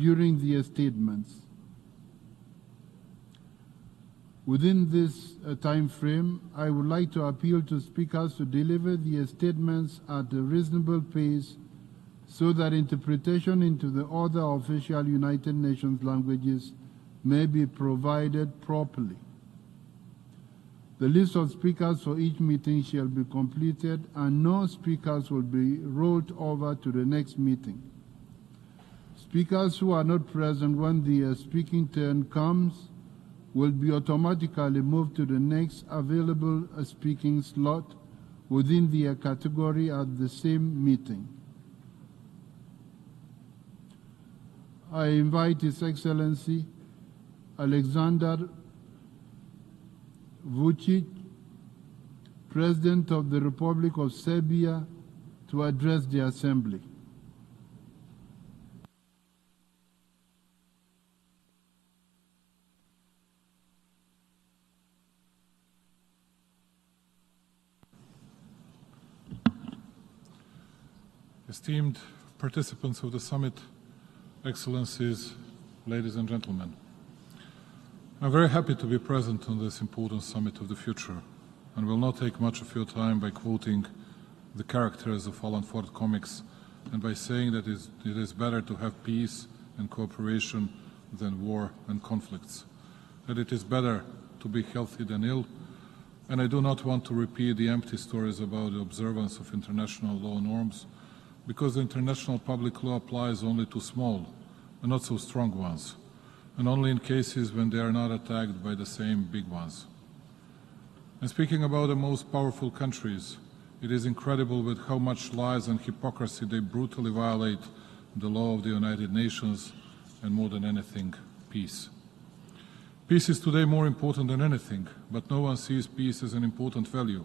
during their statements. Within this time frame, I would like to appeal to speakers to deliver their statements at a reasonable pace so that interpretation into the other official United Nations languages may be provided properly. The list of speakers for each meeting shall be completed and no speakers will be rolled over to the next meeting. Speakers who are not present when their speaking turn comes will be automatically moved to the next available speaking slot within their category at the same meeting. I invite His Excellency Alexander Vučić, President of the Republic of Serbia, to address the Assembly. Esteemed participants of the summit, Excellencies, ladies and gentlemen, I'm very happy to be present on this important summit of the future and will not take much of your time by quoting the characters of Alan Ford comics and by saying that it is better to have peace and cooperation than war and conflicts, that it is better to be healthy than ill, and I do not want to repeat the empty stories about the observance of international law norms, because the international public law applies only to small and not so strong ones, and only in cases when they are not attacked by the same big ones. And speaking about the most powerful countries, it is incredible with how much lies and hypocrisy they brutally violate the law of the United Nations and, more than anything, peace. Peace is today more important than anything, but no one sees peace as an important value.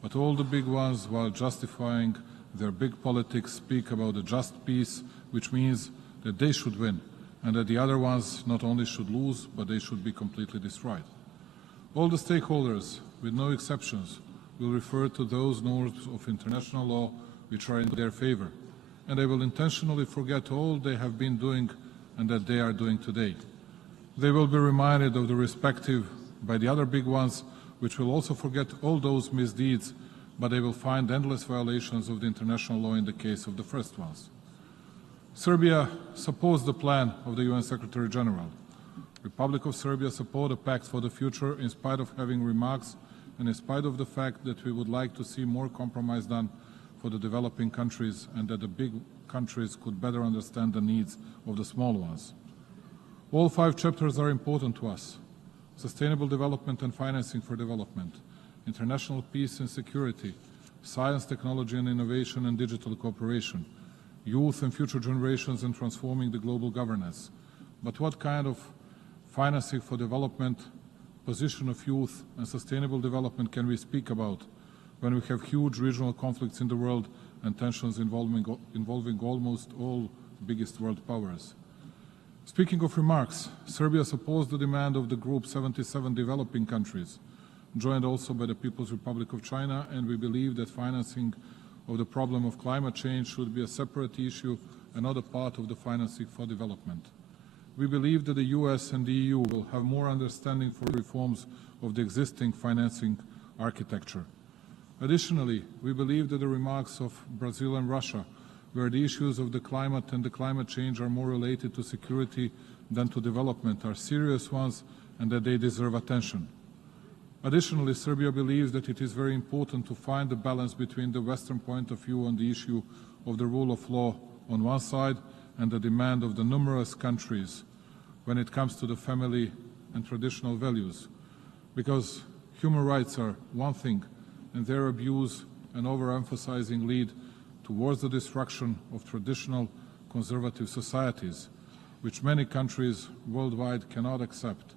But all the big ones, while justifying their big politics, speak about a just peace, which means that they should win, and that the other ones not only should lose, but they should be completely destroyed. All the stakeholders, with no exceptions, will refer to those norms of international law which are in their favor, and they will intentionally forget all they have been doing and that they are doing today. They will be reminded of the respective by the other big ones, which will also forget all those misdeeds, but they will find endless violations of the international law in the case of the first ones. Serbia supports the plan of the UN Secretary General. The Republic of Serbia supports a pact for the future in spite of having remarks and in spite of the fact that we would like to see more compromise done for the developing countries and that the big countries could better understand the needs of the small ones. All 5 chapters are important to us: sustainable development and financing for development, international peace and security, science, technology and innovation and digital cooperation, youth and future generations and transforming the global governance. But what kind of financing for development, position of youth and sustainable development can we speak about when we have huge regional conflicts in the world and tensions involving almost all biggest world powers? Speaking of remarks, Serbia supports the demand of the Group 77 developing countries, joined also by the People's Republic of China, and we believe that financing of the problem of climate change should be a separate issue and not a part of the financing for development. We believe that the US and the EU will have more understanding for reforms of the existing financing architecture. Additionally, we believe that the remarks of Brazil and Russia, where the issues of the climate and the climate change are more related to security than to development, are serious ones and that they deserve attention. Additionally, Serbia believes that it is very important to find a balance between the Western point of view on the issue of the rule of law on one side and the demand of the numerous countries when it comes to the family and traditional values. Because human rights are one thing, and their abuse and overemphasizing lead towards the destruction of traditional conservative societies, which many countries worldwide cannot accept,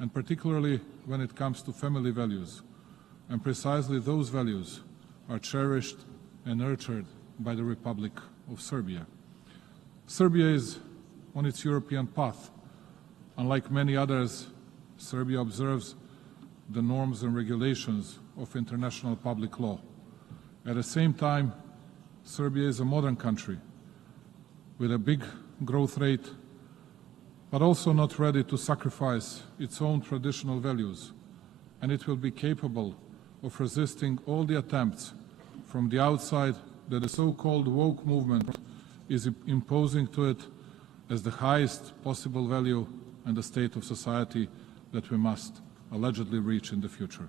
and particularly when it comes to family values. And precisely those values are cherished and nurtured by the Republic of Serbia. Serbia is on its European path. Unlike many others, Serbia observes the norms and regulations of international public law. At the same time, Serbia is a modern country with a big growth rate, but also not ready to sacrifice its own traditional values, and it will be capable of resisting all the attempts from the outside that the so-called woke movement is imposing to it as the highest possible value and the state of society that we must allegedly reach in the future.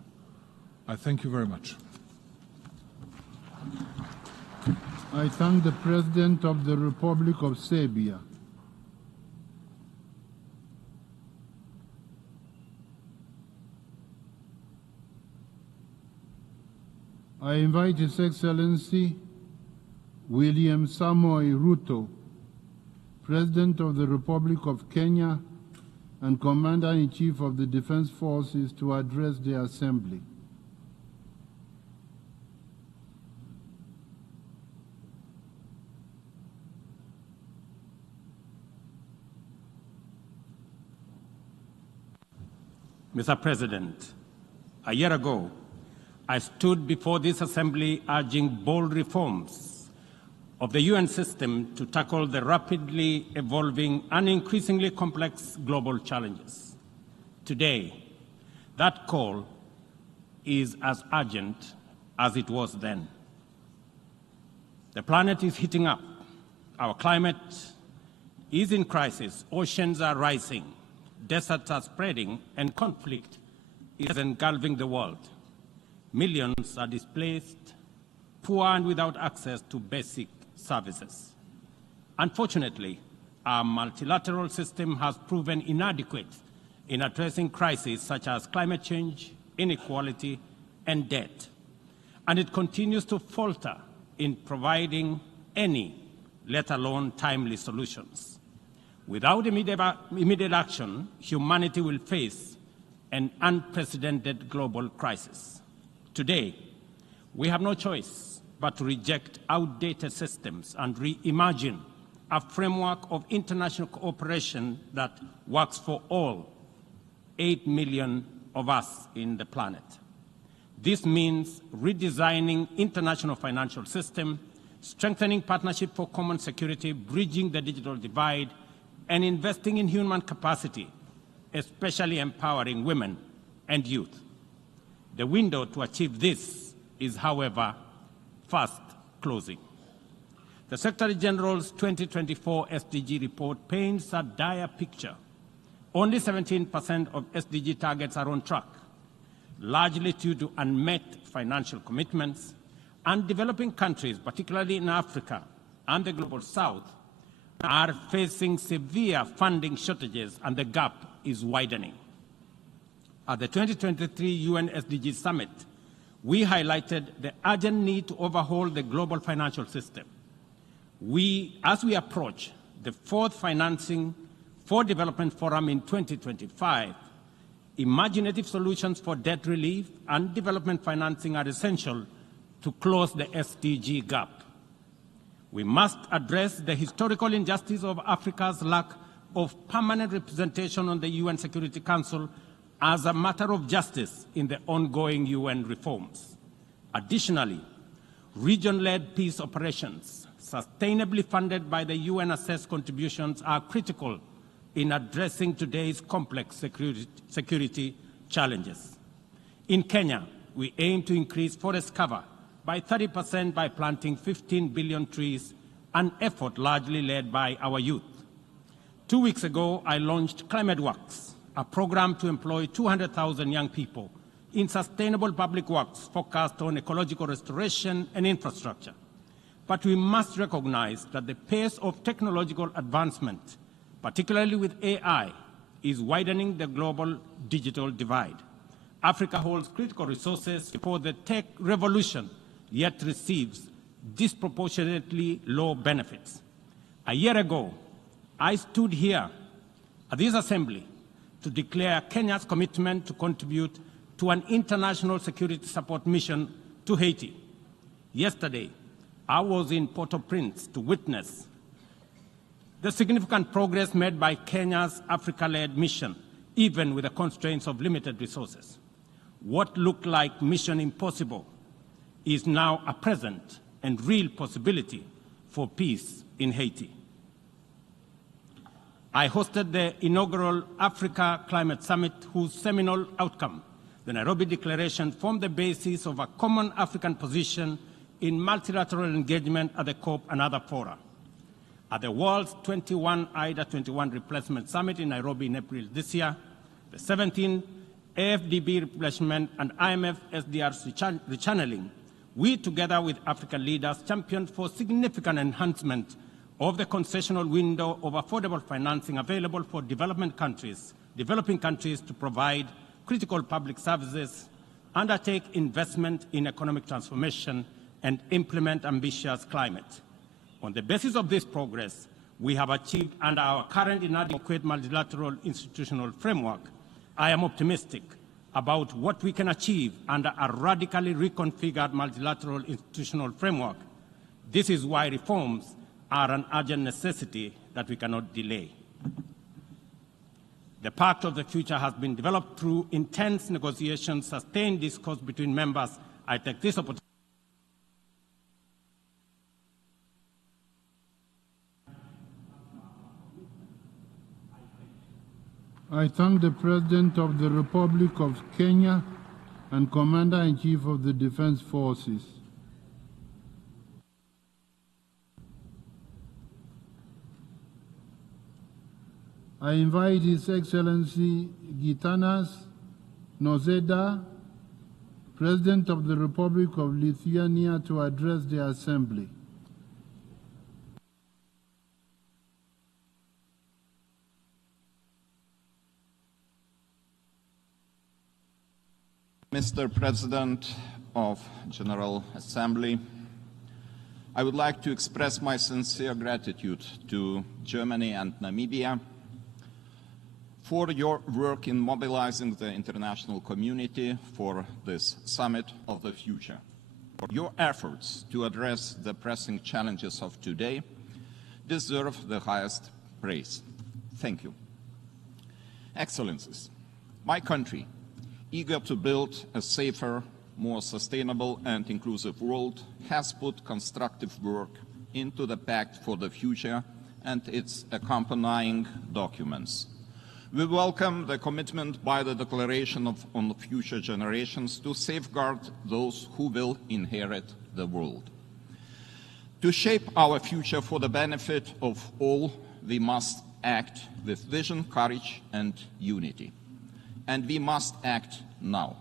I thank you very much. I thank the President of the Republic of Serbia. I invite His Excellency William Samoei Ruto, President of the Republic of Kenya and Commander-in-Chief of the Defense Forces, to address the Assembly. Mr. President, a year ago, I stood before this Assembly urging bold reforms of the UN system to tackle the rapidly evolving and increasingly complex global challenges. Today, that call is as urgent as it was then. The planet is heating up. Our climate is in crisis. Oceans are rising. Deserts are spreading, and conflict is engulfing the world. Millions are displaced, poor and without access to basic services. Unfortunately, our multilateral system has proven inadequate in addressing crises such as climate change, inequality, and debt. And it continues to falter in providing any, let alone timely solutions. Without immediate action, humanity will face an unprecedented global crisis. Today, we have no choice but to reject outdated systems and reimagine a framework of international cooperation that works for all 8 million of us in the planet. This means redesigning international financial system, strengthening partnership for common security, bridging the digital divide, and investing in human capacity, especially empowering women and youth. The window to achieve this is, however, fast closing. The Secretary General's 2024 SDG report paints a dire picture. Only 17% of SDG targets are on track, largely due to unmet financial commitments, and developing countries, particularly in Africa and the Global South, are facing severe funding shortages, and the gap is widening. At the 2023 UN SDG Summit, we highlighted the urgent need to overhaul the global financial system. As we approach the fourth Financing for Development Forum in 2025, imaginative solutions for debt relief and development financing are essential to close the SDG gap. We must address the historical injustice of Africa's lack of permanent representation on the UN Security Council as a matter of justice in the ongoing UN reforms. Additionally, region-led peace operations, sustainably funded by the UN-assessed contributions, are critical in addressing today's complex security challenges. In Kenya, we aim to increase forest cover by 30% by planting 15 billion trees, an effort largely led by our youth. 2 weeks ago, I launched Climate Works, a program to employ 200,000 young people in sustainable public works focused on ecological restoration and infrastructure. But we must recognize that the pace of technological advancement, particularly with AI, is widening the global digital divide. Africa holds critical resources for the tech revolution, yet receives disproportionately low benefits. A year ago, I stood here at this Assembly to declare Kenya's commitment to contribute to an international security support mission to Haiti. Yesterday, I was in Port-au-Prince to witness the significant progress made by Kenya's Africa-led mission, even with the constraints of limited resources. What looked like mission impossible is now a present and real possibility for peace in Haiti. I hosted the inaugural Africa Climate Summit, whose seminal outcome, the Nairobi Declaration, formed the basis of a common African position in multilateral engagement at the COP and other fora. At the World's 21 IDA 21 Replacement Summit in Nairobi in April this year, the 17th AFDB replacement and IMF SDR rechanneling, we, together with African leaders, championed for significant enhancement of the concessional window of affordable financing available for developing countries to provide critical public services, undertake investment in economic transformation, and implement ambitious climate. On the basis of this progress, we have achieved under our current inadequate multilateral institutional framework. I am optimistic about what we can achieve under a radically reconfigured multilateral institutional framework. This is why reforms are an urgent necessity that we cannot delay. The Pact of the Future has been developed through intense negotiations, sustained discourse between members. I take this opportunity. I thank the President of the Republic of Kenya and Commander-in-Chief of the Defense Forces. I invite His Excellency Gitanas Nausėda, President of the Republic of Lithuania, to address the Assembly. Mr. President of General Assembly, I would like to express my sincere gratitude to Germany and Namibia for your work in mobilizing the international community for this Summit of the Future. Your efforts to address the pressing challenges of today deserve the highest praise. Thank you. Excellencies, my country, eager to build a safer, more sustainable and inclusive world, has put constructive work into the Pact for the Future and its accompanying documents. We welcome the commitment by the Declaration on Future Generations to safeguard those who will inherit the world. To shape our future for the benefit of all, we must act with vision, courage, and unity. And we must act now.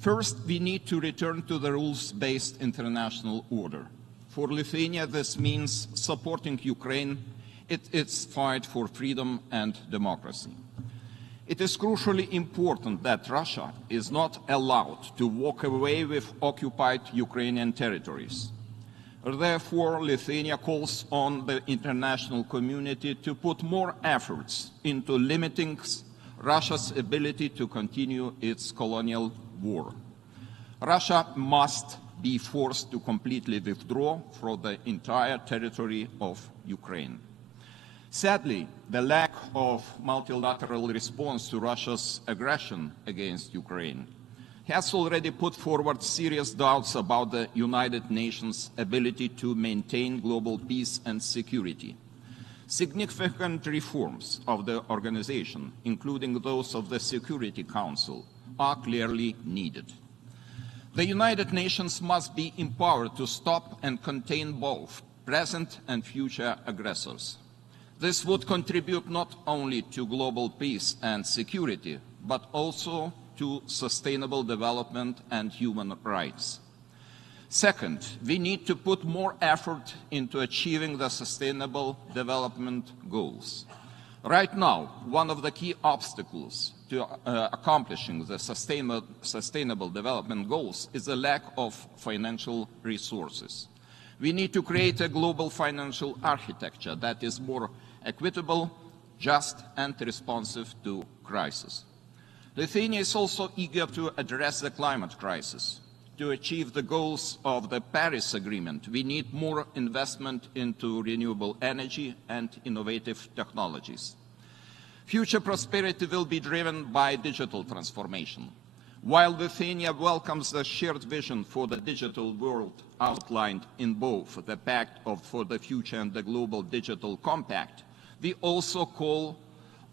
First, we need to return to the rules-based international order. For Lithuania, this means supporting Ukraine in its fight for freedom and democracy. It is crucially important that Russia is not allowed to walk away with occupied Ukrainian territories. Therefore, Lithuania calls on the international community to put more efforts into limiting Russia's ability to continue its colonial war. Russia must be forced to completely withdraw from the entire territory of Ukraine. Sadly, the lack of multilateral response to Russia's aggression against Ukraine has already put forward serious doubts about the United Nations' ability to maintain global peace and security. Significant reforms of the organization, including those of the Security Council, are clearly needed. The United Nations must be empowered to stop and contain both present and future aggressors. This would contribute not only to global peace and security, but also to sustainable development and human rights. Second, we need to put more effort into achieving the Sustainable Development Goals. Right now, one of the key obstacles to accomplishing the Sustainable Development Goals is the lack of financial resources. We need to create a global financial architecture that is more equitable, just, and responsive to crisis. Lithuania is also eager to address the climate crisis. To achieve the goals of the Paris Agreement, we need more investment into renewable energy and innovative technologies. Future prosperity will be driven by digital transformation. While Lithuania welcomes the shared vision for the digital world outlined in both the Pact for the Future and the Global Digital Compact, We also call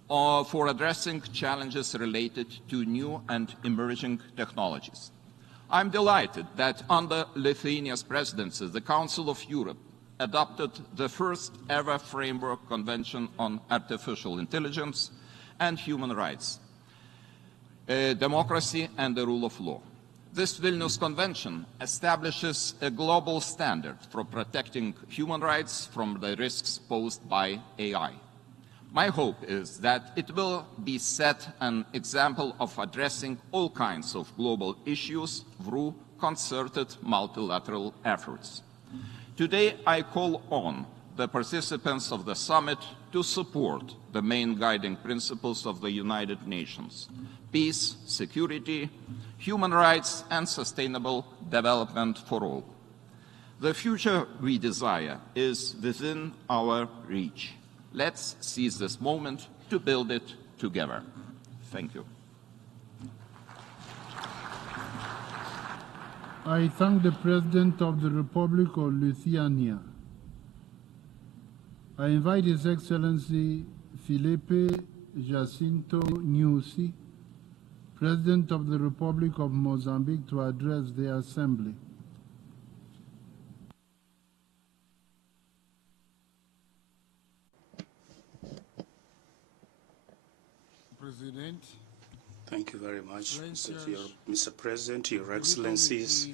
for addressing challenges related to new and emerging technologies. I'm delighted that under Lithuania's presidency, the Council of Europe adopted the first ever framework convention on artificial intelligence and human rights, democracy and the rule of law. This Vilnius Convention establishes a global standard for protecting human rights from the risks posed by AI. My hope is that it will be set an example of addressing all kinds of global issues through concerted multilateral efforts. Today, I call on the participants of the summit to support the main guiding principles of the United Nations: peace, security, human rights, and sustainable development for all. The future we desire is within our reach. Let's seize this moment to build it together. Thank you. I thank the President of the Republic of Lithuania. I invite His Excellency Filipe Jacinto Nyusi, President of the Republic of Mozambique, to address the Assembly. President. Thank you very much, Mr. President, Your Excellencies.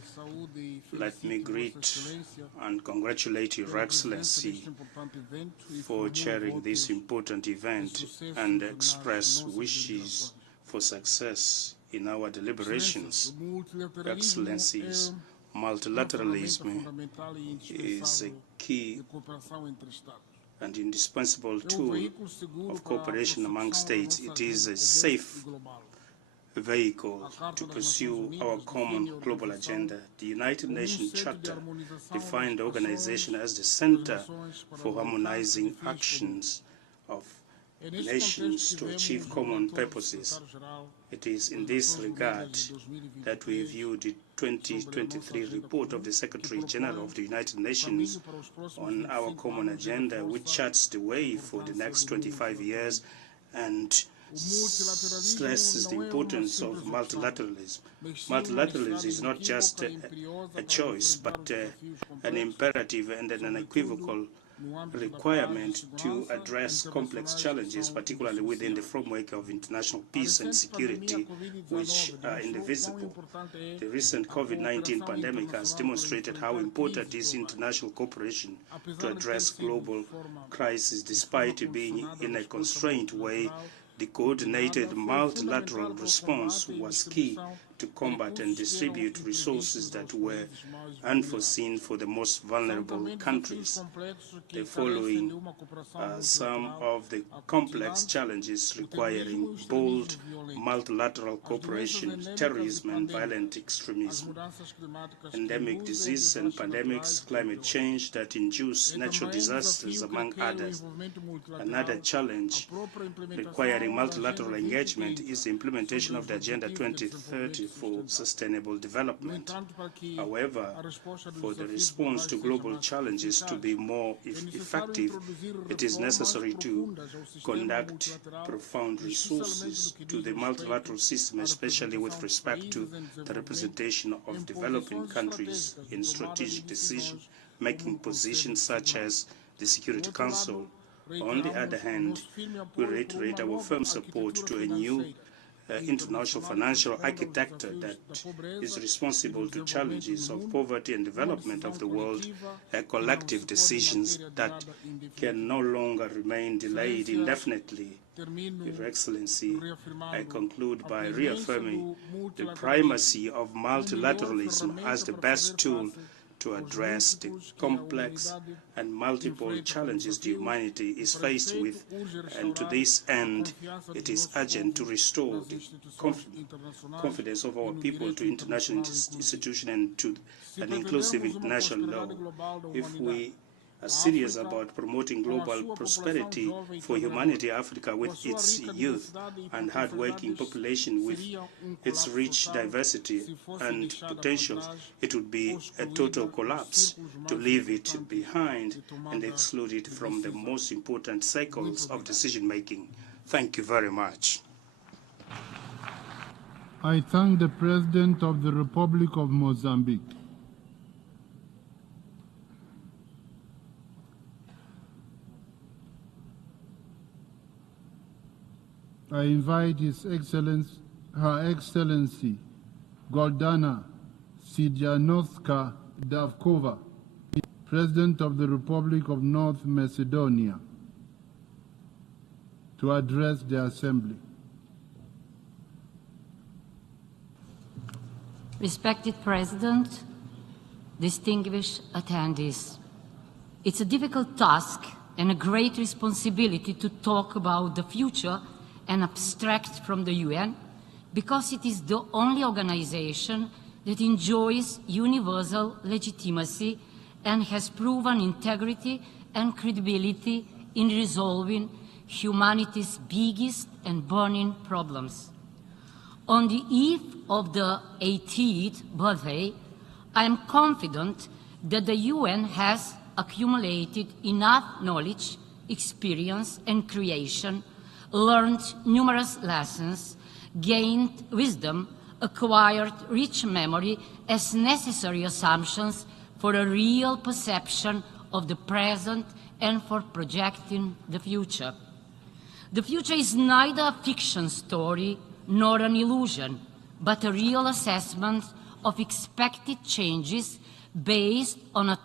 Let me greet and congratulate Your Excellency for chairing this important event and express wishes for success in our deliberations. Your Excellencies, multilateralism is a key and indispensable tool of cooperation among states. It is a safe vehicle to pursue our common global agenda. The United Nations Charter defined the organization as the center for harmonizing actions of nations to achieve common purposes. It is in this regard that we view the 2023 report of the Secretary General of the United Nations on our common agenda, which charts the way for the next 25 years and stresses the importance of multilateralism. Multilateralism is not just a choice, but an imperative and an unequivocal requirement to address complex challenges, particularly within the framework of international peace and security, which are indivisible. The recent COVID-19 pandemic has demonstrated how important is international cooperation to address global crises. Despite being in a constrained way, the coordinated multilateral response was key to combat and distribute resources that were unforeseen for the most vulnerable countries. The following are some of the complex challenges requiring bold multilateral cooperation: terrorism and violent extremism, endemic diseases and pandemics, climate change that induce natural disasters, among others. Another challenge requiring multilateral engagement is the implementation of the Agenda 2030 for sustainable development. However, for the response to global challenges to be more effective, it is necessary to conduct profound resources to the multilateral system, especially with respect to the representation of developing countries in strategic decision-making positions such as the Security Council. On the other hand, we reiterate our firm support to a new international financial architecture that is responsible to challenges of poverty and development of the world, collective decisions that can no longer remain delayed indefinitely. Your Excellency, I conclude by reaffirming the primacy of multilateralism as the best tool to address the complex and multiple challenges the humanity is faced with, and to this end, it is urgent to restore the confidence of our people to international institutions and to an inclusive international law. If we serious about promoting global prosperity for humanity, Africa, with its youth and hard-working population, with its rich diversity and potential, it would be a total collapse to leave it behind and exclude it from the most important cycles of decision-making. Thank you very much. I thank the President of the Republic of Mozambique. I invite Her Excellency Goldana Sidianovska Davkova, President of the Republic of North Macedonia, to address the Assembly. Respected President, distinguished attendees, it's a difficult task and a great responsibility to talk about the future and abstract from the UN, because it is the only organization that enjoys universal legitimacy and has proven integrity and credibility in resolving humanity's biggest and burning problems. On the eve of the 80th birthday, I am confident that the UN has accumulated enough knowledge, experience, and creation, learned numerous lessons, gained wisdom, acquired rich memory as necessary assumptions for a real perception of the present and for projecting the future. The future is neither a fiction story nor an illusion, but a real assessment of expected changes based on a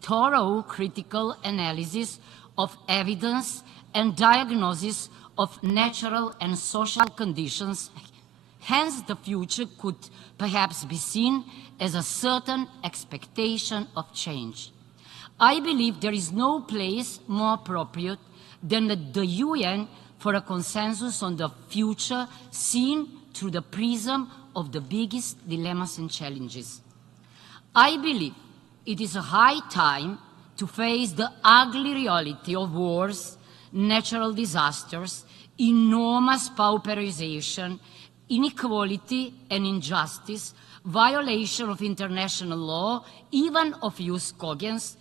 thorough critical analysis of evidence and diagnosis of natural and social conditions. Hence, the future could perhaps be seen as a certain expectation of change. I believe there is no place more appropriate than the UN for a consensus on the future seen through the prism of the biggest dilemmas and challenges. I believe it is a high time to face the ugly reality of wars, natural disasters, enormous pauperization, inequality and injustice, violation of international law, even of jus cogens,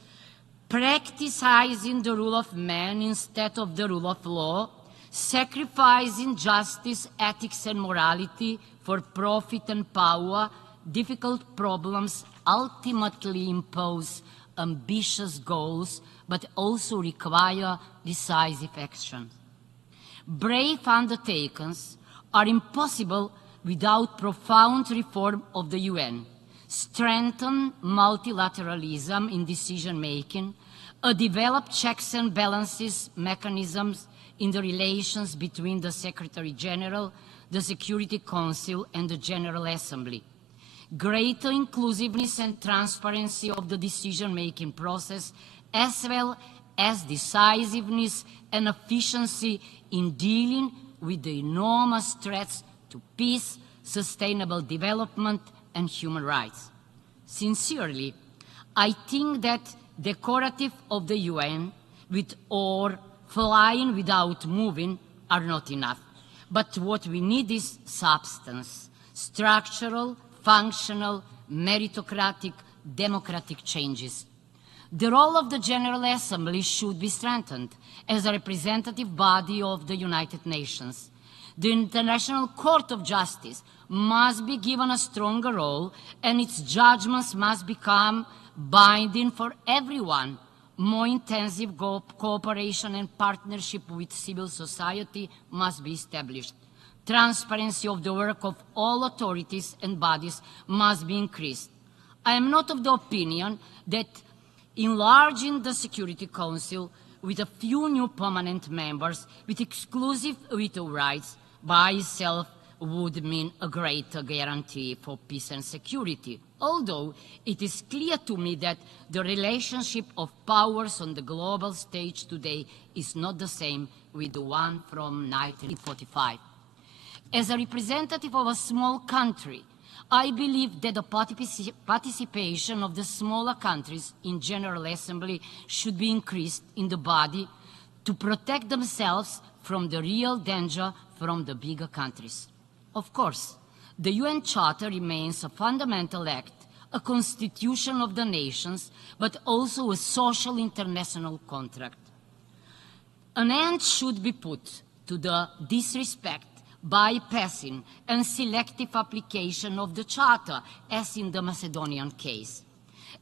practicing the rule of man instead of the rule of law, sacrificing justice, ethics, and morality for profit and power. Difficult problems ultimately impose ambitious goals, but also require decisive action. Brave undertakings are impossible without profound reform of the UN, strengthen multilateralism in decision-making, a developed checks and balances mechanisms in the relations between the Secretary General, the Security Council, and the General Assembly. Greater inclusiveness and transparency of the decision-making process, as well as decisiveness and efficiency in dealing with the enormous threats to peace, sustainable development, and human rights. Sincerely, I think that decorative of the UN with or flying without moving are not enough. But what we need is substance, structural, functional, meritocratic, democratic changes. The role of the General Assembly should be strengthened as a representative body of the United Nations. The International Court of Justice must be given a stronger role, and its judgments must become binding for everyone. More intensive cooperation and partnership with civil society must be established. Transparency of the work of all authorities and bodies must be increased. I am not of the opinion that enlarging the Security Council with a few new permanent members with exclusive veto rights by itself would mean a greater guarantee for peace and security, although it is clear to me that the relationship of powers on the global stage today is not the same with the one from 1945. As a representative of a small country, I believe that the participation of the smaller countries in General Assembly should be increased in the body to protect themselves from the real danger from the bigger countries. Of course, the UN Charter remains a fundamental act, a constitution of the nations, but also a social international contract. An end should be put to the disrespect, bypassing, and selective application of the Charter, as in the Macedonian case.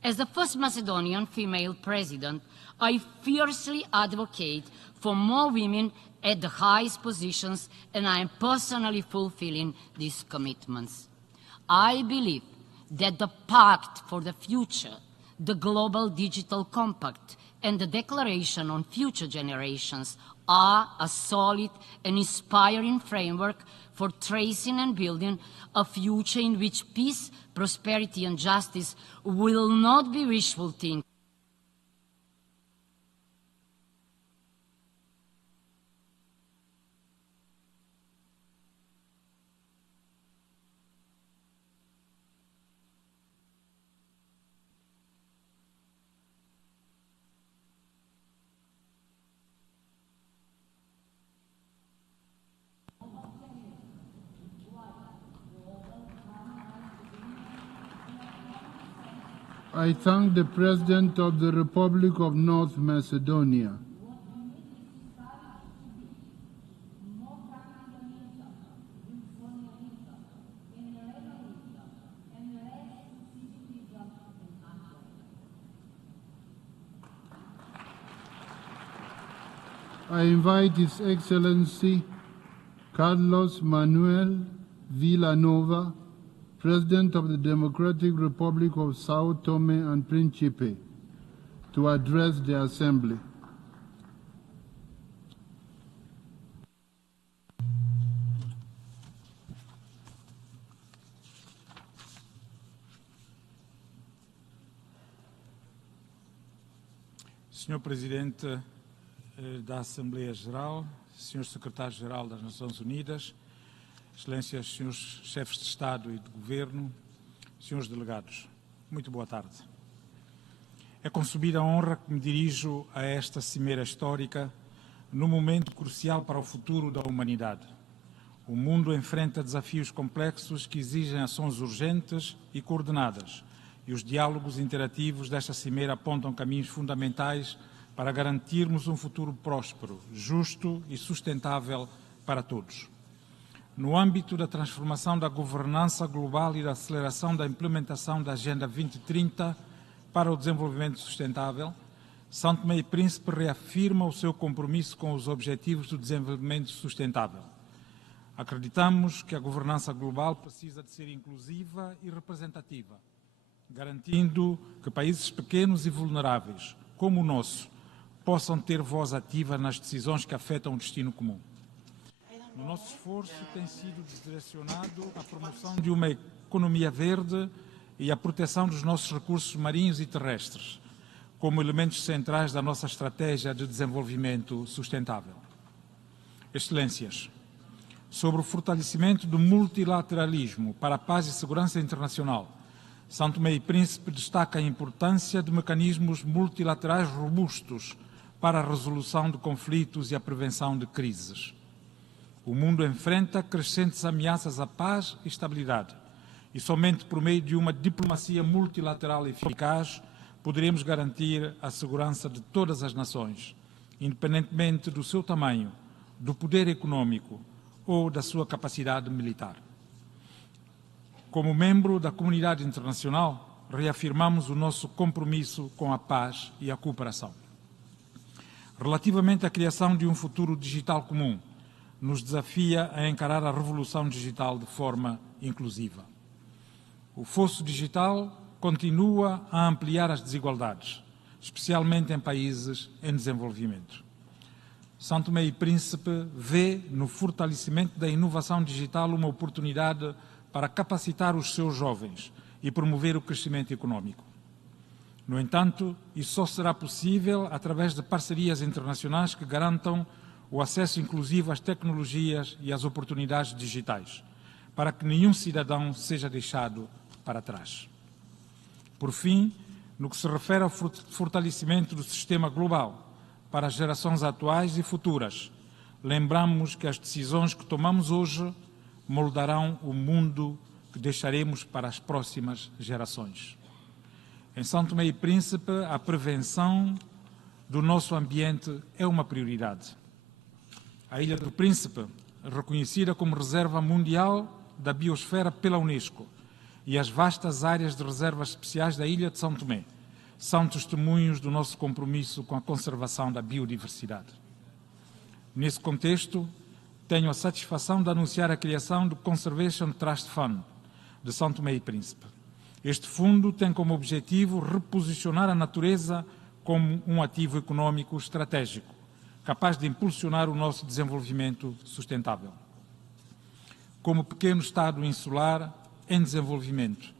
As the first Macedonian female president, I fiercely advocate for more women at the highest positions, and I am personally fulfilling these commitments. I believe that the Pact for the Future, the Global Digital Compact, and the Declaration on Future Generations are a solid and inspiring framework for tracing and building a future in which peace, prosperity, and justice will not be wishful thinking. I thank the President of the Republic of North Macedonia. I invite His Excellency Carlos Manuel Villanova, President of the Democratic Republic of Sao Tome and Principe, to address the Assembly. Senhor Presidente da Assembleia Geral, Senhor Secretário-Geral das Nações Unidas, Excelências, Senhores Chefes de Estado e de Governo, Senhores Delegados, muito boa tarde. É com subida honra que me dirijo a esta cimeira histórica num momento crucial para o futuro da humanidade. O mundo enfrenta desafios complexos que exigem ações urgentes e coordenadas, e os diálogos interativos desta cimeira apontam caminhos fundamentais para garantirmos um futuro próspero, justo e sustentável para todos. No âmbito da transformação da governança global e da aceleração da implementação da Agenda 2030 para o desenvolvimento sustentável, São Tomé e Príncipe reafirma o seu compromisso com os Objetivos do Desenvolvimento Sustentável. Acreditamos que a governança global precisa de ser inclusiva e representativa, garantindo que países pequenos e vulneráveis, como o nosso, possam ter voz ativa nas decisões que afetam o destino comum. O nosso esforço tem sido direcionado à promoção de uma economia verde e à proteção dos nossos recursos marinhos e terrestres, como elementos centrais da nossa estratégia de desenvolvimento sustentável. Excelências, sobre o fortalecimento do multilateralismo para a paz e segurança internacional, São Tomé e Príncipe destaca a importância de mecanismos multilaterais robustos para a resolução de conflitos e a prevenção de crises. O mundo enfrenta crescentes ameaças à paz e estabilidade, e somente por meio de uma diplomacia multilateral eficaz poderemos garantir a segurança de todas as nações, independentemente do seu tamanho, do poder econômico ou da sua capacidade militar. Como membro da comunidade internacional, reafirmamos o nosso compromisso com a paz e a cooperação. Relativamente à criação de um futuro digital comum, nos desafia a encarar a revolução digital de forma inclusiva. O fosso digital continua a ampliar as desigualdades, especialmente em países em desenvolvimento. São Tomé e Príncipe vê no fortalecimento da inovação digital uma oportunidade para capacitar os seus jovens e promover o crescimento econômico. No entanto, isso só será possível através de parcerias internacionais que garantam o acesso inclusivo às tecnologias e às oportunidades digitais, para que nenhum cidadão seja deixado para trás. Por fim, no que se refere ao fortalecimento do sistema global para as gerações atuais e futuras, lembramos que as decisões que tomamos hoje moldarão o mundo que deixaremos para as próximas gerações. Em São Tomé e Príncipe, a prevenção do nosso ambiente é uma prioridade. A Ilha do Príncipe, reconhecida como Reserva Mundial da Biosfera pela Unesco, e as vastas áreas de reservas especiais da Ilha de São Tomé são testemunhos do nosso compromisso com a conservação da biodiversidade. Nesse contexto, tenho a satisfação de anunciar a criação do Conservation Trust Fund de São Tomé e Príncipe. Este fundo tem como objetivo reposicionar a natureza como um ativo econômico estratégico, capaz de impulsionar o nosso desenvolvimento sustentável. Como pequeno Estado insular em desenvolvimento,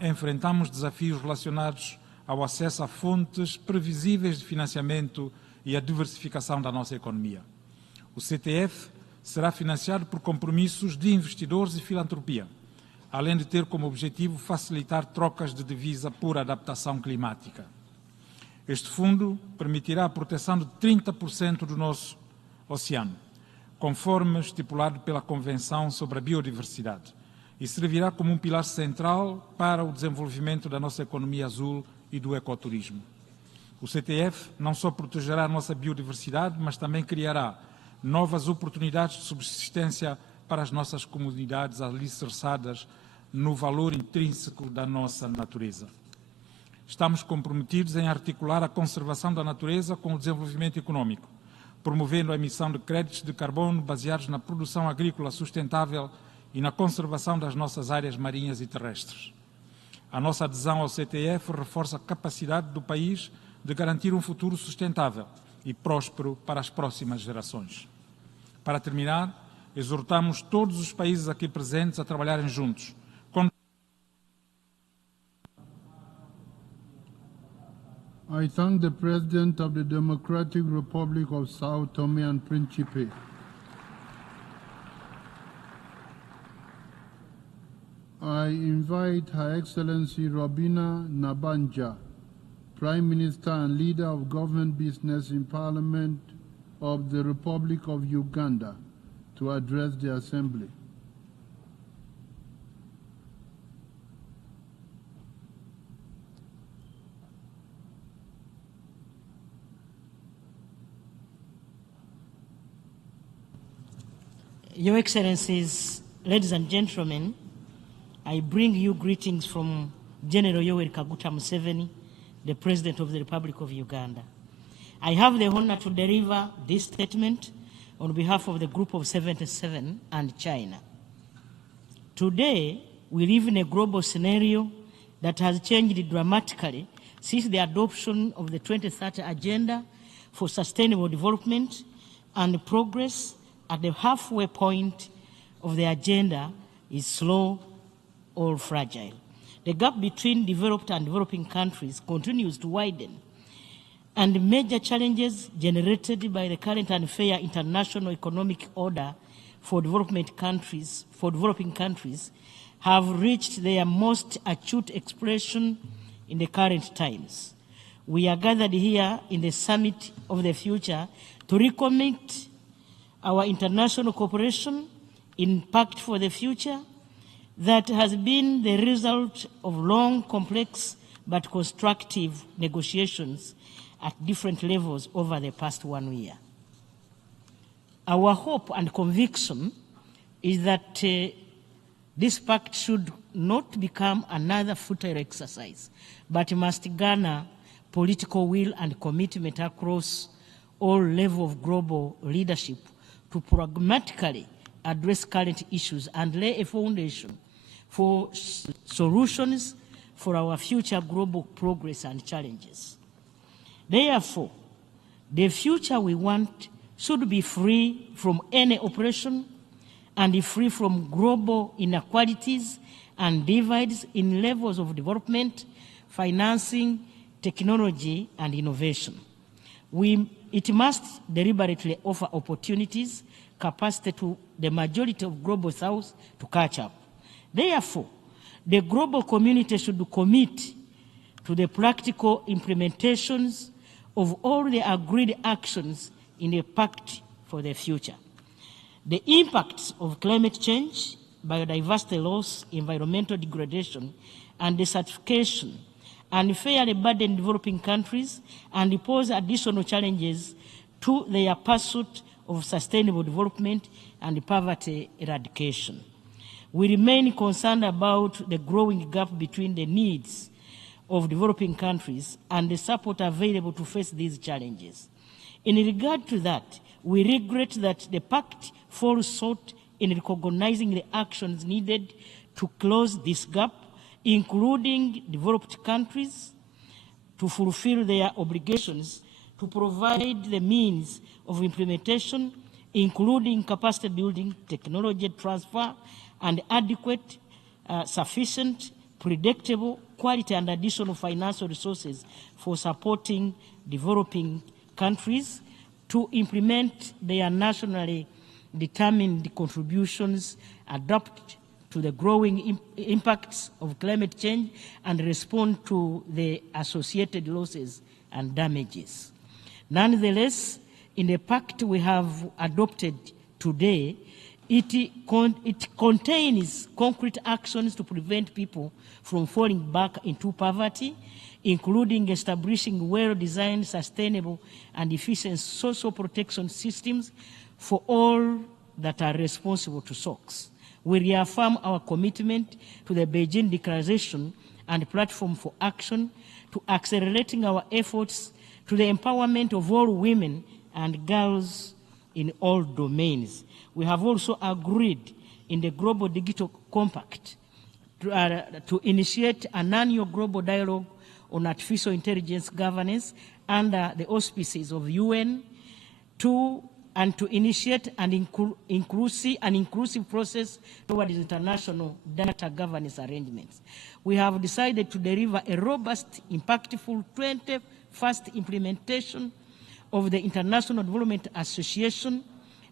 enfrentamos desafios relacionados ao acesso a fontes previsíveis de financiamento e à diversificação da nossa economia. O CTF será financiado por compromissos de investidores e filantropia, além de ter como objetivo facilitar trocas de divisa por adaptação climática. Este fundo permitirá a proteção de 30% do nosso oceano, conforme estipulado pela Convenção sobre a Biodiversidade, e servirá como um pilar central para o desenvolvimento da nossa economia azul e do ecoturismo. O CTF não só protegerá a nossa biodiversidade, mas também criará novas oportunidades de subsistência para as nossas comunidades alicerçadas no valor intrínseco da nossa natureza. Estamos comprometidos em articular a conservação da natureza com o desenvolvimento econômico, promovendo a emissão de créditos de carbono baseados na produção agrícola sustentável e na conservação das nossas áreas marinhas e terrestres. A nossa adesão ao CTF reforça a capacidade do país de garantir um futuro sustentável e próspero para as próximas gerações. Para terminar, exortamos todos os países aqui presentes a trabalharem juntos. I thank the President of the Democratic Republic of Sao Tome and Principe. I invite Her Excellency Robina Nabanja, Prime Minister and Leader of Government Business in Parliament of the Republic of Uganda, to address the Assembly. Your Excellencies, ladies and gentlemen, I bring you greetings from General Yoweri Kaguta Museveni, the President of the Republic of Uganda. I have the honor to deliver this statement on behalf of the Group of 77 and China. Today, we live in a global scenario that has changed dramatically since the adoption of the 2030 Agenda for Sustainable Development and Progress. At the halfway point of the agenda is slow or fragile. The gap between developed and developing countries continues to widen, and major challenges generated by the current unfair international economic order for developing countries have reached their most acute expression in the current times. We are gathered here in the Summit of the Future to recommit our international cooperation in Pact for the Future that has been the result of long, complex, but constructive negotiations at different levels over the past 1 year. Our hope and conviction is that this pact should not become another futile exercise, but must garner political will and commitment across all levels of global leadership to pragmatically address current issues and lay a foundation for solutions for our future global progress and challenges. Therefore, the future we want should be free from any oppression and free from global inequalities and divides in levels of development, financing, technology, and innovation. It must deliberately offer opportunities capacity to the majority of global south to catch up. Therefore, the global community should commit to the practical implementations of all the agreed actions in the Pact for the future. The impacts of climate change, biodiversity loss, environmental degradation, and desertification unfairly burden developing countries and pose additional challenges to their pursuit of sustainable development and poverty eradication. We remain concerned about the growing gap between the needs of developing countries and the support available to face these challenges. In regard to that, we regret that the Pact falls short in recognizing the actions needed to close this gap, including developed countries, to fulfill their obligations to provide the means of implementation, including capacity building, technology transfer, and adequate, sufficient, predictable, quality, and additional financial resources for supporting developing countries to implement their nationally determined contributions, adapt to the growing impacts of climate change, and respond to the associated losses and damages. Nonetheless, in the Pact we have adopted today, it contains concrete actions to prevent people from falling back into poverty, including establishing well-designed, sustainable, and efficient social protection systems for all that are responsible to SOCs. We reaffirm our commitment to the Beijing Declaration and Platform for Action to accelerating our efforts to the empowerment of all women and girls in all domains. We have also agreed in the Global Digital Compact to initiate an annual global dialogue on artificial intelligence governance under the auspices of UN to initiate an inclusive process towards international data governance arrangements. We have decided to deliver a robust, impactful 21st implementation of the International Development Association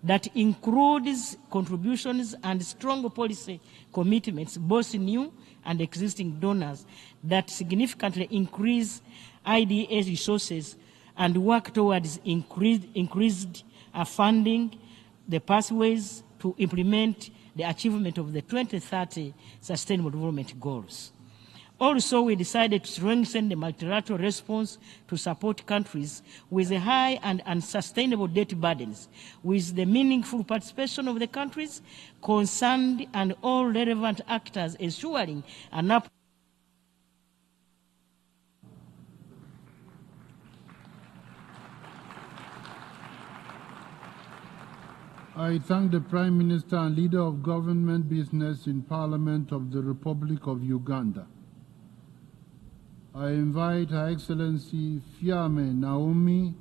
that includes contributions and strong policy commitments, both new and existing donors, that significantly increase IDA resources and work towards increased funding the pathways to implement the achievement of the 2030 Sustainable Development Goals. Also, we decided to strengthen the multilateral response to support countries with high and unsustainable debt burdens, with the meaningful participation of the countries concerned and all relevant actors ensuring an I thank the Prime Minister and Leader of Government Business in Parliament of the Republic of Uganda. I invite Her Excellency Fiame Naomi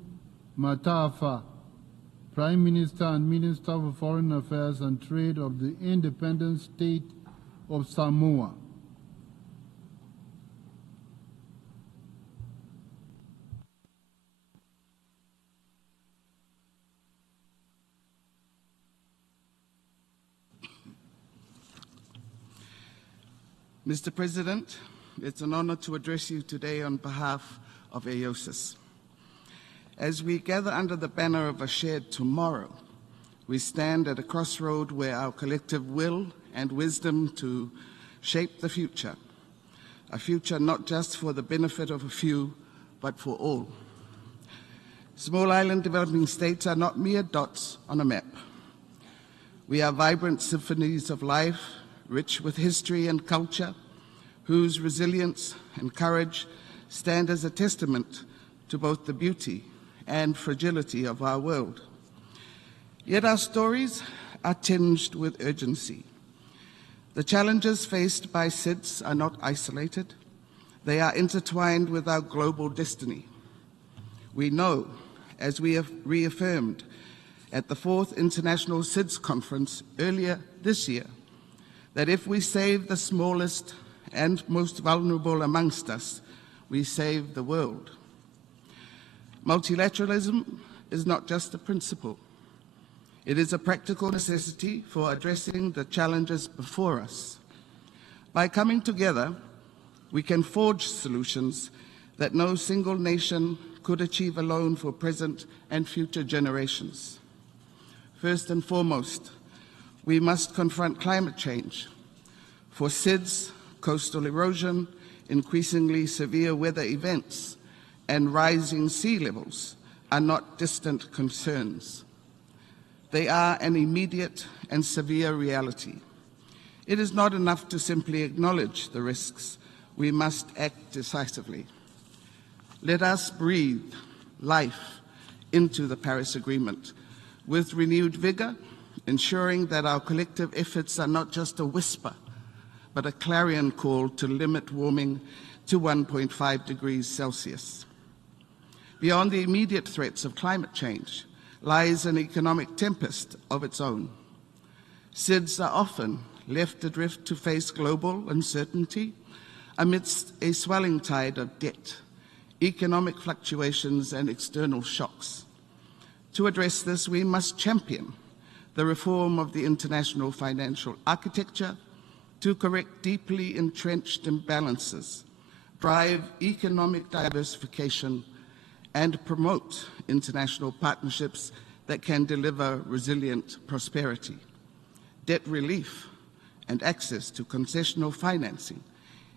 Matafa, Prime Minister and Minister for Foreign Affairs and Trade of the Independent State of Samoa. Mr. President, it's an honor to address you today on behalf of AOSIS. As we gather under the banner of a shared tomorrow, we stand at a crossroad where our collective will and wisdom to shape the future, a future not just for the benefit of a few, but for all. Small island developing states are not mere dots on a map. We are vibrant symphonies of life, rich with history and culture, whose resilience and courage stand as a testament to both the beauty and fragility of our world. Yet our stories are tinged with urgency. The challenges faced by SIDS are not isolated. They are intertwined with our global destiny. We know, as we have reaffirmed at the 4th International SIDS Conference earlier this year, that if we save the smallest and most vulnerable amongst us, we save the world. Multilateralism is not just a principle. It is a practical necessity for addressing the challenges before us. By coming together, we can forge solutions that no single nation could achieve alone for present and future generations. First and foremost, we must confront climate change. For SIDS, coastal erosion, increasingly severe weather events, and rising sea levels are not distant concerns. They are an immediate and severe reality. It is not enough to simply acknowledge the risks. We must act decisively. Let us breathe life into the Paris Agreement with renewed vigor, ensuring that our collective efforts are not just a whisper, but a clarion call to limit warming to 1.5 degrees Celsius. Beyond the immediate threats of climate change lies an economic tempest of its own. SIDS are often left adrift to face global uncertainty amidst a swelling tide of debt, economic fluctuations, and external shocks. To address this, we must champion the reform of the international financial architecture to correct deeply entrenched imbalances, drive economic diversification, and promote international partnerships that can deliver resilient prosperity. Debt relief and access to concessional financing,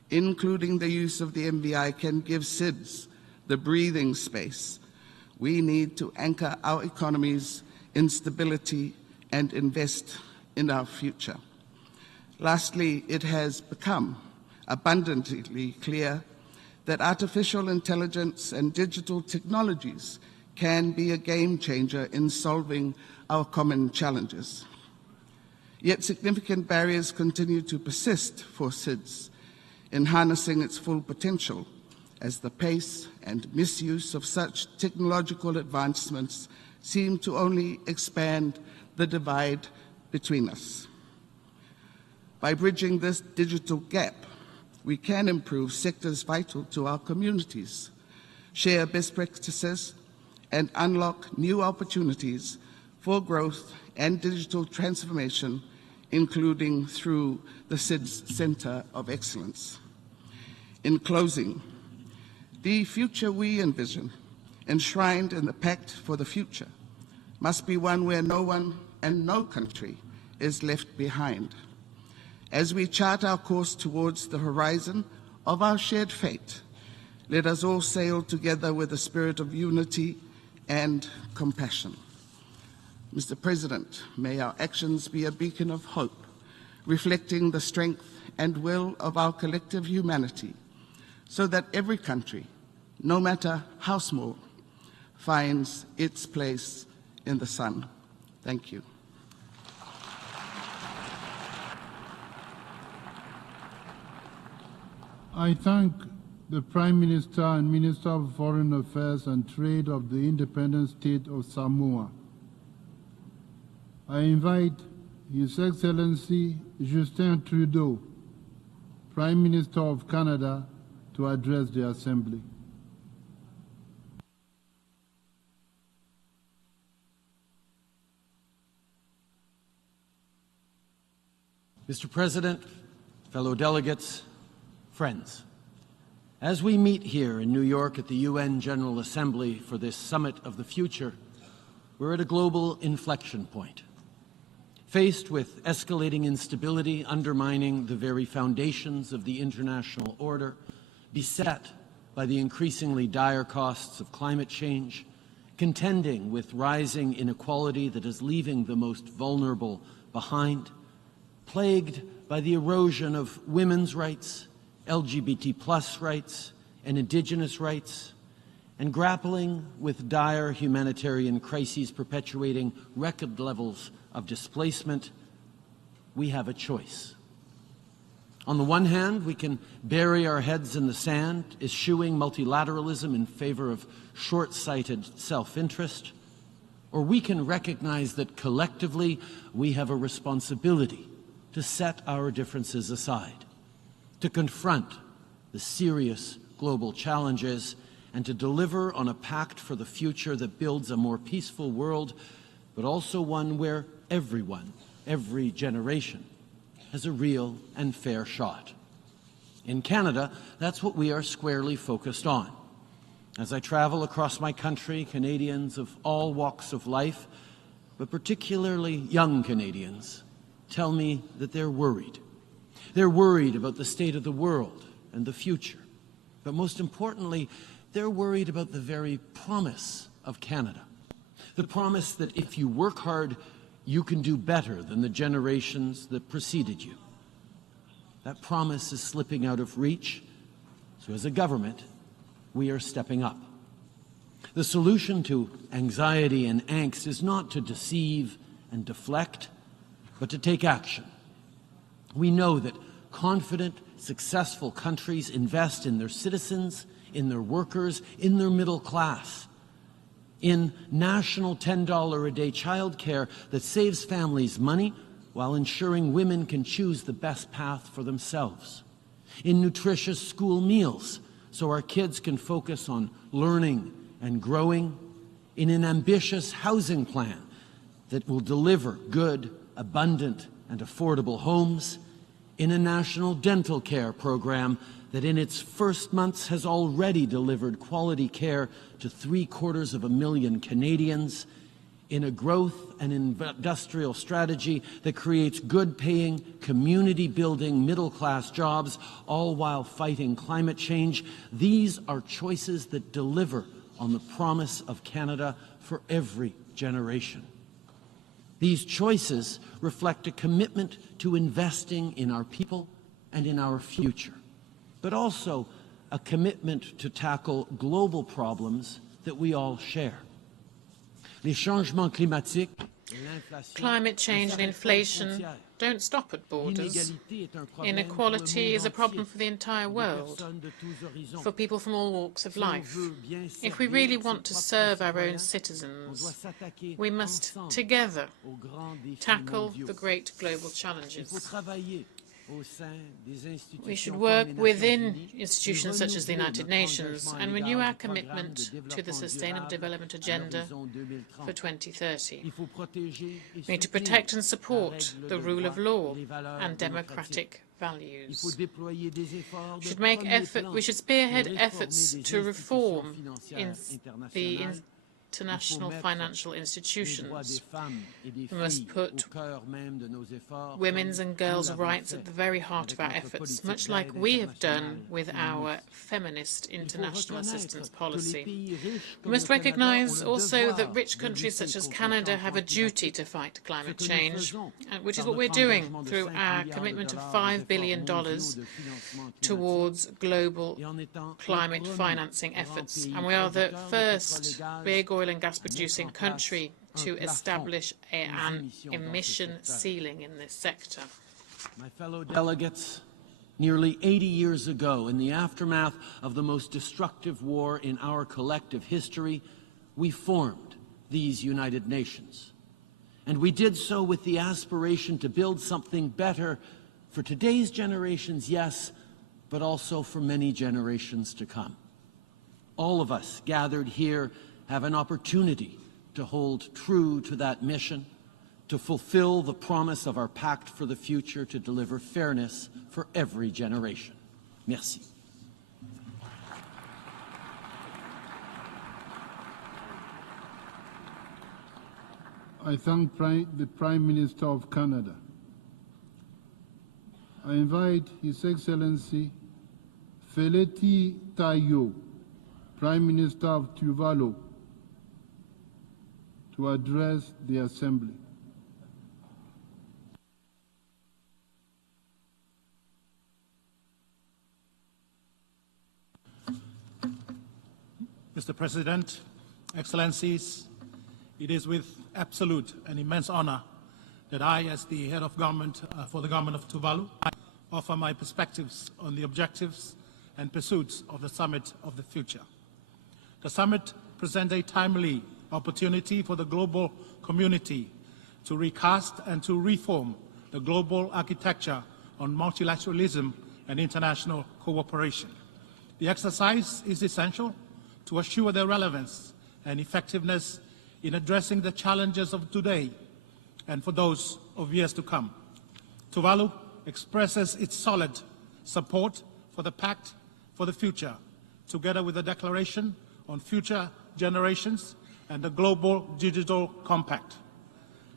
including the use of the MVI, can give SIDS the breathing space we need to anchor our economies in stability and invest in our future. Lastly, it has become abundantly clear that artificial intelligence and digital technologies can be a game changer in solving our common challenges. Yet significant barriers continue to persist for SIDS in harnessing its full potential, as the pace and misuse of such technological advancements seem to only expand the divide between us. By bridging this digital gap, we can improve sectors vital to our communities, share best practices, and unlock new opportunities for growth and digital transformation, including through the SIDS Center of Excellence. In closing, the future we envision, enshrined in the Pact for the Future, must be one where no one and no country is left behind. As we chart our course towards the horizon of our shared fate, let us all sail together with a spirit of unity and compassion. Mr. President, may our actions be a beacon of hope, reflecting the strength and will of our collective humanity, so that every country, no matter how small, finds its place in the sun. Thank you. I thank the Prime Minister and Minister of Foreign Affairs and Trade of the independent state of Samoa. I invite His Excellency Justin Trudeau, Prime Minister of Canada, to address the Assembly. Mr. President, fellow delegates, friends, as we meet here in New York at the UN General Assembly for this Summit of the Future, we're at a global inflection point. Faced with escalating instability undermining the very foundations of the international order, beset by the increasingly dire costs of climate change, contending with rising inequality that is leaving the most vulnerable behind, plagued by the erosion of women's rights, LGBT+ rights, and indigenous rights, and grappling with dire humanitarian crises perpetuating record levels of displacement, we have a choice. On the one hand, we can bury our heads in the sand, eschewing multilateralism in favor of short-sighted self-interest, or we can recognize that collectively we have a responsibility to set our differences aside, to confront the serious global challenges, and to deliver on a pact for the future that builds a more peaceful world but also one where everyone, every generation, has a real and fair shot. In Canada, that's what we are squarely focused on. As I travel across my country, Canadians of all walks of life, but particularly young Canadians, tell me that they're worried. They're worried about the state of the world and the future. But most importantly, they're worried about the very promise of Canada. The promise that if you work hard, you can do better than the generations that preceded you. That promise is slipping out of reach, so as a government, we are stepping up. The solution to anxiety and angst is not to deceive and deflect, but to take action. We know that confident, successful countries invest in their citizens, in their workers, in their middle class, in national $10 a day childcare that saves families money while ensuring women can choose the best path for themselves, in nutritious school meals so our kids can focus on learning and growing, in an ambitious housing plan that will deliver good, abundant, and affordable homes, in a national dental care program that in its first months has already delivered quality care to 750,000 Canadians, in a growth and industrial strategy that creates good-paying, community-building, middle-class jobs, all while fighting climate change. These are choices that deliver on the promise of Canada for every generation. These choices reflect a commitment to investing in our people and in our future, but also a commitment to tackle global problems that we all share. Climate change and inflation don't stop at borders. Inequality is a problem for the entire world, for people from all walks of life. If we really want to serve our own citizens, we must together tackle the great global challenges. We should work within institutions such as the United Nations and renew our commitment to the Sustainable Development Agenda for 2030. We need to protect and support the rule of law and democratic values. We should spearhead efforts to reform the international financial institutions. We must put women's and girls' rights at the very heart of our efforts, much like we have done with our feminist international assistance policy. We must recognise also that rich countries such as Canada have a duty to fight climate change, which is what we're doing through our commitment of $5 billion towards global climate financing efforts. And we are the first big oil and gas producing country to establish an emission ceiling in this sector. My fellow delegates, nearly 80 years ago, in the aftermath of the most destructive war in our collective history, we formed these United Nations. And we did so with the aspiration to build something better for today's generations, yes, but also for many generations to come. All of us gathered here have an opportunity to hold true to that mission, to fulfill the promise of our Pact for the Future to deliver fairness for every generation. Merci. I thank the Prime Minister of Canada. I invite His Excellency Feleti Tayo, Prime Minister of Tuvalu, to address the Assembly. Mr. President, Excellencies, it is with absolute and immense honor that I, as the head of government for the government of Tuvalu, offer my perspectives on the objectives and pursuits of the Summit of the Future. The summit presents a timely opportunity for the global community to recast and to reform the global architecture on multilateralism and international cooperation. The exercise is essential to assure their relevance and effectiveness in addressing the challenges of today and for those of years to come. Tuvalu expresses its solid support for the Pact for the Future, together with the Declaration on Future Generations and the Global Digital Compact.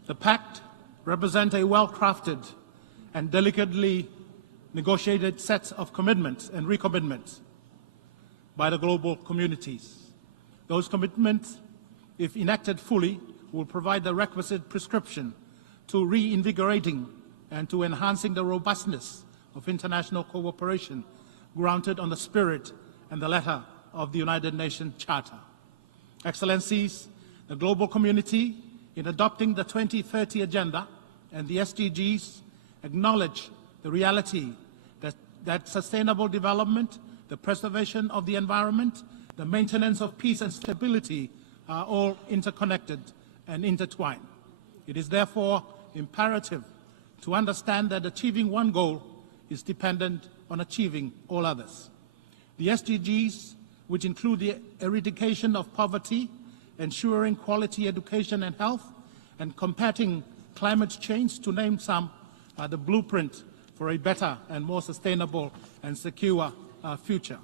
The Pact represents a well-crafted and delicately negotiated set of commitments and recommitments by the global communities. Those commitments, if enacted fully, will provide the requisite prescription to reinvigorating and to enhancing the robustness of international cooperation grounded on the spirit and the letter of the United Nations Charter. Excellencies, the global community, in adopting the 2030 Agenda and the SDGs, acknowledge the reality that sustainable development, the preservation of the environment, the maintenance of peace and stability are all interconnected and intertwined. It is therefore imperative to understand that achieving one goal is dependent on achieving all others. The SDGs, which include the eradication of poverty, ensuring quality education and health, and combating climate change, to name some, are the blueprint for a better and more sustainable and secure future.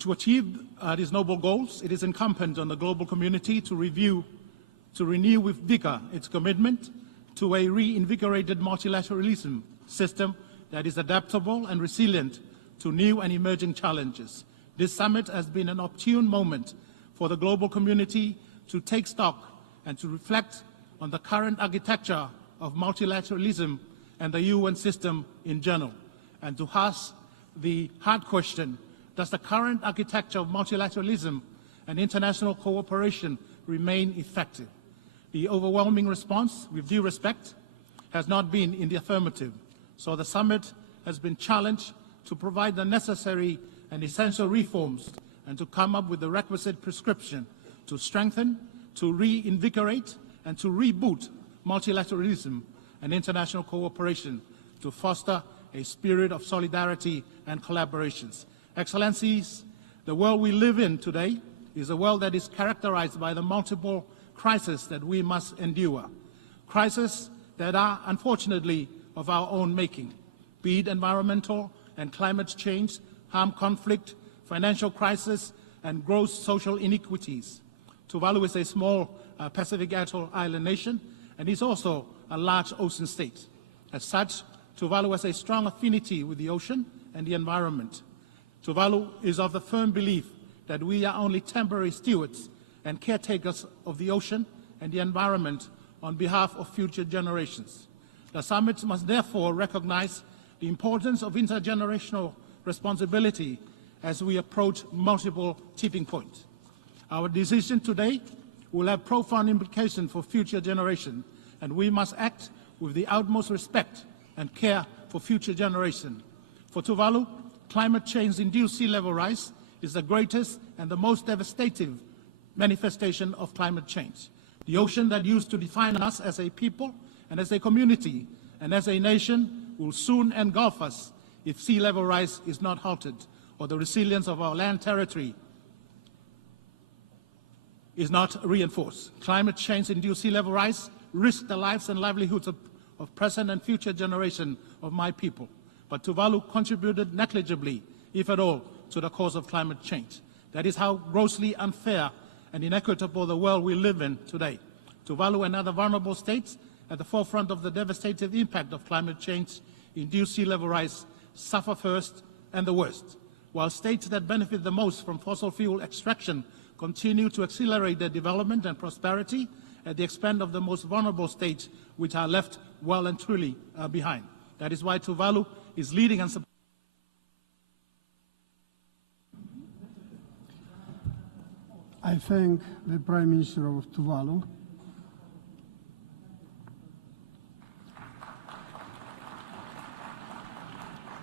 To achieve these noble goals, it is incumbent on the global community to renew with vigor its commitment to a reinvigorated multilateralism system that is adaptable and resilient to new and emerging challenges. This summit has been an opportune moment for the global community to take stock and to reflect on the current architecture of multilateralism and the UN system in general, and to ask the hard question: does the current architecture of multilateralism and international cooperation remain effective? The overwhelming response, with due respect, has not been in the affirmative. So the summit has been challenged to provide the necessary and essential reforms and to come up with the requisite prescription to strengthen, to reinvigorate, and to reboot multilateralism and international cooperation to foster a spirit of solidarity and collaborations. Excellencies, the world we live in today is a world that is characterized by the multiple crises that we must endure. Crises that are, unfortunately, of our own making, be it environmental and climate change, armed conflict, financial crisis, and gross social inequities. Tuvalu is a small Pacific atoll island nation, and is also a large ocean state. As such, Tuvalu has a strong affinity with the ocean and the environment. Tuvalu is of the firm belief that we are only temporary stewards and caretakers of the ocean and the environment on behalf of future generations. The summit must therefore recognize the importance of intergenerational responsibility as we approach multiple tipping points. Our decision today will have profound implications for future generations, and we must act with the utmost respect and care for future generations. For Tuvalu, climate change-induced sea level rise is the greatest and the most devastating manifestation of climate change. The ocean that used to define us as a people and as a community and as a nation will soon engulf us if sea level rise is not halted or the resilience of our land territory is not reinforced. Climate change-induced sea level rise risks the lives and livelihoods of present and future generations of my people. But Tuvalu contributed negligibly, if at all, to the cause of climate change. That is how grossly unfair and inequitable the world we live in today. Tuvalu and other vulnerable states at the forefront of the devastating impact of climate change-induced sea level rise suffer first and the worst, while states that benefit the most from fossil fuel extraction continue to accelerate their development and prosperity at the expense of the most vulnerable states, which are left well and truly behind. That is why Tuvalu is leading and supporting. I thank the Prime Minister of Tuvalu.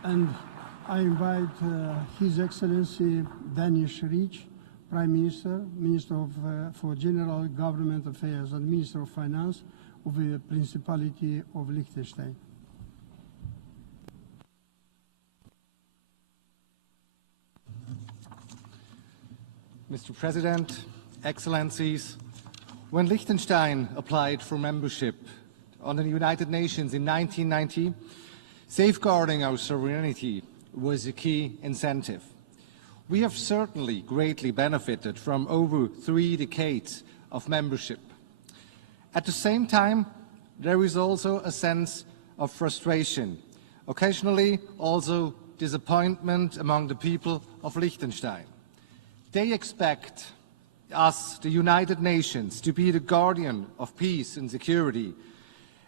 And I invite His Excellency Danish Rich, Prime Minister, Minister for General Government Affairs and Minister of Finance of the Principality of Liechtenstein. Mr. President, Excellencies, when Liechtenstein applied for membership on the United Nations in 1990, safeguarding our sovereignty was a key incentive. We have certainly greatly benefited from over 3 decades of membership. At the same time, there is also a sense of frustration, occasionally also disappointment among the people of Liechtenstein. They expect us, the United Nations, to be the guardian of peace and security,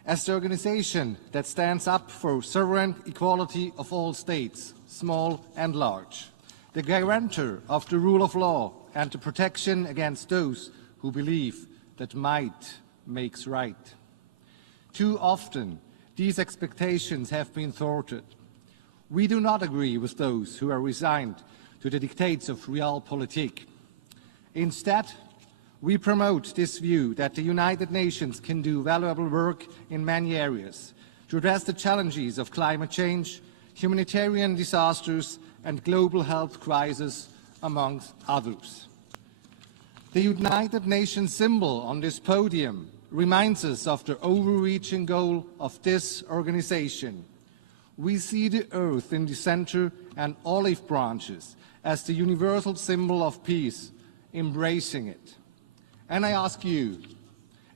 as the organization that stands up for sovereign equality of all states, small and large, the guarantor of the rule of law and the protection against those who believe that might makes right. Too often, these expectations have been thwarted. We do not agree with those who are resigned to the dictates of realpolitik. Instead, we promote this view that the United Nations can do valuable work in many areas to address the challenges of climate change, humanitarian disasters, and global health crisis, amongst others. The United Nations symbol on this podium reminds us of the overreaching goal of this organization. We see the earth in the center and olive branches as the universal symbol of peace, embracing it. And I ask you,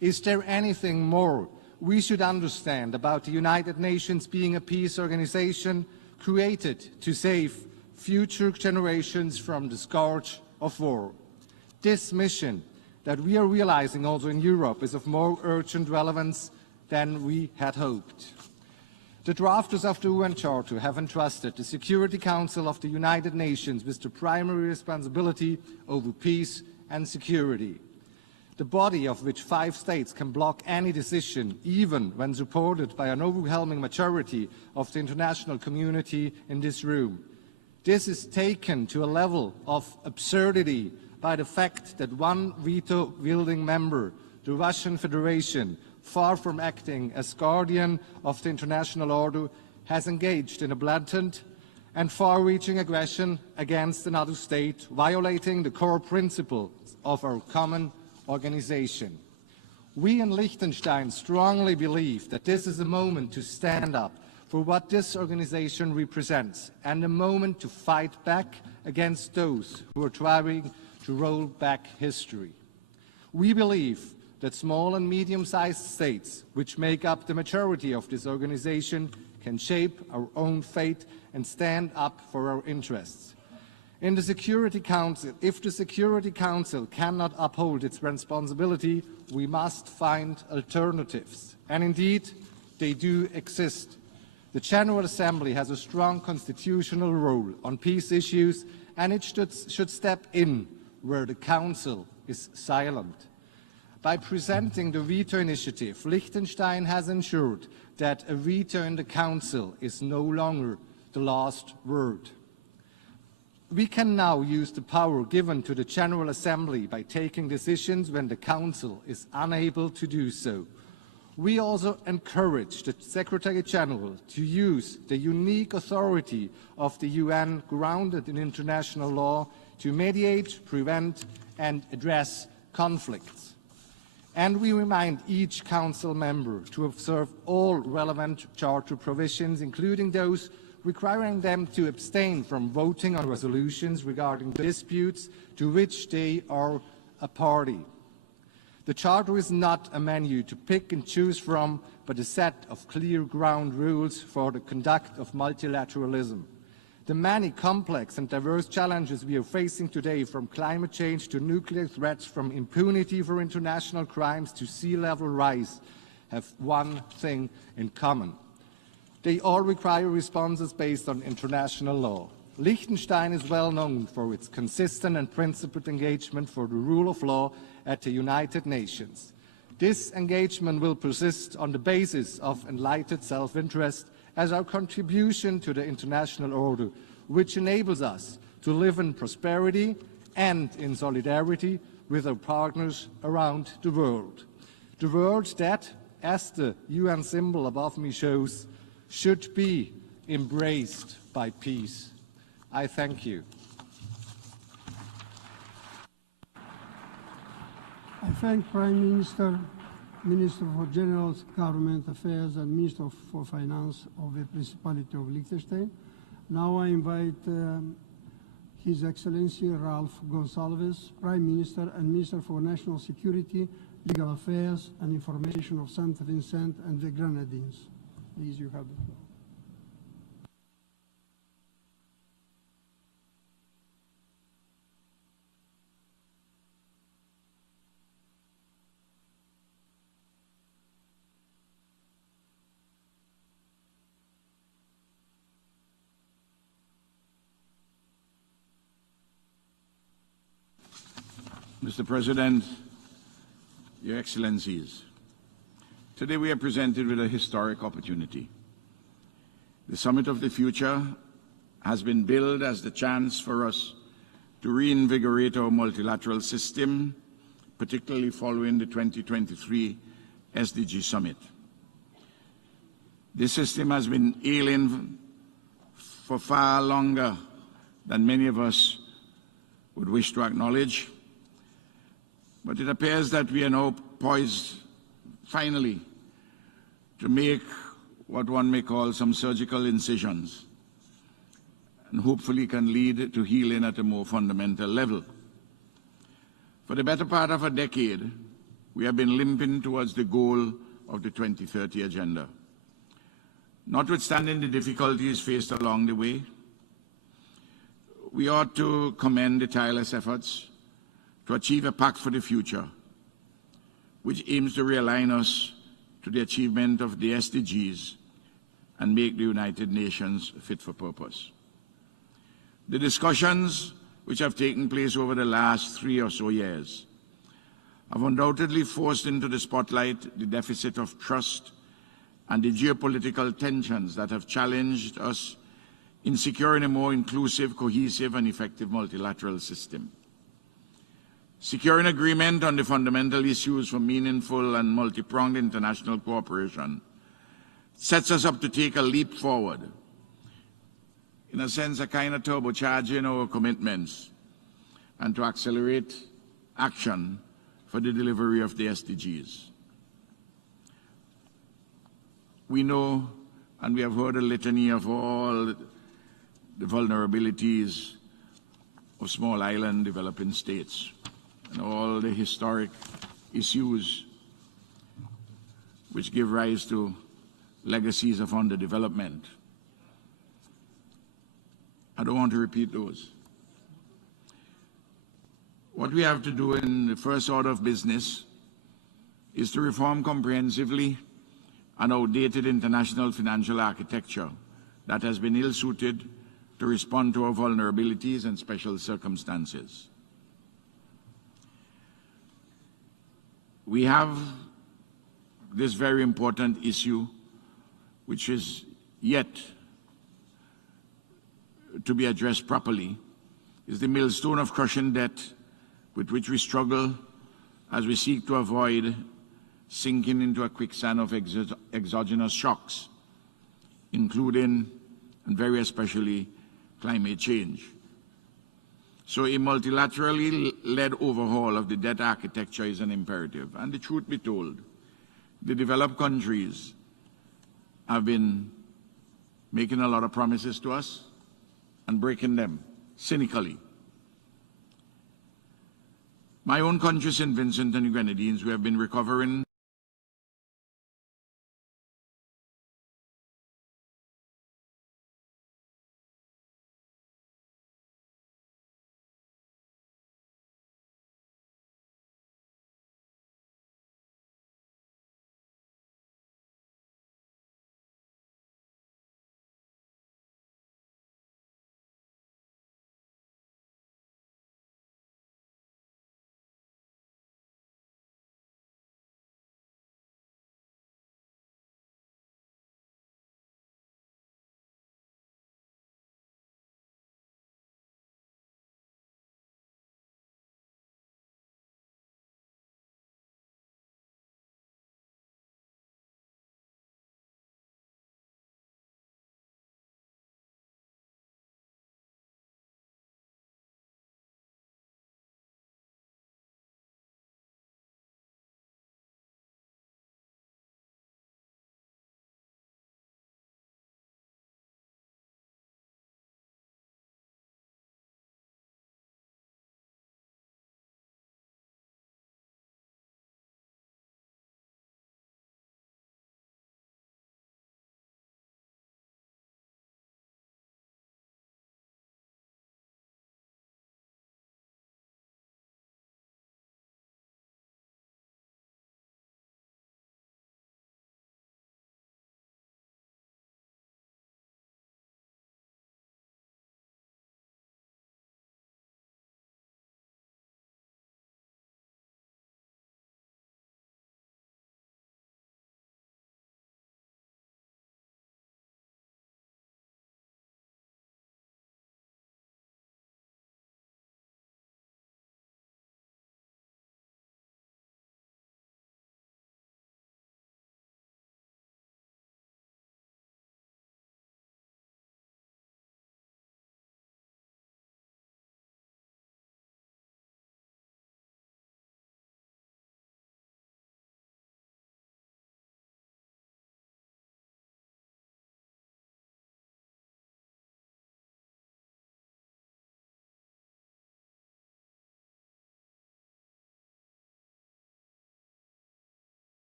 is there anything more we should understand about the United Nations being a peace organization created to save future generations from the scourge of war? This mission that we are realizing also in Europe is of more urgent relevance than we had hoped. The drafters of the UN Charter have entrusted the Security Council of the United Nations with the primary responsibility over peace and security, the body of which 5 states can block any decision, even when supported by an overwhelming majority of the international community in this room. This is taken to a level of absurdity by the fact that one veto-wielding member, the Russian Federation, far from acting as guardian of the international order, has engaged in a blatant and far-reaching aggression against another state, violating the core principles of our common organization. We in Liechtenstein strongly believe that this is a moment to stand up for what this organization represents and a moment to fight back against those who are trying to roll back history. We believe that small and medium-sized states, which make up the majority of this organization, can shape our own fate and stand up for our interests. In the Security Council, if the Security Council cannot uphold its responsibility, we must find alternatives. And indeed, they do exist. The General Assembly has a strong constitutional role on peace issues, and it should step in where the Council is silent. By presenting the veto initiative, Liechtenstein has ensured that a veto in the Council is no longer the last word. We can now use the power given to the General Assembly by taking decisions when the Council is unable to do so. We also encourage the Secretary General to use the unique authority of the UN grounded in international law to mediate, prevent, and address conflicts. And we remind each Council member to observe all relevant Charter provisions, including those requiring them to abstain from voting on resolutions regarding disputes to which they are a party. The Charter is not a menu to pick and choose from, but a set of clear ground rules for the conduct of multilateralism. The many complex and diverse challenges we are facing today, from climate change to nuclear threats, from impunity for international crimes to sea level rise, have one thing in common. They all require responses based on international law. Liechtenstein is well known for its consistent and principled engagement for the rule of law at the United Nations. This engagement will persist on the basis of enlightened self-interest as our contribution to the international order, which enables us to live in prosperity and in solidarity with our partners around the world. The world that, as the UN symbol above me shows, should be embraced by peace. I thank you. I thank Prime Minister, Minister for General Government Affairs and Minister for Finance of the Principality of Liechtenstein. Now I invite His Excellency Ralph Gonsalves, Prime Minister and Minister for National Security, Legal Affairs and Information of St. Vincent and the Grenadines. Please, you have the floor. Mr. President, Your Excellencies, today we are presented with a historic opportunity. The Summit of the Future has been billed as the chance for us to reinvigorate our multilateral system, particularly following the 2023 SDG Summit. This system has been ailing for far longer than many of us would wish to acknowledge. But it appears that we are now poised, finally, to make what one may call some surgical incisions, and hopefully can lead to healing at a more fundamental level. For the better part of a decade, we have been limping towards the goal of the 2030 agenda. Notwithstanding the difficulties faced along the way, we ought to commend the tireless efforts to achieve a pact for the future, which aims to realign us to the achievement of the SDGs and make the United Nations fit for purpose. The discussions which have taken place over the last 3 or so years have undoubtedly forced into the spotlight the deficit of trust and the geopolitical tensions that have challenged us in securing a more inclusive, cohesive, and effective multilateral system. Securing agreement on the fundamental issues for meaningful and multi-pronged international cooperation sets us up to take a leap forward, in a sense, a kind of turbocharging our commitments and to accelerate action for the delivery of the SDGs. We know, and we have heard a litany of all the vulnerabilities of small island developing states, and all the historic issues which give rise to legacies of underdevelopment. I don't want to repeat those. What we have to do in the first order of business is to reform comprehensively an outdated international financial architecture that has been ill-suited to respond to our vulnerabilities and special circumstances. We have this very important issue, which is yet to be addressed properly, is the millstone of crushing debt with which we struggle as we seek to avoid sinking into a quicksand of exogenous shocks, including and very especially climate change. So a multilaterally led overhaul of the debt architecture is an imperative. And the truth be told, the developed countries have been making a lot of promises to us and breaking them cynically. My own country, St. Vincent and the Grenadines, we have been recovering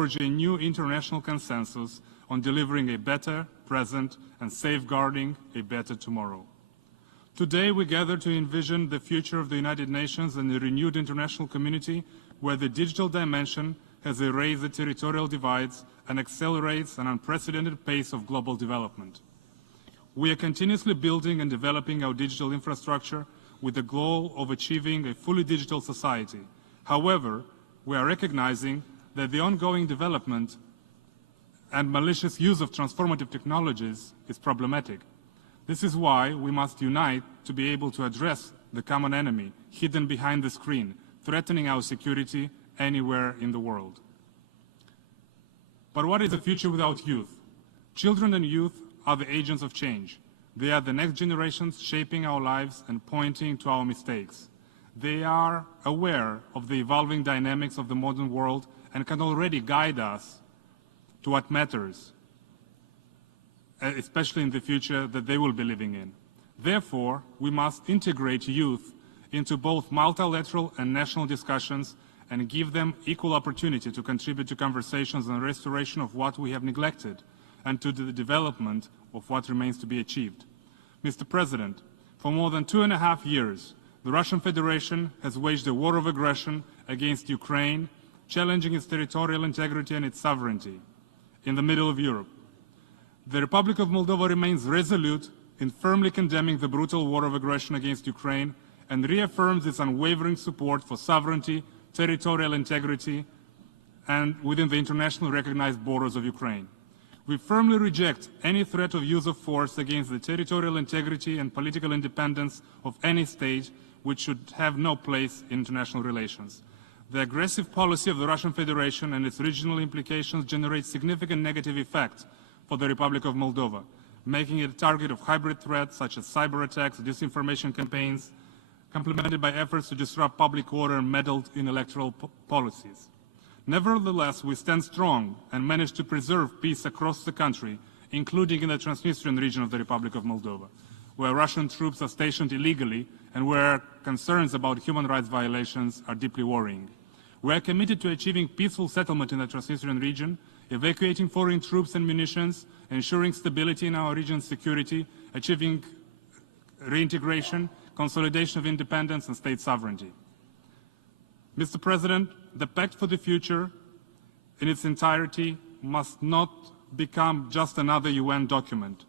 forge a new international consensus on delivering a better present and safeguarding a better tomorrow. Today, we gather to envision the future of the United Nations and the renewed international community where the digital dimension has erased the territorial divides and accelerates an unprecedented pace of global development. We are continuously building and developing our digital infrastructure with the goal of achieving a fully digital society. However, we are recognizing that the ongoing development and malicious use of transformative technologies is problematic. This is why we must unite to be able to address the common enemy hidden behind the screen, threatening our security anywhere in the world. But what is the future without youth? Children and youth are the agents of change. They are the next generations shaping our lives and pointing to our mistakes. They are aware of the evolving dynamics of the modern world and can already guide us to what matters, especially in the future that they will be living in. Therefore, we must integrate youth into both multilateral and national discussions and give them equal opportunity to contribute to conversations on the restoration of what we have neglected and to the development of what remains to be achieved. Mr. President, for more than 2.5 years, the Russian Federation has waged a war of aggression against Ukraine, challenging its territorial integrity and its sovereignty in the middle of Europe. The Republic of Moldova remains resolute in firmly condemning the brutal war of aggression against Ukraine and reaffirms its unwavering support for sovereignty, territorial integrity, and within the internationally recognized borders of Ukraine. We firmly reject any threat of use of force against the territorial integrity and political independence of any state, which should have no place in international relations. The aggressive policy of the Russian Federation and its regional implications generate significant negative effects for the Republic of Moldova, making it a target of hybrid threats such as cyber attacks, disinformation campaigns, complemented by efforts to disrupt public order and meddle in electoral policies. Nevertheless, we stand strong and manage to preserve peace across the country, including in the Transnistrian region of the Republic of Moldova, where Russian troops are stationed illegally and where concerns about human rights violations are deeply worrying. We are committed to achieving peaceful settlement in the Transnistrian region, evacuating foreign troops and munitions, ensuring stability in our region's security, achieving reintegration, consolidation of independence and state sovereignty. Mr. President, the Pact for the Future in its entirety must not become just another UN document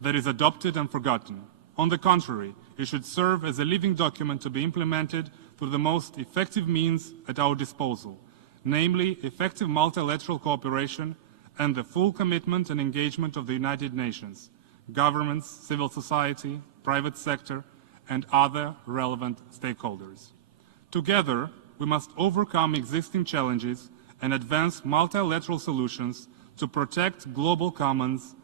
that is adopted and forgotten. On the contrary, it should serve as a living document to be implemented through the most effective means at our disposal, namely effective multilateral cooperation and the full commitment and engagement of the United Nations, governments, civil society, private sector, and other relevant stakeholders. Together, we must overcome existing challenges and advance multilateral solutions to protect global commons,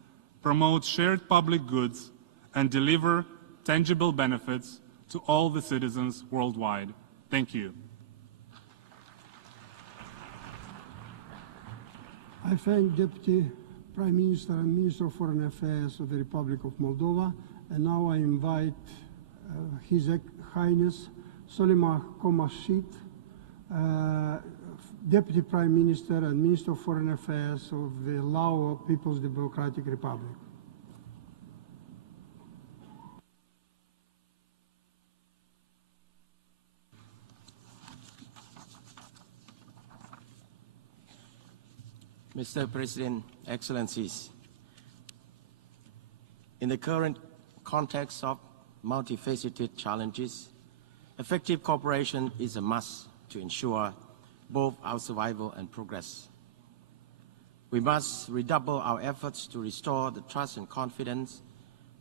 promote shared public goods, and deliver tangible benefits to all the citizens worldwide. Thank you. I thank Deputy Prime Minister and Minister of Foreign Affairs of the Republic of Moldova, and now I invite His Highness Solima Komashit, Deputy Prime Minister and Minister of Foreign Affairs of the Laos People's Democratic Republic. Mr. President, Excellencies, in the current context of multifaceted challenges, effective cooperation is a must to ensure both our survival and progress. We must redouble our efforts to restore the trust and confidence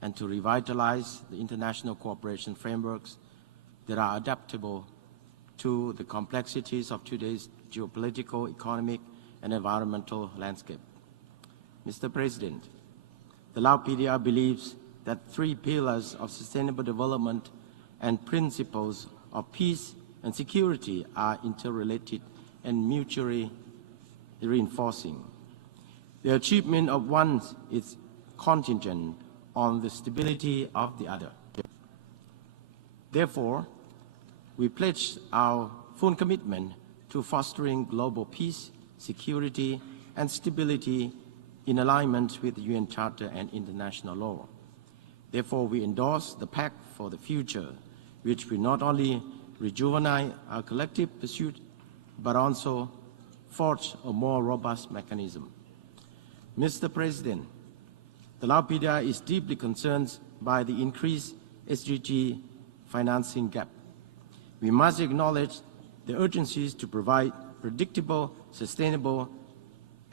and to revitalize the international cooperation frameworks that are adaptable to the complexities of today's geopolitical, economic, and environmental landscape. Mr. President, the Lao PDR believes that 3 pillars of sustainable development and principles of peace and security are interrelated and mutually reinforcing. The achievement of one is contingent on the stability of the other. Therefore, we pledge our full commitment to fostering global peace, security, and stability in alignment with the UN Charter and international law. Therefore, we endorse the Pact for the Future, which will not only rejuvenate our collective pursuit, but also forge a more robust mechanism. Mr. President, the Lao PDR is deeply concerned by the increased SDG financing gap. We must acknowledge the urgencies to provide predictable, sustainable,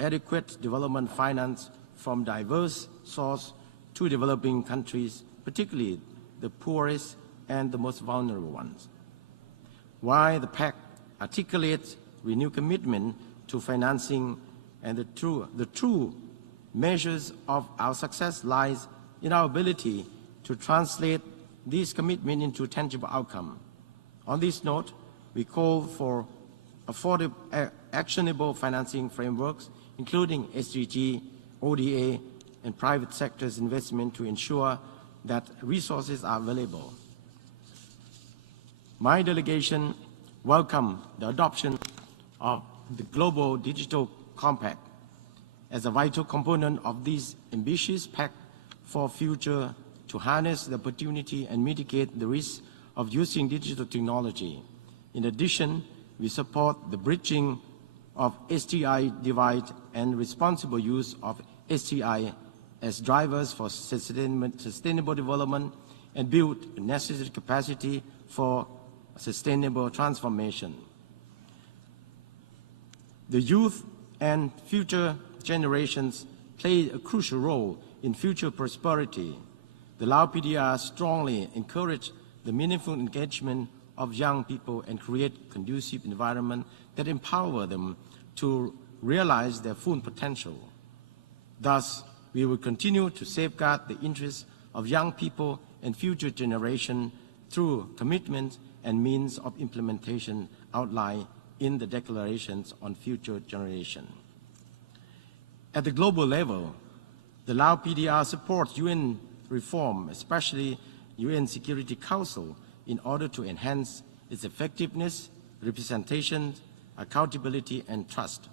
adequate development finance from diverse sources to developing countries, particularly the poorest and the most vulnerable ones. While the Pact articulates renewed commitment to financing, and the true measures of our success lies in our ability to translate these commitments into tangible outcome. On this note, we call for affordable, actionable financing frameworks, including SDG, ODA, and private sector's investment to ensure that resources are available. My delegation welcomes the adoption of the Global Digital Compact as a vital component of this ambitious pact for future to harness the opportunity and mitigate the risk of using digital technology. In addition, we support the bridging of STI divide and responsible use of STI as drivers for sustainable development and build necessary capacity for sustainable transformation. The youth and future generations play a crucial role in future prosperity. The Lao PDR strongly encourage the meaningful engagement of young people and create conducive environment that empower them to realize their full potential. Thus, we will continue to safeguard the interests of young people and future generations through commitments and means of implementation outlined in the declarations on future generation. At the global level, the Lao PDR supports UN reform, especially UN Security Council, in order to enhance its effectiveness, representation, accountability, and trust.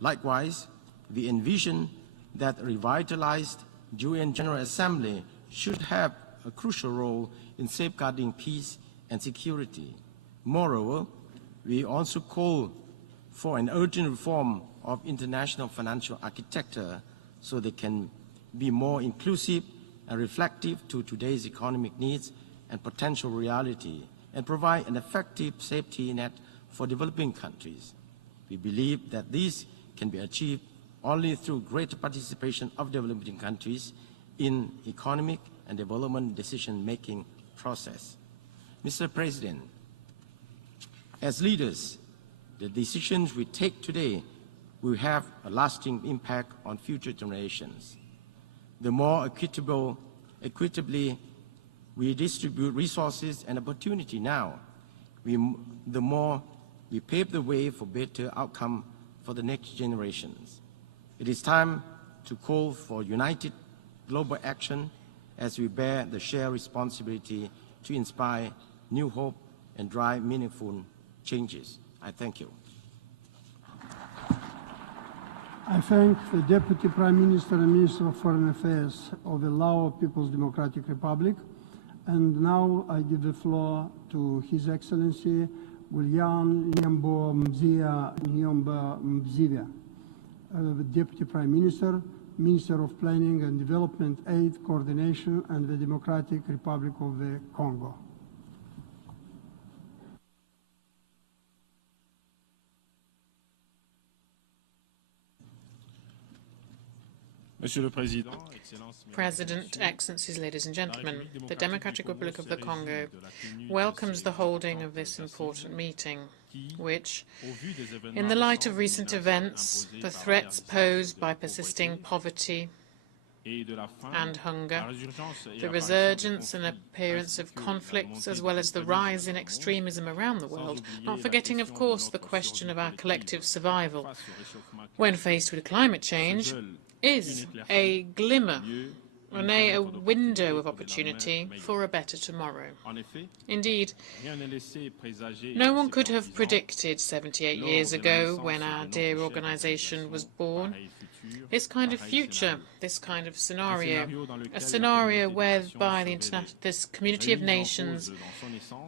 Likewise, we envision that a revitalized UN General Assembly should have a crucial role in safeguarding peace and security. Moreover, we also call for an urgent reform of international financial architecture so they can be more inclusive and reflective to today's economic needs and potential reality, and provide an effective safety net for developing countries. We believe that this can be achieved only through greater participation of developing countries in economic and development decision-making process. Mr. President, as leaders, the decisions we take today will have a lasting impact on future generations. The more equitably we distribute resources and opportunity now, the more we pave the way for better outcome for the next generations. It is time to call for united global action as we bear the shared responsibility to inspire new hope and drive meaningful changes. I thank you. I thank the Deputy Prime Minister and Minister of Foreign Affairs of the Lao People's Democratic Republic. And now I give the floor to His Excellency William Nyambo Mzia Nyomba Mzivia, the Deputy Prime Minister, Minister of Planning and Development Aid Coordination and the Democratic Republic of the Congo. President, Excellencies, ladies and gentlemen, the Democratic Republic of the Congo welcomes the holding of this important meeting, which, in the light of recent events, the threats posed by persisting poverty and hunger, the resurgence and appearance of conflicts, as well as the rise in extremism around the world, not forgetting, of course, the question of our collective survival when faced with climate change, is a glimmer a window of opportunity for a better tomorrow. Indeed, no one could have predicted 78 years ago, when our dear organisation was born, this kind of future, this kind of scenario, a scenario whereby this community of nations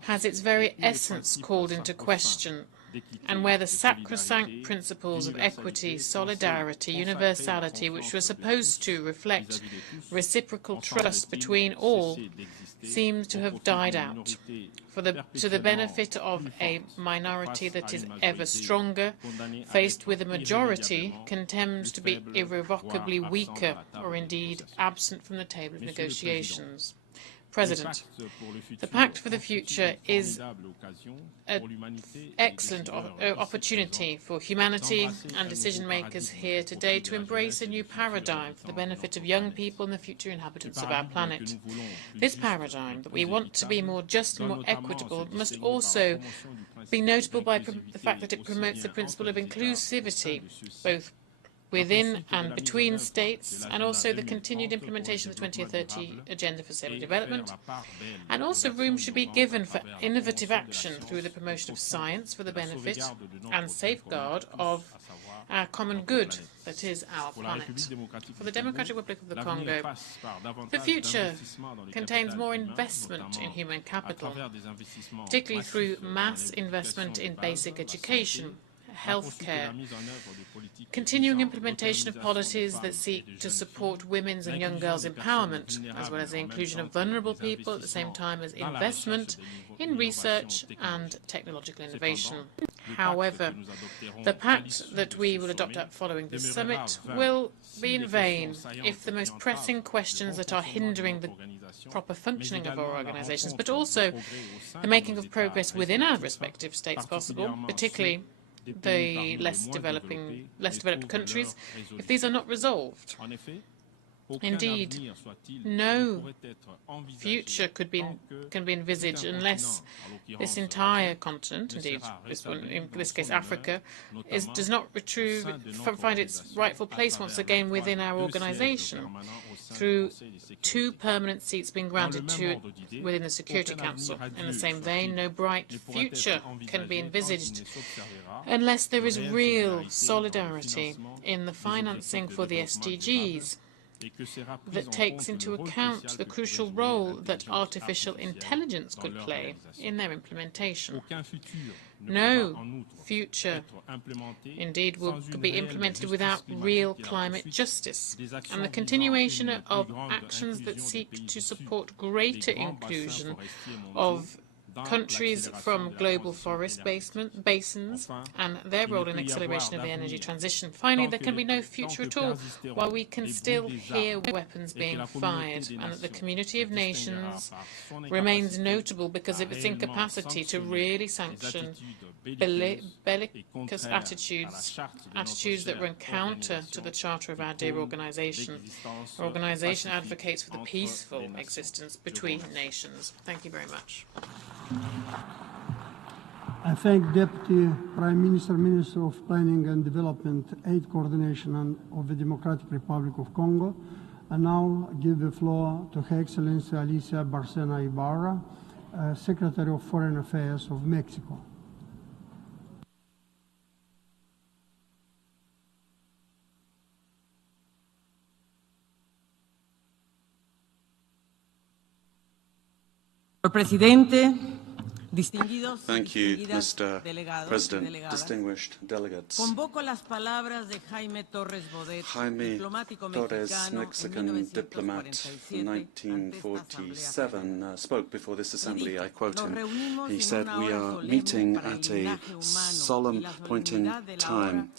has its very essence called into question, and where the sacrosanct principles of equity, solidarity, universality, which were supposed to reflect reciprocal trust between all, seem to have died out, to the benefit of a minority that is ever stronger, faced with a majority condemned to be irrevocably weaker, or indeed absent from the table of negotiations. President, the Pact for the Future is an excellent opportunity for humanity and decision-makers here today to embrace a new paradigm for the benefit of young people and the future inhabitants of our planet. This paradigm, that we want to be more just and more equitable, must also be notable by the fact that it promotes the principle of inclusivity, both within and between states, and also the continued implementation of the 2030 Agenda for Sustainable Development. And also room should be given for innovative action through the promotion of science for the benefit and safeguard of our common good, that is our planet. For the Democratic Republic of the Congo, the future contains more investment in human capital, particularly through mass investment in basic education, healthcare, continuing implementation of policies that seek to support women's and young girls' empowerment, as well as the inclusion of vulnerable people at the same time as investment in research and technological innovation. However, the pact that we will adopt following this summit will be in vain if the most pressing questions that are hindering the proper functioning of our organisations, but also the making of progress within our respective states possible, particularly the less developed countries, if these are not resolved. Indeed, no future can be envisaged unless this entire continent, indeed in this case Africa, does not find its rightful place once again within our organisation, through 2 permanent seats being granted within the Security Council. In the same vein, no bright future can be envisaged unless there is real solidarity in the financing for the SDGs, that takes into account the crucial role that artificial intelligence could play in their implementation. No future, indeed, could be implemented without real climate justice, and the continuation of actions that seek to support greater inclusion of countries from global forest basins and their role in acceleration of the energy transition. Finally, there can be no future at all while we can still hear weapons being fired, and that the community of nations remains notable because of its incapacity to really sanction bellicose attitudes that run counter to the charter of our dear organisation. Our organisation advocates for the peaceful existence between nations. Thank you very much. I thank Deputy Prime Minister, Minister of Planning and Development, Aid Coordination of the Democratic Republic of Congo, and now give the floor to Her Excellency Alicia Bárcena Ibarra, Secretary of Foreign Affairs of Mexico. Thank you, Mr. President, distinguished delegates. Jaime Torres, Mexican diplomat in 1947, spoke before this assembly. I quote him. He said, "We are meeting at a solemn point in time.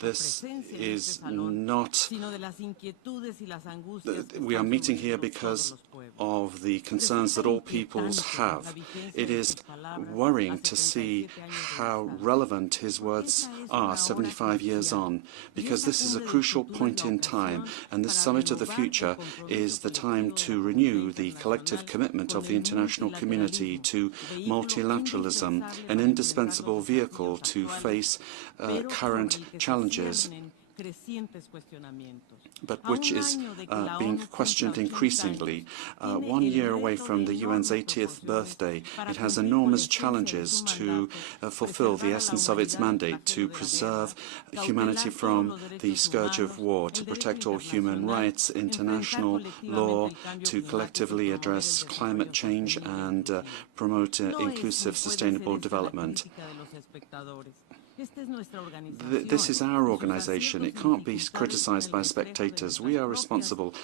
This is not... We are meeting here because of the concerns that all peoples have. It is worrying to see how relevant his words are 75 years on, because this is a crucial point in time, and this Summit of the Future is the time to renew the collective commitment of the international community to multilateralism, an indispensable vehicle to face current challenges. but which is being questioned increasingly. 1 year away from the UN's 80th birthday, it has enormous challenges to fulfill the essence of its mandate, to preserve humanity from the scourge of war, to protect all human rights, international law, to collectively address climate change and promote inclusive, sustainable development. This is our organization. It can't be criticized by spectators. We are responsible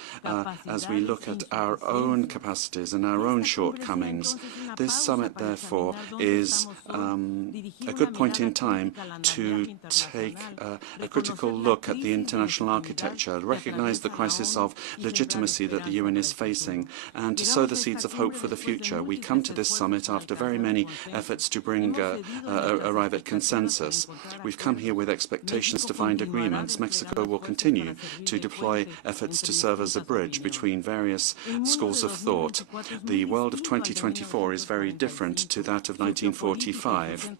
as we look at our own capacities and our own shortcomings. This summit, therefore, is a good point in time to take a critical look at the international architecture, recognize the crisis of legitimacy that the UN is facing, and to sow the seeds of hope for the future. We come to this summit after very many efforts to arrive at consensus. We've come here with expectations to find agreements. Mexico will continue to deploy efforts to serve as a bridge between various schools of thought. The world of 2024 is very different to that of 1945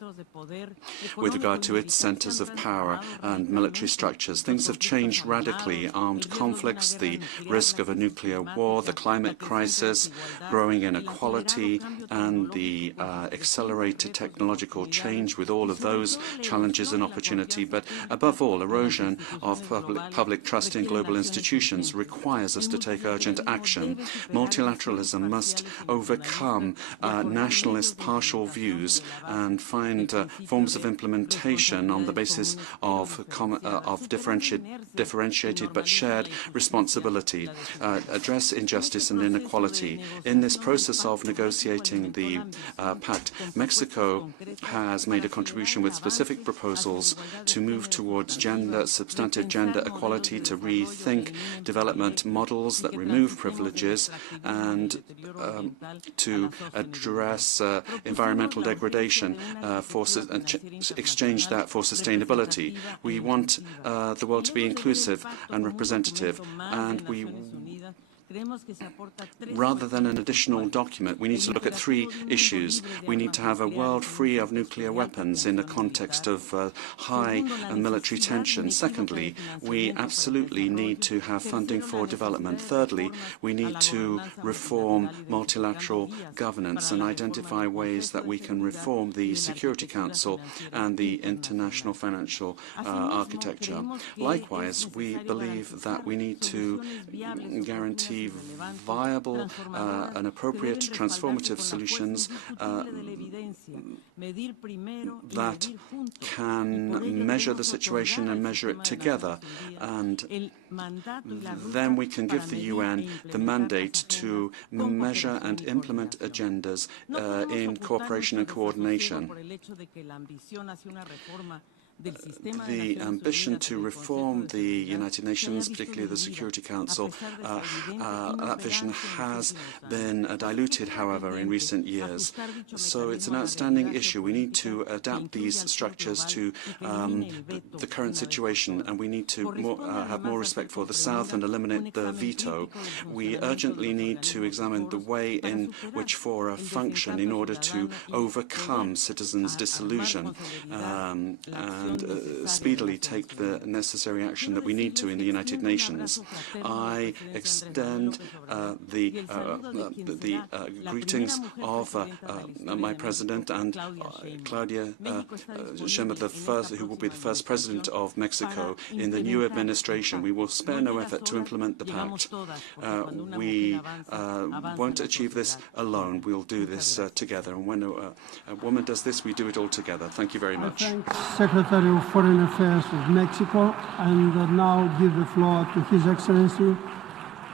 with regard to its centers of power and military structures. Things have changed radically. Armed conflicts, the risk of a nuclear war, the climate crisis, growing inequality, and the accelerated technological change with all of those challenges and opportunity, but above all, erosion of public trust in global institutions requires us to take urgent action. Multilateralism must overcome nationalist partial views and find forms of implementation on the basis of differentiated but shared responsibility, address injustice and inequality. In this process of negotiating the Pact, Mexico has made a contribution with specific proposals to move towards substantive gender equality, to rethink development models that remove privileges, and to address environmental degradation and exchange that for sustainability. We want the world to be inclusive and representative, and rather than an additional document, we need to look at three issues. We need to have a world free of nuclear weapons in a context of high military tension. Secondly, we absolutely need to have funding for development. Thirdly, we need to reform multilateral governance and identify ways that we can reform the Security Council and the international financial architecture. Likewise, we believe that we need to guarantee viable and appropriate transformative solutions that can measure the situation and measure it together. And then we can give the UN the mandate to measure and implement agendas in cooperation and coordination. The ambition to reform the United Nations, particularly the Security Council, that vision has been diluted, however, in recent years. So it's an outstanding issue. We need to adapt these structures to the current situation, and we need to have more respect for the South and eliminate the veto. We urgently need to examine the way in which fora function in order to overcome citizens' disillusion and speedily take the necessary action that we need to in the United Nations. I extend the greetings of my president and Claudia Sheinbaum, who will be the first president of Mexico in the new administration. We will spare no effort to implement the Pact. We won't achieve this alone. We'll do this together. And when a woman does this, we do it all together. Thank you very much. Secretary of Foreign Affairs of Mexico, and now give the floor to His Excellency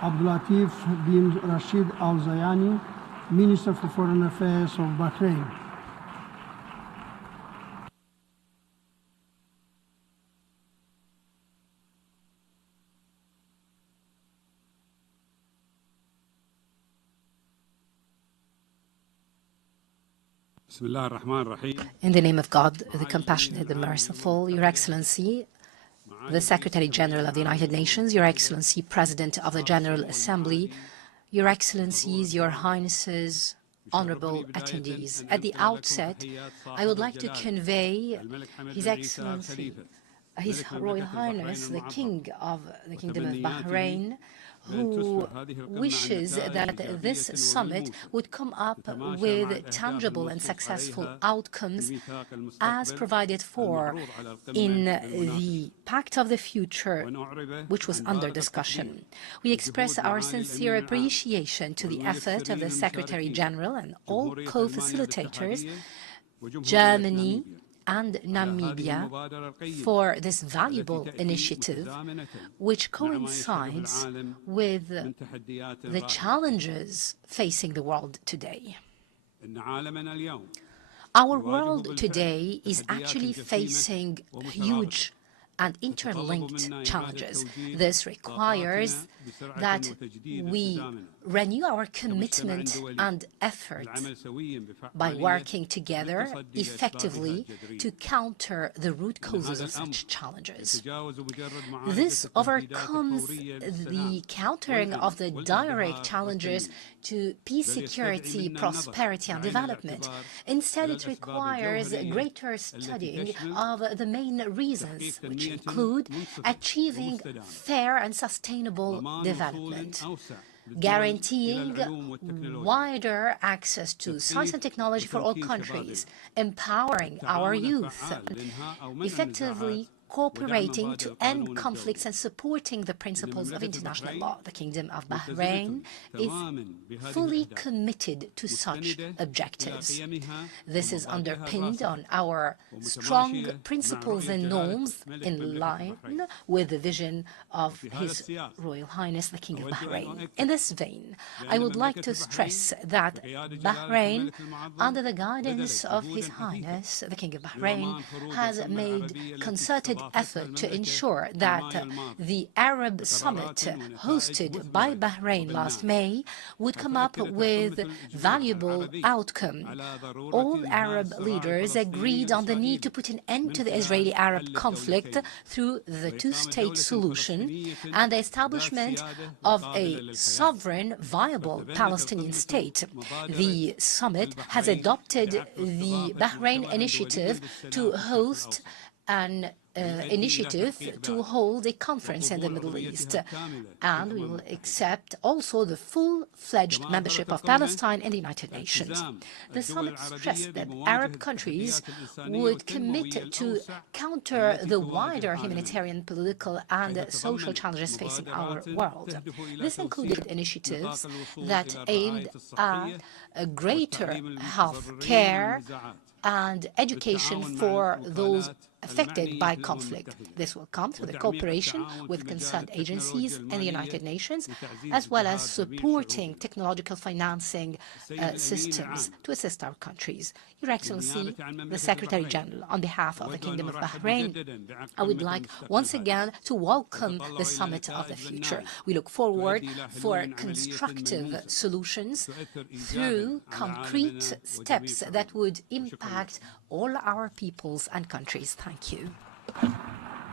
Abdulatif bin Rashid Al Zayani, Minister for Foreign Affairs of Bahrain. In the name of God, the Compassionate and Merciful, Your Excellency, the Secretary General of the United Nations, Your Excellency, President of the General Assembly, Your Excellencies, Your Highnesses, honorable attendees. At the outset, I would like to convey His Excellency His Royal Highness, the King of the Kingdom of Bahrain, who wishes that this summit would come up with tangible and successful outcomes as provided for in the Pact of the Future, which was under discussion. We express our sincere appreciation to the effort of the Secretary General and all co-facilitators, Germany and Namibia, for this valuable initiative, which coincides with the challenges facing the world today. Our world today is actually facing huge and interlinked challenges. This requires that we renew our commitment and effort by working together effectively to counter the root causes of such challenges. This overcomes the countering of the direct challenges to peace, security, prosperity and development. Instead, it requires greater studying of the main reasons, which include achieving fair and sustainable development, guaranteeing wider access to science and technology for all countries, empowering our youth, effectively cooperating to end conflicts and supporting the principles of international law. The Kingdom of Bahrain is fully committed to such objectives. This is underpinned on our strong principles and norms in line with the vision of His Royal Highness, the King of Bahrain. In this vein, I would like to stress that Bahrain, under the guidance of His Highness, the King of Bahrain, has made concerted effort to ensure that the Arab summit hosted by Bahrain last May would come up with valuable outcome. All Arab leaders agreed on the need to put an end to the Israeli-Arab conflict through the two-state solution and the establishment of a sovereign, viable Palestinian state. The summit has adopted the Bahrain initiative to host an initiative to hold a conference in the Middle East, and we will accept also the full-fledged membership of Palestine in the United Nations. The summit stressed that Arab countries would commit to counter the wider humanitarian, political and social challenges facing our world. This included initiatives that aimed at a greater health care and education for those affected by conflict. This will come through the cooperation with concerned agencies and the United Nations, as well as supporting technological financing systems to assist our countries. Your Excellency, the Secretary General, on behalf of the Kingdom of Bahrain, I would like once again to welcome the Summit of the Future. We look forward for constructive solutions through concrete steps that would impact all our peoples and countries. Thank you.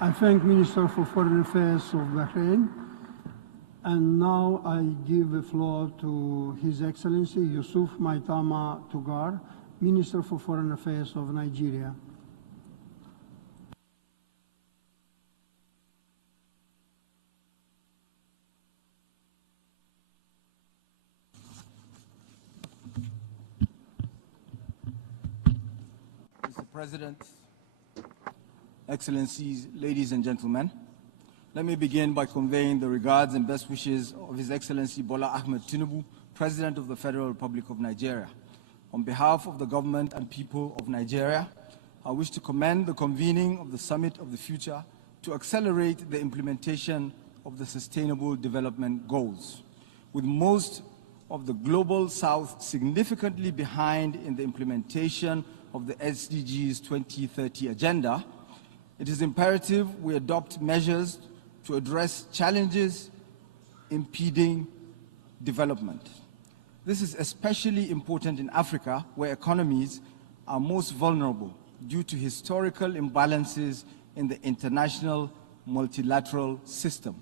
I thank Minister for Foreign Affairs of Bahrain. And now I give the floor to His Excellency Yusuf Maitama Tugar, Minister for Foreign Affairs of Nigeria. Mr. President, Excellencies, ladies and gentlemen, let me begin by conveying the regards and best wishes of His Excellency Bola Ahmed Tinubu, President of the Federal Republic of Nigeria. On behalf of the government and people of Nigeria, I wish to commend the convening of the Summit of the Future to accelerate the implementation of the Sustainable Development Goals. With most of the Global South significantly behind in the implementation of the SDGs 2030 agenda, it is imperative we adopt measures to address challenges impeding development. This is especially important in Africa, where economies are most vulnerable due to historical imbalances in the international multilateral system.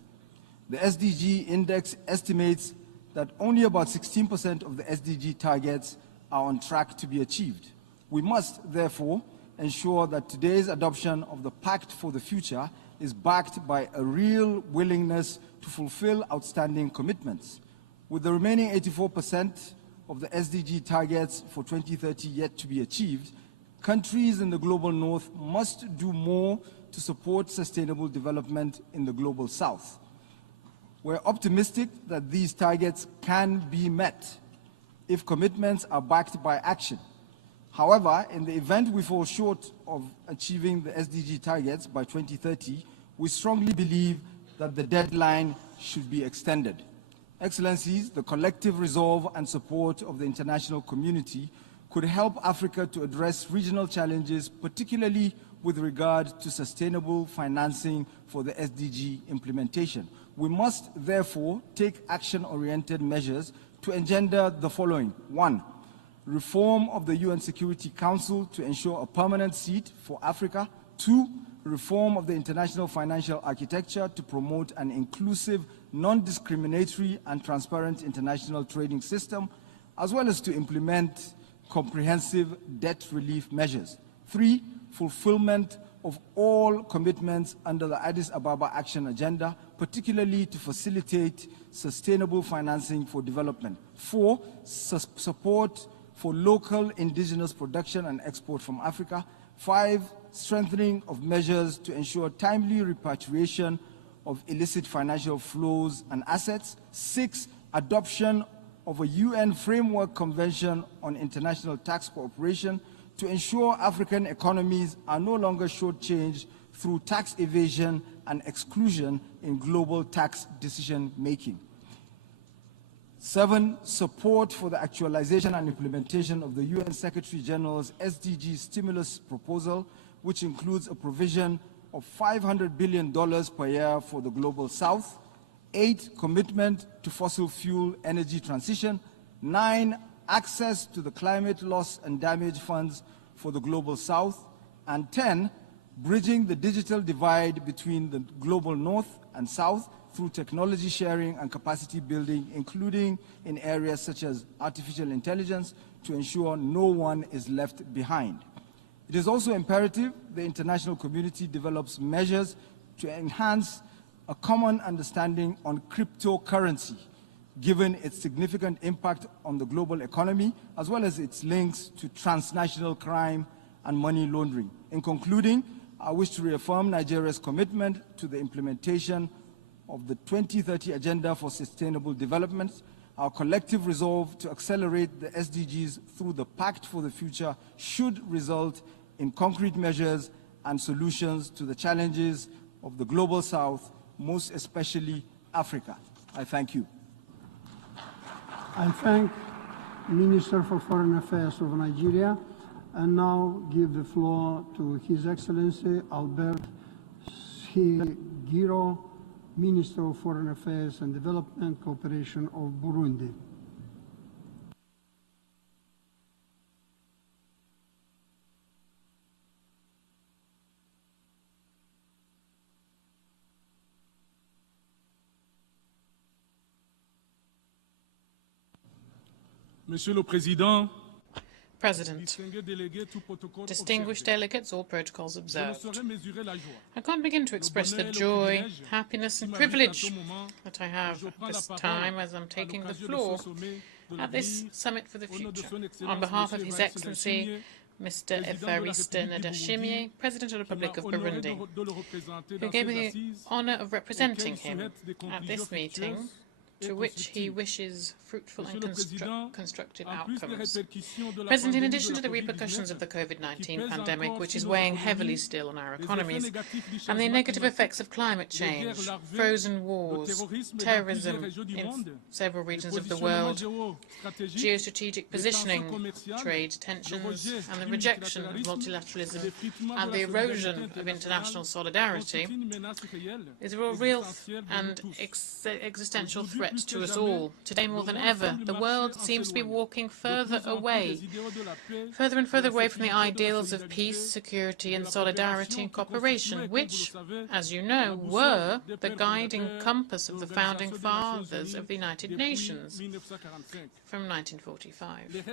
The SDG Index estimates that only about 16% of the SDG targets are on track to be achieved. We must, therefore, ensure that today's adoption of the Pact for the Future is backed by a real willingness to fulfill outstanding commitments. With the remaining 84% of the SDG targets for 2030 yet to be achieved, countries in the global north must do more to support sustainable development in the global south. We're optimistic that these targets can be met if commitments are backed by action. However, in the event we fall short of achieving the SDG targets by 2030, we strongly believe that the deadline should be extended. Excellencies, the collective resolve and support of the international community could help Africa to address regional challenges, particularly with regard to sustainable financing for the SDG implementation. We must therefore take action-oriented measures to engender the following. 1. Reform of the UN Security Council to ensure a permanent seat for Africa. 2. Reform of the international financial architecture to promote an inclusive, non-discriminatory and transparent international trading system, as well as to implement comprehensive debt relief measures. 3. Fulfillment of all commitments under the Addis Ababa Action Agenda, particularly to facilitate sustainable financing for development. 4. Support for local indigenous production and export from Africa. 5. Strengthening of measures to ensure timely repatriation of illicit financial flows and assets. 6. Adoption of a UN Framework Convention on International Tax Cooperation to ensure African economies are no longer shortchanged through tax evasion and exclusion in global tax decision-making. 7. Support for the actualization and implementation of the UN Secretary-General's SDG stimulus proposal, which includes a provision of $500 billion per year for the Global South. 8. Commitment to fossil fuel energy transition. 9. Access to the climate loss and damage funds for the Global South. And 10. Bridging the digital divide between the Global North and South through technology sharing and capacity building, including in areas such as artificial intelligence, to ensure no one is left behind. It is also imperative the international community develops measures to enhance a common understanding on cryptocurrency, given its significant impact on the global economy, as well as its links to transnational crime and money laundering. In concluding, I wish to reaffirm Nigeria's commitment to the implementation of the 2030 Agenda for Sustainable Development. Our collective resolve to accelerate the SDGs through the Pact for the Future should result in concrete measures and solutions to the challenges of the Global South, most especially Africa. I thank you. I thank Minister for Foreign Affairs of Nigeria and now give the floor to His Excellency Albert Shigiro, Minister of Foreign Affairs and Development Cooperation of Burundi. Monsieur le Président, President, distinguished delegates, all protocols observed. I can't begin to express the joy, happiness and privilege that I have at this time as I'm taking the floor at this Summit for the Future. On behalf of His Excellency, Mr. Evariste Ndayishimiye, President of the Republic of Burundi, who gave me the honour of representing him at this meeting, to which he wishes fruitful and constructive outcomes. President, in addition to the repercussions of the COVID-19 pandemic, which is weighing heavily still on our economies, and the negative effects of climate change, frozen wars, terrorism in several regions of the world, geostrategic positioning, trade tensions, and the rejection of multilateralism and the erosion of international solidarity, is a real and existential threat threat to us all. Today more than ever, the world seems to be walking further and further away from the ideals of peace, security and solidarity and cooperation, which, as you know, were the guiding compass of the founding fathers of the United Nations from 1945.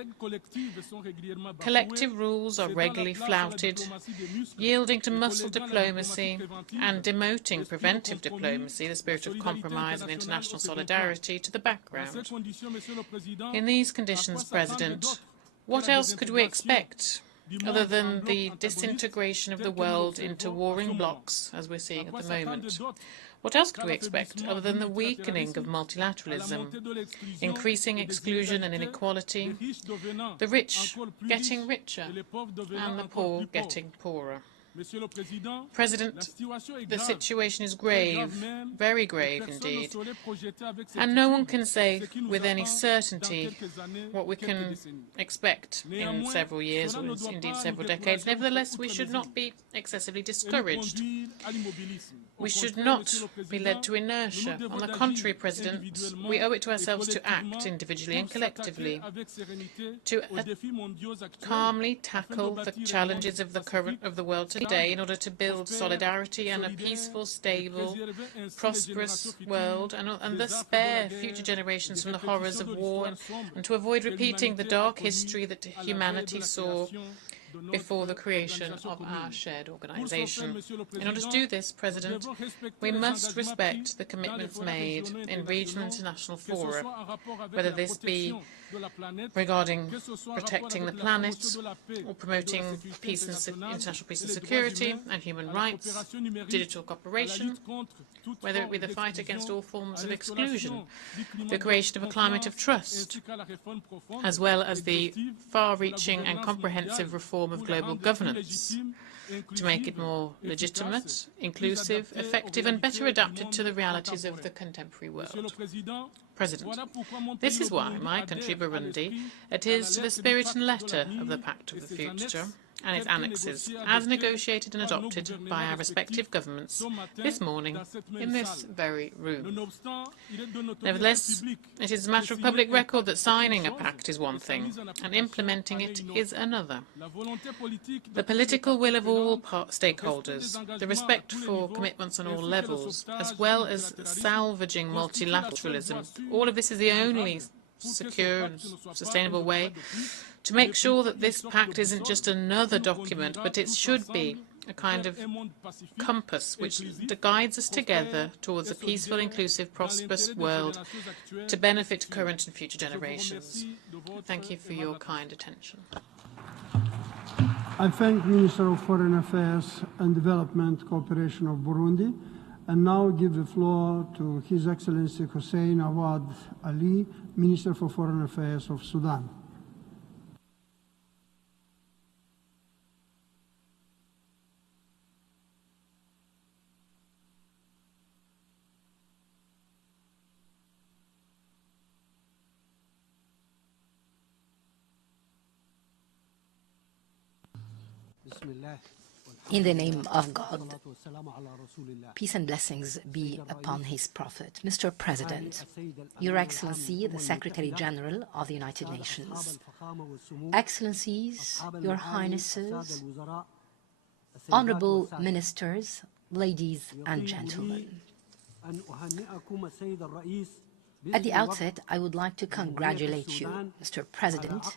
Collective rules are regularly flouted, yielding to muscle diplomacy and demoting preventive diplomacy, the spirit of compromise and international solidarity, to the background. In these conditions, President, what else could we expect other than the disintegration of the world into warring blocs, as we're seeing at the moment? What else could we expect other than the weakening of multilateralism, increasing exclusion and inequality, the rich getting richer and the poor getting poorer? President, the situation is grave, very grave indeed, and no one can say with any certainty what we can expect in several years or indeed several decades. Nevertheless, we should not be excessively discouraged. We should not be led to inertia. On the contrary, President, we owe it to ourselves to act individually and collectively, to calmly tackle the challenges of the world today in order to build solidarity and a peaceful, stable, prosperous world, and thus spare future generations from the horrors of war, and to avoid repeating the dark history that humanity saw before the creation of our shared organisation. In order to do this, President, we must respect the commitments made in regional and international fora, whether this be regarding protecting the planet or promoting international peace and security and human rights, digital cooperation, whether it be the fight against all forms of exclusion, the creation of a climate of trust, as well as the far-reaching and comprehensive reform of global governance to make it more legitimate, inclusive, effective and better adapted to the realities of the contemporary world. President, this is why my country, Burundi, adheres to the spirit and letter of the Pact of the Future and its annexes, as negotiated and adopted by our respective governments this morning in this very room. Nevertheless, it is a matter of public record that signing a pact is one thing and implementing it is another. The political will of all stakeholders, the respect for commitments on all levels, as well as salvaging multilateralism, all of this is the only secure and sustainable way to make sure that this pact isn't just another document, but it should be a kind of compass which guides us together towards a peaceful, inclusive, prosperous world to benefit current and future generations. Thank you for your kind attention. I thank Minister of Foreign Affairs and Development Cooperation of Burundi, and now give the floor to His Excellency Hussein Awad Ali, Minister for Foreign Affairs of Sudan. In the name of God, peace and blessings be upon His Prophet. Mr. President, Your Excellency, the Secretary General of the United Nations, Excellencies, Your Highnesses, Honorable Ministers, ladies and gentlemen. At the outset, I would like to congratulate you, Mr. President,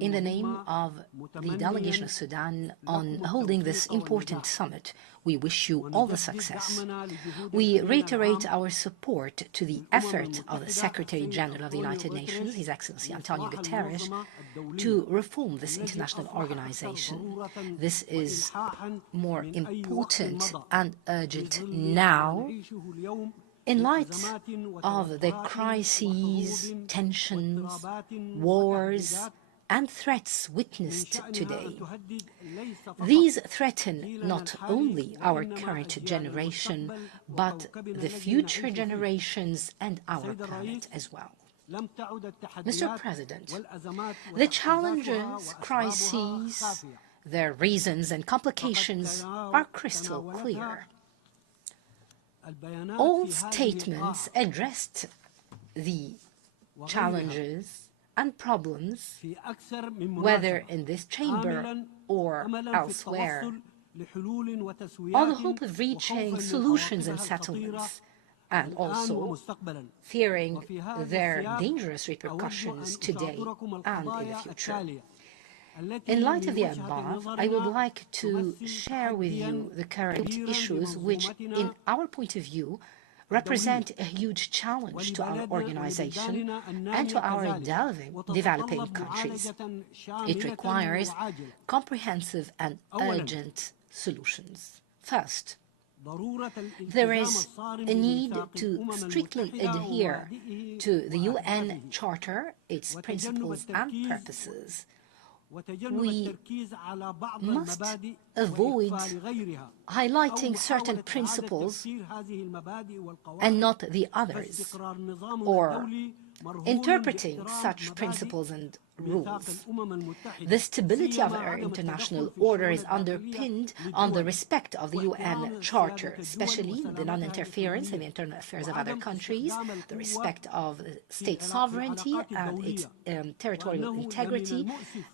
in the name of the delegation of Sudan on holding this important summit. We wish you all the success. We reiterate our support to the effort of the Secretary General of the United Nations, His Excellency Antonio Guterres, to reform this international organization. This is more important and urgent now in light of the crises, tensions, wars, and threats witnessed today. These threaten not only our current generation, but the future generations and our planet as well. Mr. President, the challenges, crises, their reasons and complications are crystal clear. All statements addressed the challenges and problems, whether in this chamber or elsewhere, on the hope of reaching solutions and settlements, and also fearing their dangerous repercussions today and in the future. In light of the above, I would like to share with you the current issues which, in our point of view, represent a huge challenge to our organization and to our developing countries. It requires comprehensive and urgent solutions. First, there is a need to strictly adhere to the UN Charter, its principles and purposes. We must avoid highlighting certain principles and not the others, or interpreting such principles and rules. The stability of our international order is underpinned on the respect of the UN Charter, especially the non-interference in the internal affairs of other countries, the respect of state sovereignty and its territorial integrity,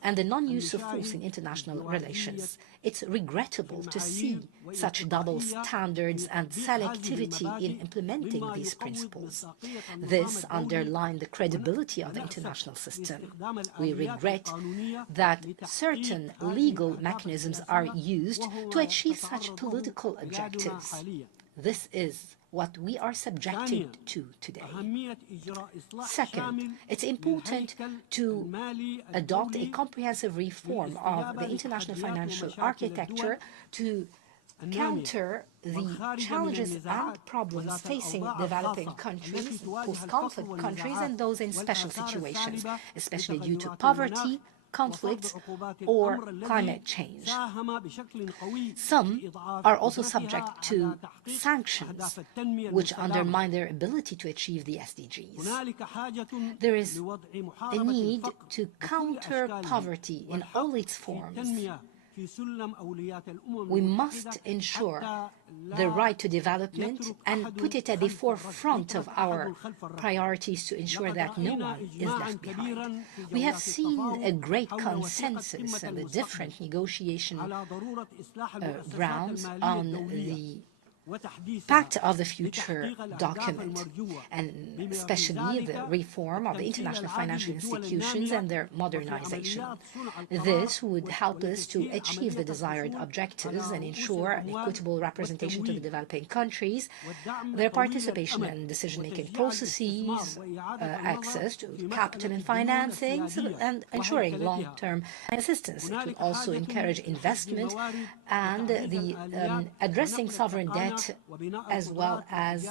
and the non-use of force in international relations. It's regrettable to see such double standards and selectivity in implementing these principles. This underlines the credibility of the international system. We regret that certain legal mechanisms are used to achieve such political objectives. This is what we are subjected to today. Second, it's important to adopt a comprehensive reform of the international financial architecture to counter the challenges and problems facing developing countries, post-conflict countries, and those in special situations, especially due to poverty, conflicts, or climate change. Some are also subject to sanctions, which undermine their ability to achieve the SDGs. There is a need to counter poverty in all its forms. We must ensure the right to development and put it at the forefront of our priorities to ensure that no one is left behind. We have seen a great consensus in the different negotiation rounds on the Pact of the Future document, and especially the reform of the international financial institutions and their modernization. This would help us to achieve the desired objectives and ensure an equitable representation to the developing countries, their participation in decision-making processes, access to capital and financing, and ensuring long-term assistance. It will also encourage investment and the addressing sovereign debt as well as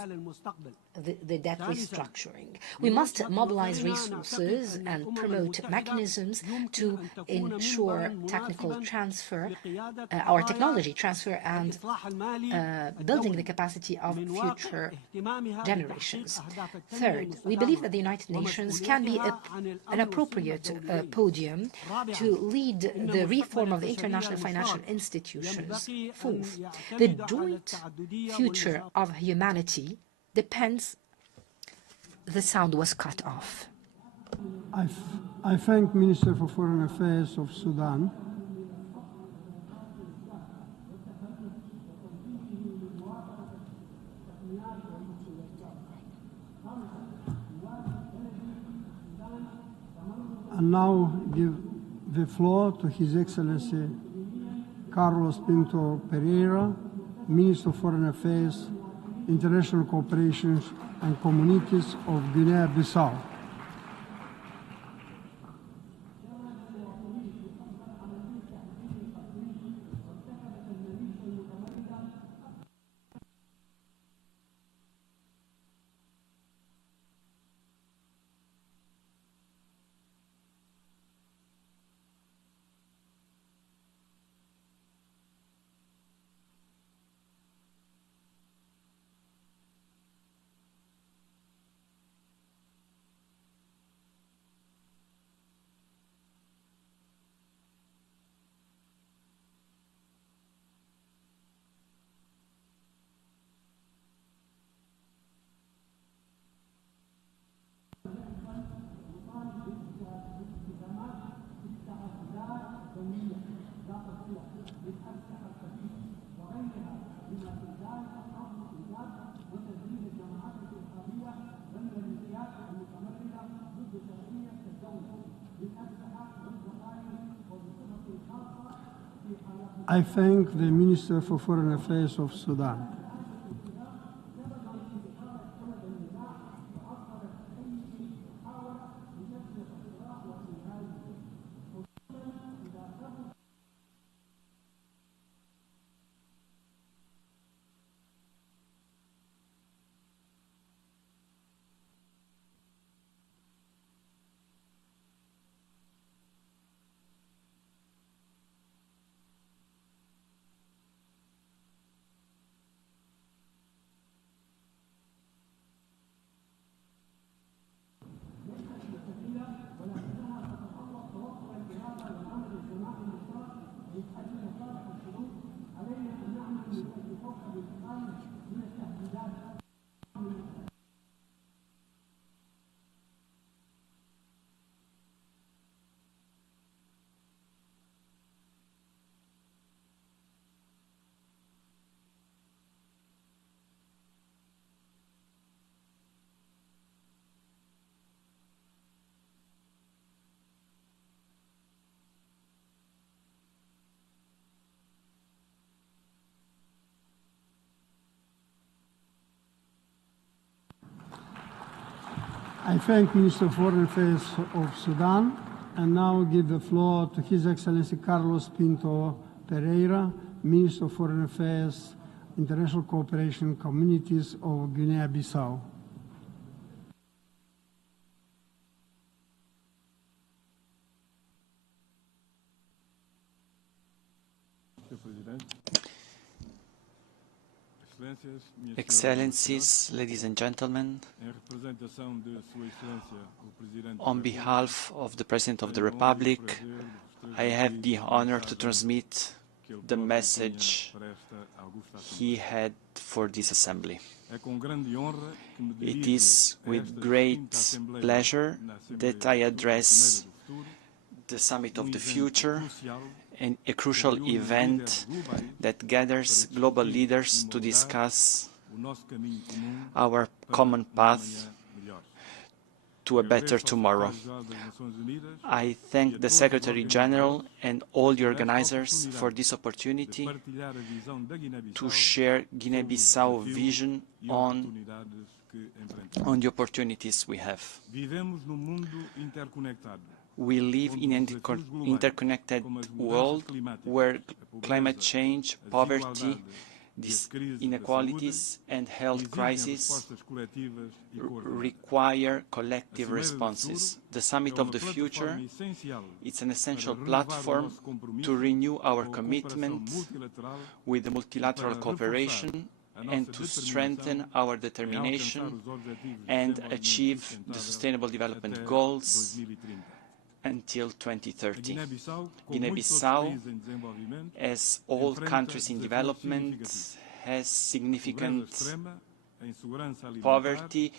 the debt restructuring. We must mobilize resources and promote mechanisms to ensure technical transfer, our technology transfer, and building the capacity of future generations. Third, we believe that the United Nations can be an appropriate podium to lead the reform of the international financial institutions. Fourth, the joint future of humanity depends. The sound was cut off. I thank Minister for Foreign Affairs of Sudan. And now give the floor to His Excellency Carlos Pinto Pereira, Minister of Foreign Affairs, International Cooperation and Communities of Guinea-Bissau. I thank the Minister for Foreign Affairs of Sudan. I thank Minister of Foreign Affairs of Sudan and now give the floor to His Excellency Carlos Pinto Pereira, Minister of Foreign Affairs, International Cooperation Communities of Guinea-Bissau. Excellencies, ladies and gentlemen, on behalf of the President of the Republic, I have the honor to transmit the message he had for this assembly. It is with great pleasure that I address the Summit of the Future, and a crucial event that gathers global leaders to discuss our common path to a better tomorrow. I thank the Secretary General and all the organizers for this opportunity to share Guinea-Bissau vision on the opportunities we have. We live in an interconnected world where climate change, poverty, inequalities and health crises require collective responses. The Summit of the Future is an essential platform to renew our commitment with the multilateral cooperation and to strengthen our determination and achieve the Sustainable Development Goals until 2030. Guinea-Bissau, as all countries in development, has significant poverty,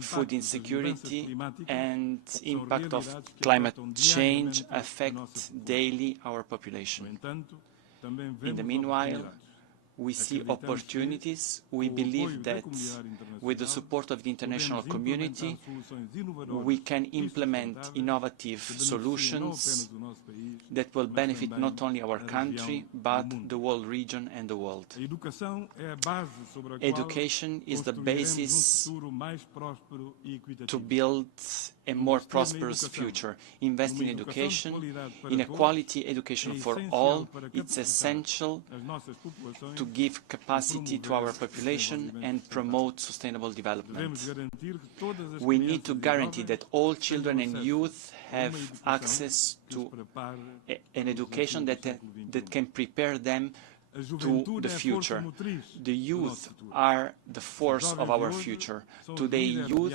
food insecurity, and impact of climate change affect daily our population. In the meanwhile, we see opportunities. We believe that with the support of the international community, we can implement innovative solutions that will benefit not only our country, but the whole region and the world. Education is the basis to build a more prosperous future. Invest in education, in quality education for all. It's essential to give capacity to our population and promote sustainable development. We need to guarantee that all children and youth have access to an education that can prepare them to the future. The youth are the force of our future. Today, youth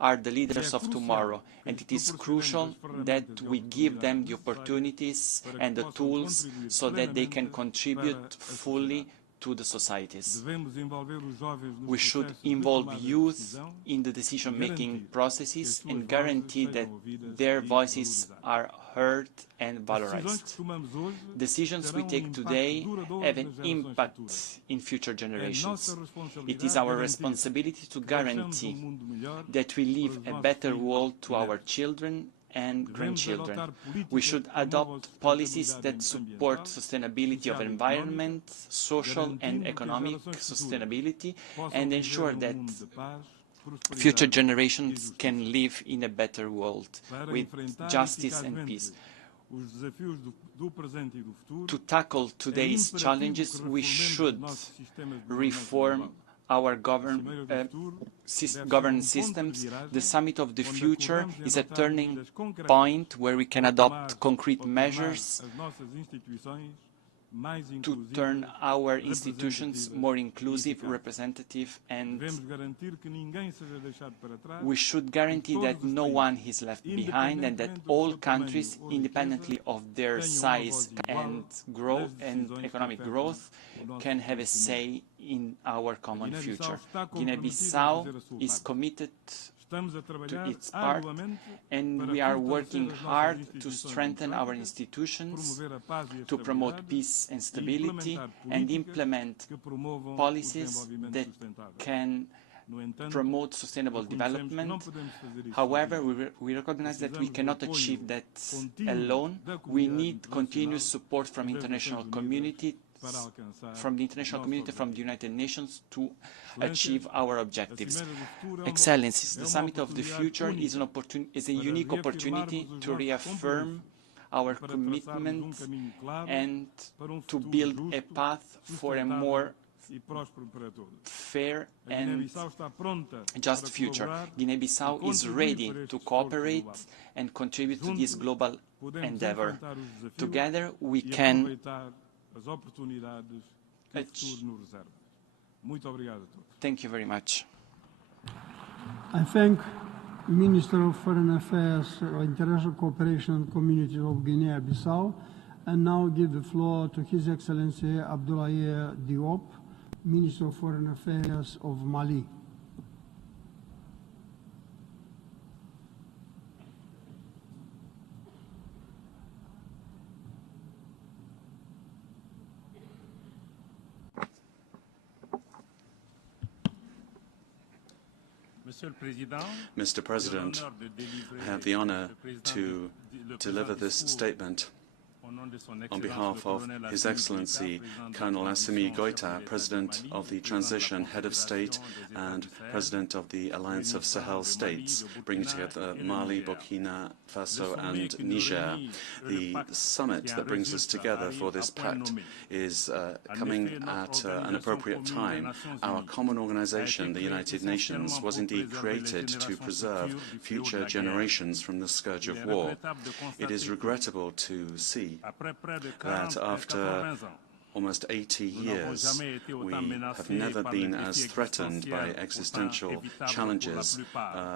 are the leaders of tomorrow, and it is crucial that we give them the opportunities and the tools so that they can contribute fully to the societies. We should involve youth in the decision-making processes and guarantee that their voices are heard and valorized. Decisions we take today have an impact in future generations. It is our responsibility to guarantee that we leave a better world to our children and grandchildren. We should adopt policies that support sustainability of environment, social and economic sustainability, and ensure that future generations can live in a better world with justice and peace. To tackle today's challenges, we should reform our governance systems. The Summit of the Future is a turning point where we can adopt concrete measures to turn our institutions more inclusive, representative, and we should guarantee that no one is left behind and that all countries, independently of their size and growth and economic growth, can have a say in our common future. Guinea-Bissau is committed to its part, and we are working hard to strengthen our institutions, to promote peace and stability, and implement policies that can promote sustainable development. However, we recognize that we cannot achieve that alone. We need continuous support from international community, from the United Nations to achieve our objectives. Excellencies, the Summit of the Future is a unique opportunity to reaffirm our commitment and to build a path for a more fair and just future. Guinea-Bissau is ready to cooperate and contribute to this global endeavor. Together we can Thank you very much. I thank Minister of Foreign Affairs, International Cooperation and Community of Guinea-Bissau, and now give the floor to His Excellency Abdoulaye Diop, Minister of Foreign Affairs of Mali. Mr. President, I have the honor to deliver this statement on behalf of His Excellency Colonel Assimi Goïta, President of the Transition Head of State and President of the Alliance of Sahel States, bringing together Mali, Burkina Faso and Niger. The summit that brings us together for this pact is coming at an appropriate time. Our common organization, the United Nations, was indeed created to preserve future generations from the scourge of war. It is regrettable to see that after almost 80 years, we have never been as threatened by existential challenges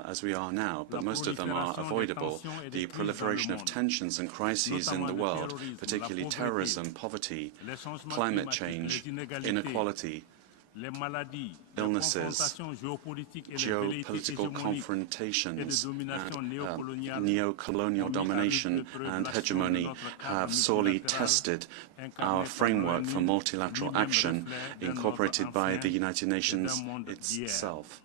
as we are now, but most of them are avoidable. The proliferation of tensions and crises in the world, particularly terrorism, poverty, climate change, inequality, illnesses, geopolitical confrontations, and neo-colonial domination and hegemony have sorely tested our framework for multilateral action incorporated by the United Nations itself.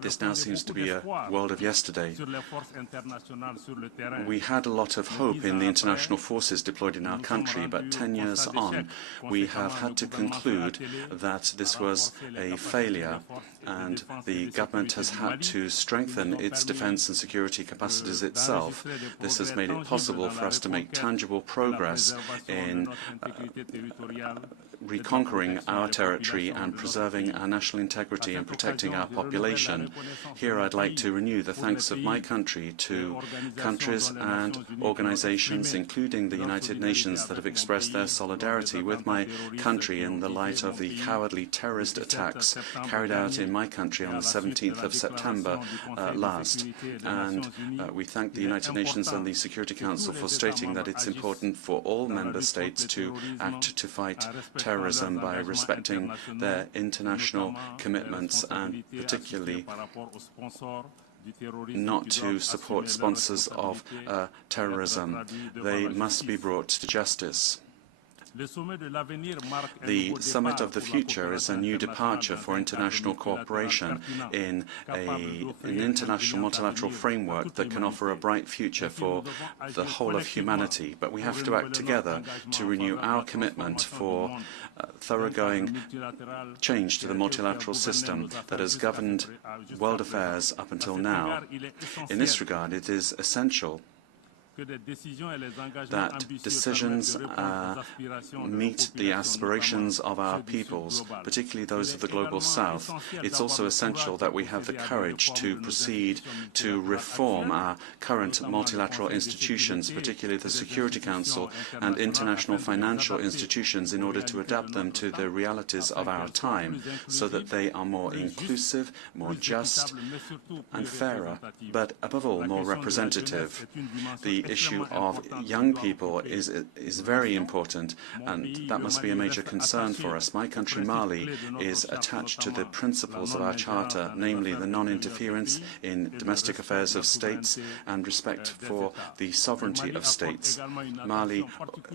This now seems to be a world of yesterday. We had a lot of hope in the international forces deployed in our country, but 10 years on, we have had to conclude that this was a failure, and the government has had to strengthen its defense and security capacities itself. This has made it possible for us to make tangible progress in reconquering our territory and preserving our national integrity and protecting our population. Here I'd like to renew the thanks of my country to countries and organizations, including the United Nations, that have expressed their solidarity with my country in the light of the cowardly terrorist attacks carried out in my country on the 17th of September last. And we thank the United Nations and the Security Council for stating that it's important for all member states to act to fight terrorism by respecting their international commitments and particularly not to support sponsors of terrorism. They must be brought to justice. The Summit of the Future is a new departure for international cooperation in an international multilateral framework that can offer a bright future for the whole of humanity. But we have to act together to renew our commitment for thoroughgoing change to the multilateral system that has governed world affairs up until now. In this regard, it is essential that decisions meet the aspirations of our peoples, particularly those of the Global South. It's also essential that we have the courage to proceed to reform our current multilateral institutions, particularly the Security Council and international financial institutions, in order to adapt them to the realities of our time, so that they are more inclusive, more just and fairer, but above all, more representative. The issue of young people is very important, and that must be a major concern for us. My country, Mali, is attached to the principles of our charter, namely the non-interference in domestic affairs of states and respect for the sovereignty of states. Mali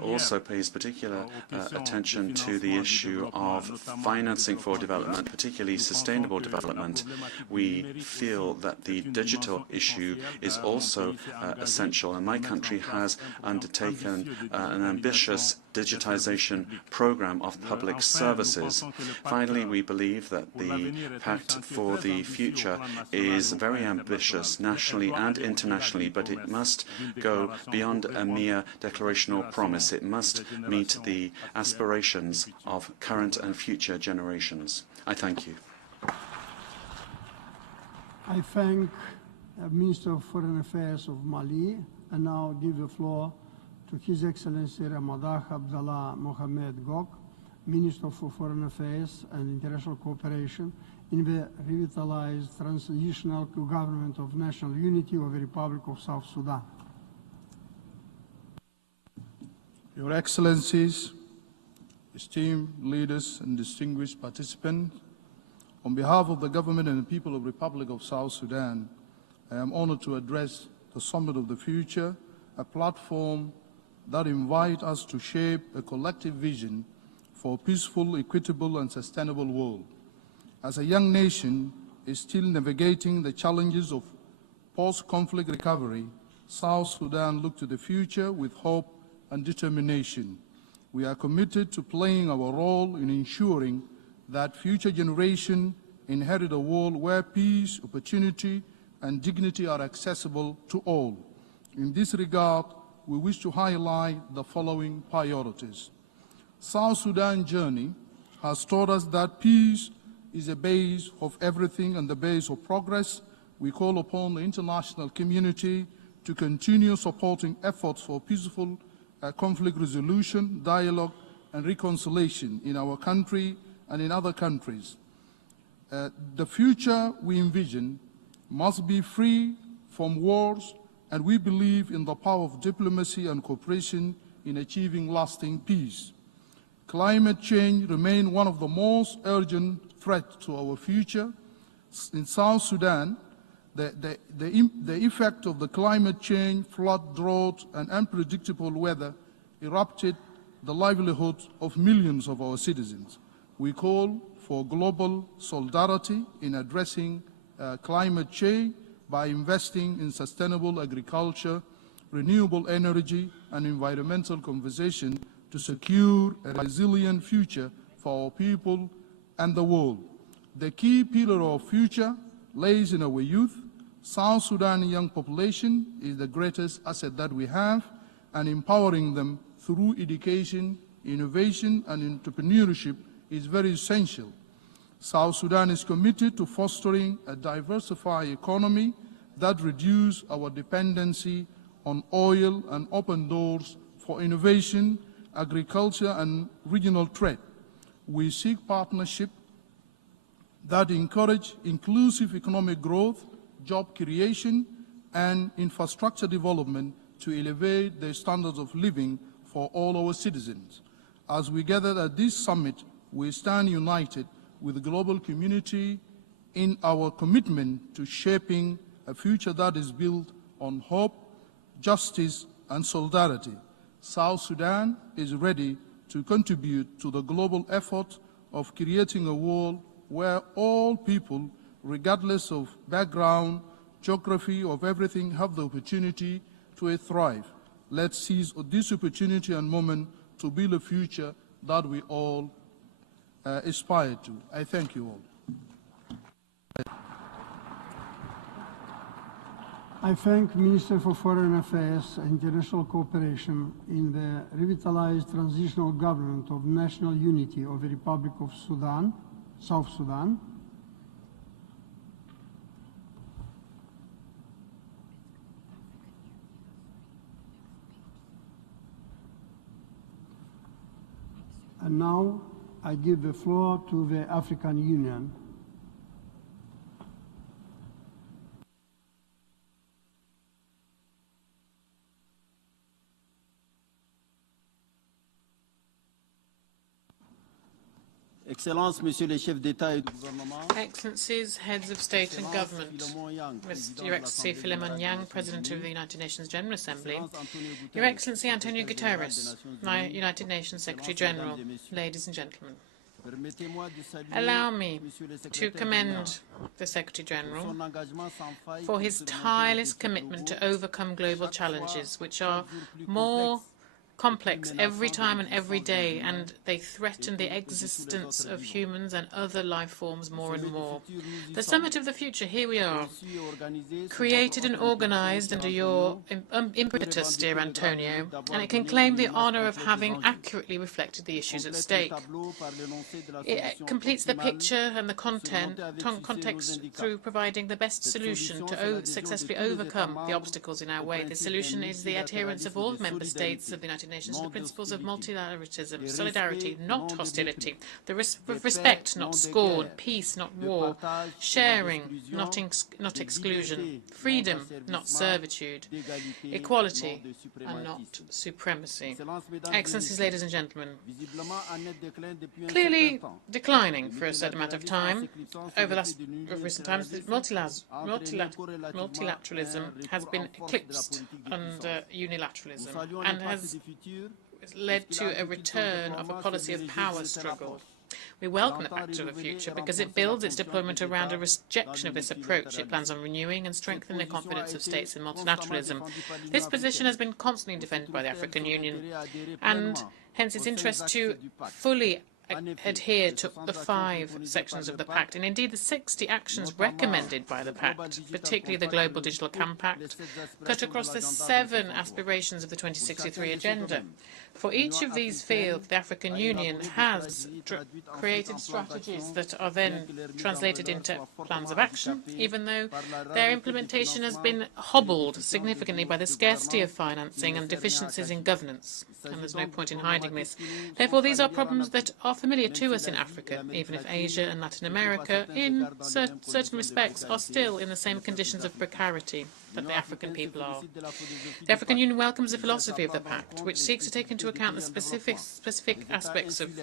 also pays particular attention to the issue of financing for development, particularly sustainable development. We feel that the digital issue is also essential, and my country has undertaken an ambitious digitization program of public services. Finally, we believe that the Pact for the Future is very ambitious nationally and internationally, but it must go beyond a mere declaration or promise. It must meet the aspirations of current and future generations. I thank you. I thank the Minister of Foreign Affairs of Mali, and now give the floor to His Excellency Ramadan Abdallah Mohamed Gok, Minister for Foreign Affairs and International Cooperation in the revitalized transitional government of national unity of the Republic of South Sudan. Your Excellencies, esteemed leaders and distinguished participants, on behalf of the government and the people of the Republic of South Sudan, I am honored to address the Summit of the Future, a platform that invites us to shape a collective vision for a peaceful, equitable, and sustainable world. As a young nation is still navigating the challenges of post-conflict recovery, South Sudan looks to the future with hope and determination. We are committed to playing our role in ensuring that future generations inherit a world where peace, opportunity, and dignity are accessible to all. In this regard, we wish to highlight the following priorities. South Sudan's journey has taught us that peace is a base of everything and the base of progress. We call upon the international community to continue supporting efforts for peaceful conflict resolution, dialogue, and reconciliation in our country and in other countries. The future we envision must be free from wars, and we believe in the power of diplomacy and cooperation in achieving lasting peace. Climate change remains one of the most urgent threats to our future. In South Sudan, the effect of the climate change, flood, drought, and unpredictable weather erupted the livelihood of millions of our citizens. We call for global solidarity in addressing climate change by investing in sustainable agriculture, renewable energy, and environmental conservation to secure a resilient future for our people and the world. The key pillar of future lays in our youth. South Sudan young population is the greatest asset that we have, and empowering them through education, innovation, and entrepreneurship is very essential. South Sudan is committed to fostering a diversified economy that reduces our dependency on oil and open doors for innovation, agriculture, and regional trade. We seek partnership that encourage inclusive economic growth, job creation, and infrastructure development to elevate the standards of living for all our citizens. As we gather at this summit, we stand united with the global community in our commitment to shaping a future that is built on hope, justice, and solidarity. South Sudan is ready to contribute to the global effort of creating a world where all people, regardless of background, geography, of everything, have the opportunity to thrive. Let's seize this opportunity and moment to build a future that we all aspire to. I thank you all. I thank Minister for Foreign Affairs and International Cooperation in the revitalized transitional government of national unity of the Republic of Sudan, South Sudan. And now I give the floor to the African Union. Excellences, Monsieur les chefs d'État et de gouvernement, Excellencies, heads of state and government, Your Excellency Philemon Yang, President of the United Nations General Assembly, Your Excellency Antonio Guterres, my United Nations Secretary General, ladies and gentlemen. Allow me to commend the Secretary General for his tireless commitment to overcome global challenges, which are more complex every time and every day, and they threaten the existence of humans and other life forms more and more. The Summit of the Future, here we are, created and organized under your impetus, dear Antonio, and it can claim the honor of having accurately reflected the issues at stake. It completes the picture and the context through providing the best solution to successfully overcome the obstacles in our way. The solution is the adherence of all member states of the United Nations to the principles of multilateralism, solidarity, not hostility, the respect, not scorn, peace, not war, sharing, not exclusion, freedom, not servitude, equality, and not supremacy. Excellencies, ladies and gentlemen, clearly declining for a certain amount of time, over recent times, multilateralism has been eclipsed under unilateralism and has led to a return of a policy of power struggle. We welcome the Pact of the Future because it builds its deployment around a rejection of this approach. It plans on renewing and strengthening the confidence of states in multilateralism. This position has been constantly defended by the African Union, and hence its interest to fully adhere to the 5 sections of the Pact, and indeed the 60 actions recommended by the Pact, particularly the Global Digital Compact, cut across the 7 aspirations of the 2063 Agenda. For each of these fields, the African Union has created strategies that are then translated into plans of action, even though their implementation has been hobbled significantly by the scarcity of financing and deficiencies in governance. And there's no point in hiding this. Therefore, these are problems that are familiar to us in Africa, even if Asia and Latin America, in certain respects, are still in the same conditions of precarity that the African people are. The African Union welcomes the philosophy of the Pact, which seeks to take into account the specific aspects of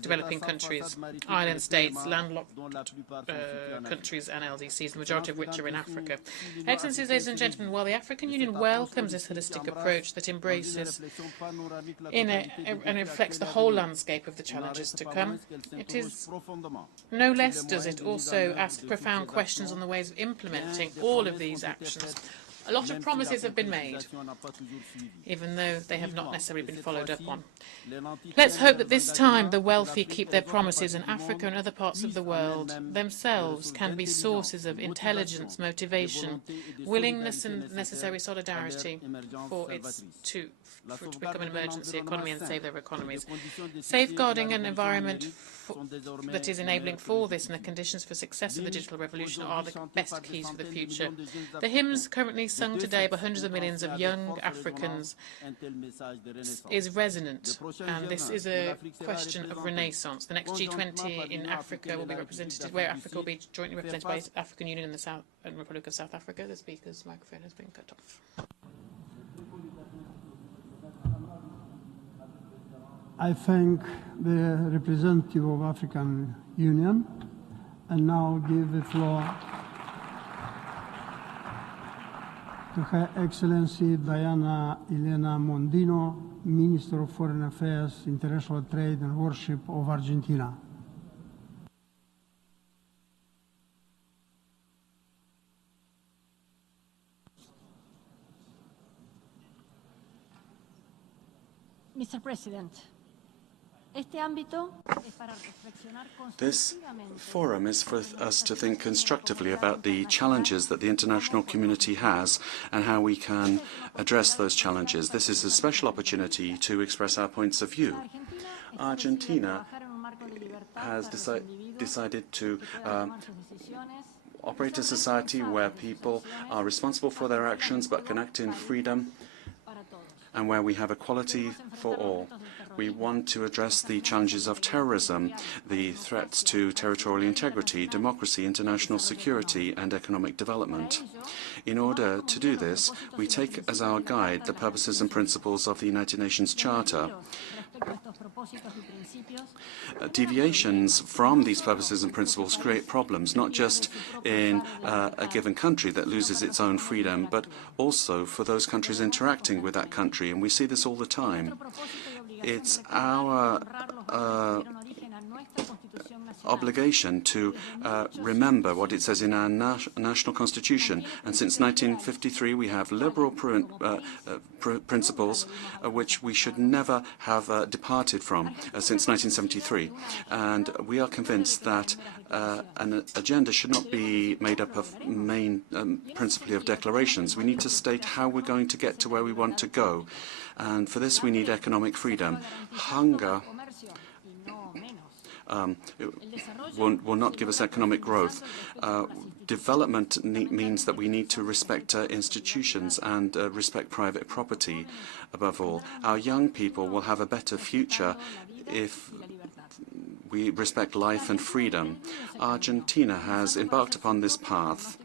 developing countries, island states, landlocked countries and LDCs, the majority of which are in Africa. Excellencies, ladies and gentlemen, while the African Union welcomes this holistic approach that embraces and reflects the whole landscape of the challenges to come, it is no less does it also ask profound questions on the ways of implementing all of these actions. A lot of promises have been made, even though they have not necessarily been followed up on. Let's hope that this time the wealthy keep their promises and Africa and other parts of the world themselves can be sources of intelligence, motivation, willingness and necessary solidarity for it to become an emergency economy and save their economies. Safeguarding an environment that is enabling for this and the conditions for success of the digital revolution are the best keys for the future. The hymns currently sung today by hundreds of millions of young Africans is resonant, and this is a question of renaissance. The next G20 in Africa will be represented, where Africa will be jointly represented by the African Union and Republic of South Africa. The speaker's microphone has been cut off. I thank the representative of African Union and now give the floor to Her Excellency Diana Elena Mondino, Minister of Foreign Affairs, International Trade and Worship of Argentina. Mr. President, this forum is for us to think constructively about the challenges that the international community has and how we can address those challenges. This is a special opportunity to express our points of view. Argentina has decided to operate a society where people are responsible for their actions but can act in freedom, and where we have equality for all. We want to address the challenges of terrorism, the threats to territorial integrity, democracy, international security, and economic development. In order to do this, we take as our guide the purposes and principles of the United Nations Charter. Deviations from these purposes and principles create problems, not just in a given country that loses its own freedom, but also for those countries interacting with that country, and we see this all the time. It's our obligation to remember what it says in our national constitution, and since 1953 we have liberal principles which we should never have departed from since 1973, and we are convinced that an agenda should not be made up of principally of declarations. We need to state how we're going to get to where we want to go, and for this we need economic freedom. Hunger will not give us economic growth. Development means that we need to respect institutions and respect private property above all. Our young people will have a better future if we respect life and freedom. Argentina has embarked upon this path,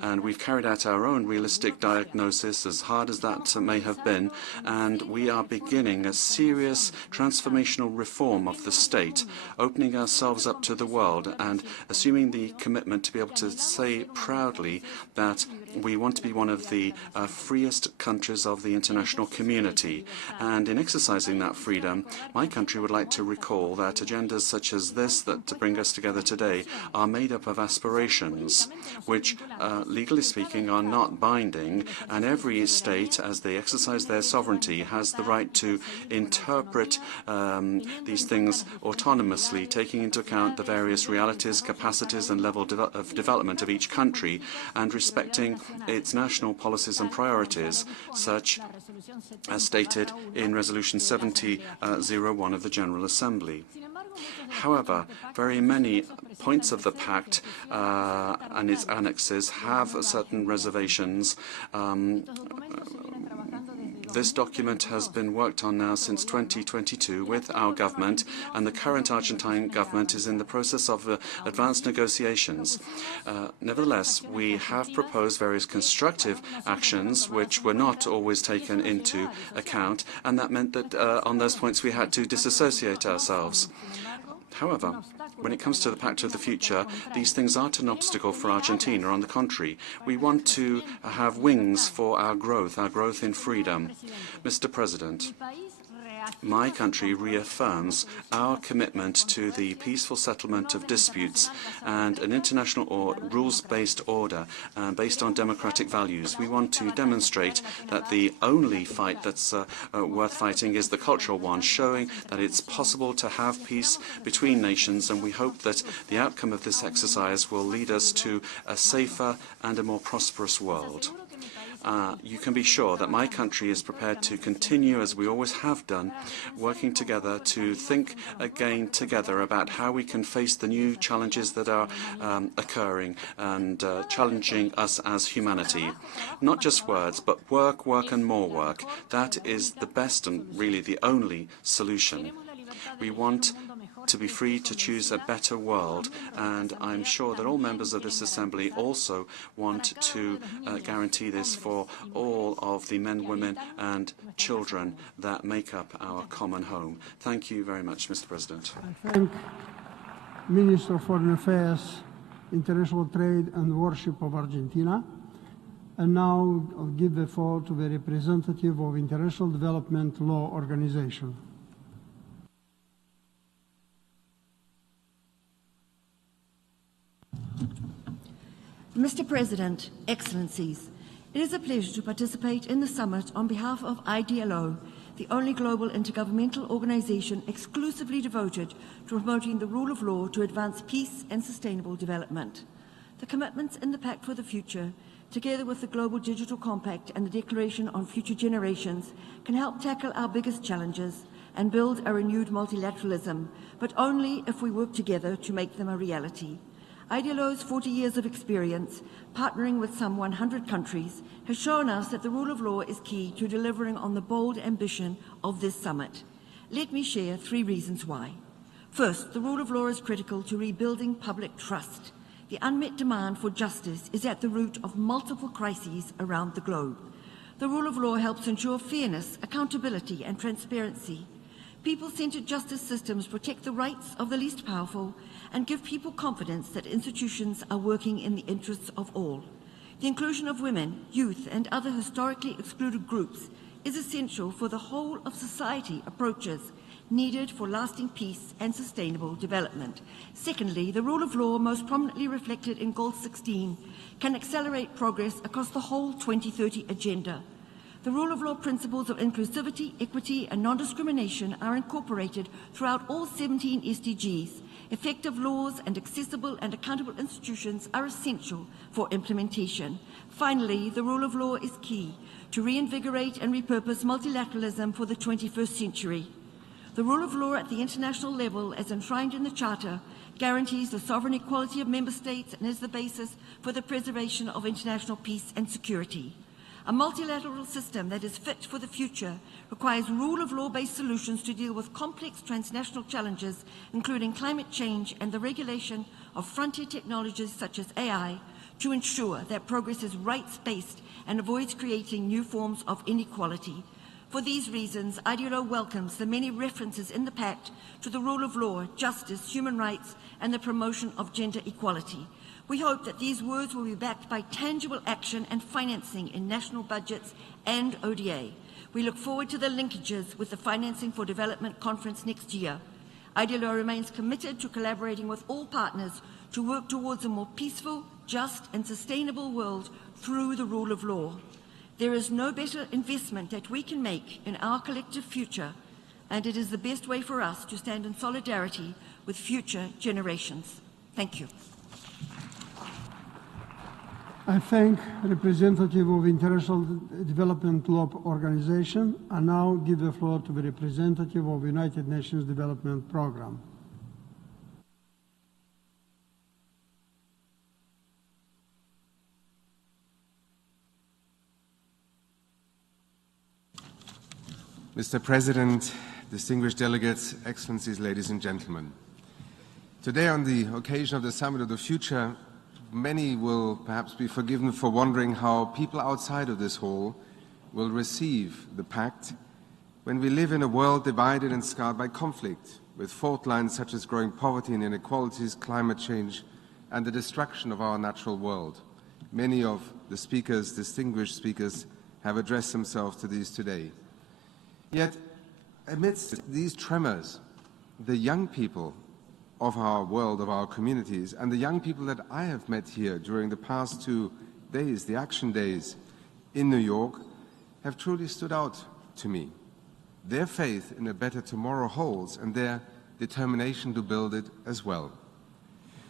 and we've carried out our own realistic diagnosis, as hard as that may have been, and we are beginning a serious transformational reform of the state, opening ourselves up to the world and assuming the commitment to be able to say proudly that we want to be one of the freest countries of the international community. And in exercising that freedom, my country would like to recall that agendas such as this that bring us together today are made up of aspirations, which legally speaking, are not binding, and every state, as they exercise their sovereignty, has the right to interpret these things autonomously, taking into account the various realities, capacities, and level of development of each country, and respecting its national policies and priorities, such as stated in Resolution 7001 of the General Assembly. However, very many points of the Pact and its annexes have certain reservations. This document has been worked on now since 2022 with our government, and the current Argentine government is in the process of advanced negotiations. Nevertheless, we have proposed various constructive actions which were not always taken into account, and that meant that on those points we had to disassociate ourselves. However, when it comes to the Pact of the Future, these things aren't an obstacle for Argentina. On the contrary, we want to have wings for our growth in freedom. Mr. President, my country reaffirms our commitment to the peaceful settlement of disputes and an international or rules-based order based on democratic values. We want to demonstrate that the only fight that's worth fighting is the cultural one, showing that it's possible to have peace between nations, and we hope that the outcome of this exercise will lead us to a safer and a more prosperous world. You can be sure that my country is prepared to continue, as we always have done, working together to think again together about how we can face the new challenges that are occurring and challenging us as humanity. Not just words, but work, work and more work. That is the best and really the only solution. We want to be free to choose a better world, and I'm sure that all members of this Assembly also want to guarantee this for all of the men, women and children that make up our common home. Thank you very much, Mr. President. I thank Minister of Foreign Affairs, International Trade and Worship of Argentina. And now I'll give the floor to the representative of International Development Law Organization. Mr. President, Excellencies, it is a pleasure to participate in the summit on behalf of IDLO, the only global intergovernmental organization exclusively devoted to promoting the rule of law to advance peace and sustainable development. The commitments in the Pact for the Future, together with the Global Digital Compact and the Declaration on Future Generations, can help tackle our biggest challenges and build a renewed multilateralism, but only if we work together to make them a reality. IDLO's 40 years of experience, partnering with some 100 countries, has shown us that the rule of law is key to delivering on the bold ambition of this summit. Let me share 3 reasons why. First, the rule of law is critical to rebuilding public trust. The unmet demand for justice is at the root of multiple crises around the globe. The rule of law helps ensure fairness, accountability, and transparency. People-centered justice systems protect the rights of the least powerful and give people confidence that institutions are working in the interests of all. The inclusion of women, youth, and other historically excluded groups is essential for the whole of society approaches needed for lasting peace and sustainable development. Secondly, the rule of law, most prominently reflected in Goal 16, can accelerate progress across the whole 2030 agenda. The rule of law principles of inclusivity, equity, and non-discrimination are incorporated throughout all 17 SDGs. Effective laws and accessible and accountable institutions are essential for implementation. Finally, the rule of law is key to reinvigorate and repurpose multilateralism for the 21st century. The rule of law at the international level, as enshrined in the Charter, guarantees the sovereign equality of member states and is the basis for the preservation of international peace and security. A multilateral system that is fit for the future requires rule of law-based solutions to deal with complex transnational challenges, including climate change and the regulation of frontier technologies such as AI, to ensure that progress is rights-based and avoids creating new forms of inequality. For these reasons, IDLO welcomes the many references in the Pact to the rule of law, justice, human rights, and the promotion of gender equality. We hope that these words will be backed by tangible action and financing in national budgets and ODA. We look forward to the linkages with the Financing for Development Conference next year. IDLO remains committed to collaborating with all partners to work towards a more peaceful, just, and sustainable world through the rule of law. There is no better investment that we can make in our collective future, and it is the best way for us to stand in solidarity with future generations. Thank you. I thank representative of International Development Law Organization and now give the floor to the representative of United Nations Development Programme. Mr. President, distinguished delegates, Excellencies, ladies and gentlemen. Today, on the occasion of the Summit of the Future, many will perhaps be forgiven for wondering how people outside of this hall will receive the Pact when we live in a world divided and scarred by conflict, with fault lines such as growing poverty and inequalities, climate change, and the destruction of our natural world. Many of the speakers, distinguished speakers, have addressed themselves to these today. Yet, amidst these tremors, the young people of our world, of our communities, and the young people that I have met here during the past 2 days, the Action Days in New York, have truly stood out to me. Their faith in a better tomorrow holds, and their determination to build it as well.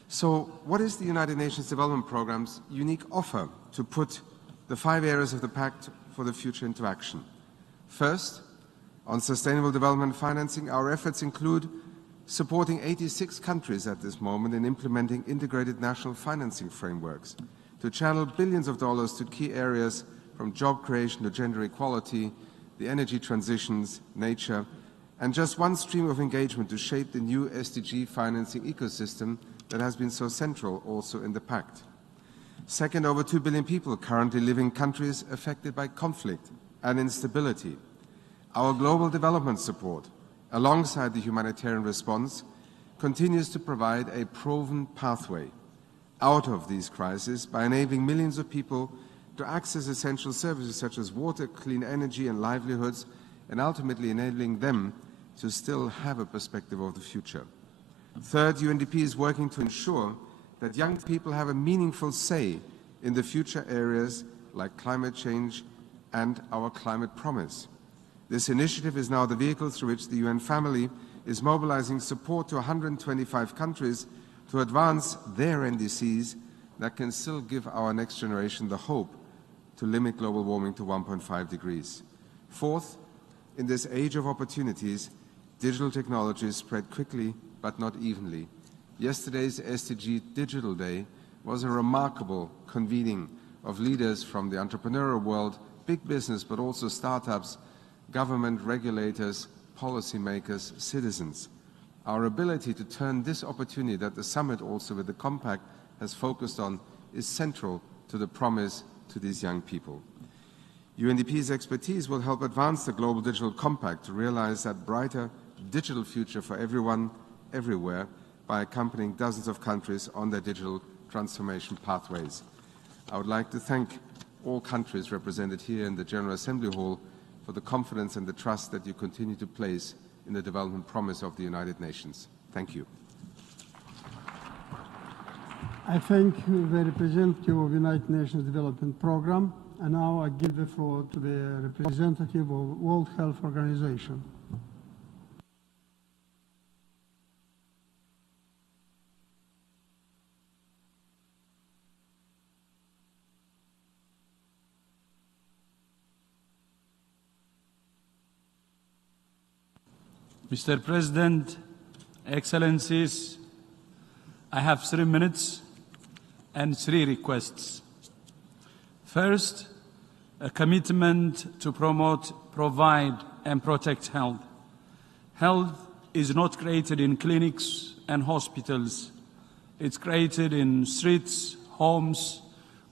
So, what is the United Nations Development Programme's unique offer to put the 5 areas of the Pact for the Future into action? First, on sustainable development financing, our efforts include supporting 86 countries at this moment in implementing integrated national financing frameworks to channel billions of dollars to key areas from job creation to gender equality, the energy transitions, nature, and just one stream of engagement to shape the new SDG financing ecosystem that has been so central also in the Pact. Second, over 2 billion people currently live in countries affected by conflict and instability. Our global development support, alongside the humanitarian response, continues to provide a proven pathway out of these crises by enabling millions of people to access essential services such as water, clean energy and livelihoods, and ultimately enabling them to still have a perspective of the future. Third, UNDP is working to ensure that young people have a meaningful say in the future areas like climate change and our climate promise. This initiative is now the vehicle through which the UN family is mobilizing support to 125 countries to advance their NDCs that can still give our next generation the hope to limit global warming to 1.5 degrees. Fourth, in this age of opportunities, digital technologies spread quickly but not evenly. Yesterday's SDG Digital Day was a remarkable convening of leaders from the entrepreneurial world, big business, but also startups, government, regulators, policymakers, citizens. Our ability to turn this opportunity that the summit also with the Compact has focused on is central to the promise to these young people. UNDP's expertise will help advance the Global Digital Compact to realize that brighter digital future for everyone, everywhere, by accompanying dozens of countries on their digital transformation pathways. I would like to thank all countries represented here in the General Assembly Hall for the confidence and the trust that you continue to place in the development promise of the United Nations. Thank you. I thank the representative of the United Nations Development Programme, and now I give the floor to the representative of World Health Organization. Mr. President, Excellencies, I have 3 minutes and 3 requests. First, a commitment to promote, provide, and protect health. Health is not created in clinics and hospitals. It's created in streets, homes,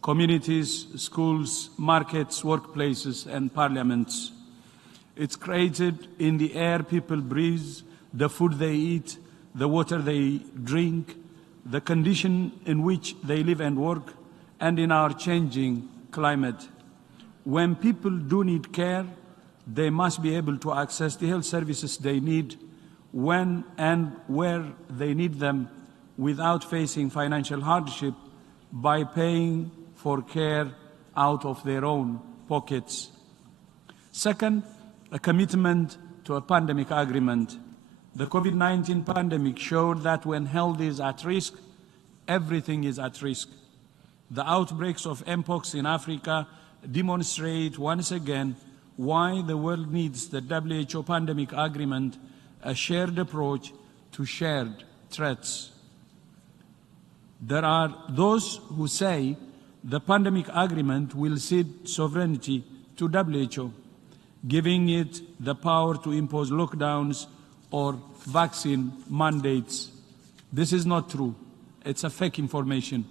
communities, schools, markets, workplaces, and parliaments. It's created in the air people breathe, the food they eat, the water they drink, the condition in which they live and work, and in our changing climate. When people do need care, they must be able to access the health services they need when and where they need them without facing financial hardship by paying for care out of their own pockets. Second, a commitment to a pandemic agreement. The COVID-19 pandemic showed that when health is at risk, everything is at risk. The outbreaks of Mpox in Africa demonstrate once again why the world needs the WHO pandemic agreement, a shared approach to shared threats. There are those who say the pandemic agreement will cede sovereignty to WHO, giving it the power to impose lockdowns or vaccine mandates. This is not true. It's a fake information.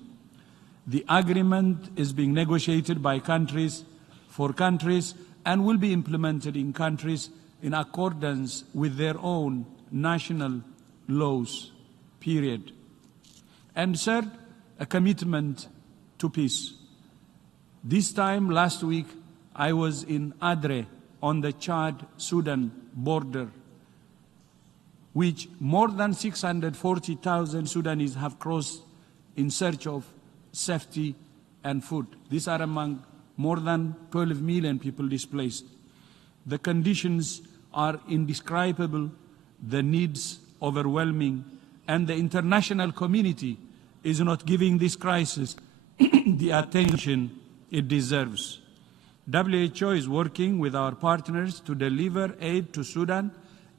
The agreement is being negotiated by countries for countries and will be implemented in countries in accordance with their own national laws, period. And third, a commitment to peace. This time last week, I was in Adre on the Chad-Sudan border, which more than 640,000 Sudanese have crossed in search of safety and food. These are among more than 12 million people displaced. The conditions are indescribable, the needs overwhelming, and the international community is not giving this crisis the attention it deserves. WHO is working with our partners to deliver aid to Sudan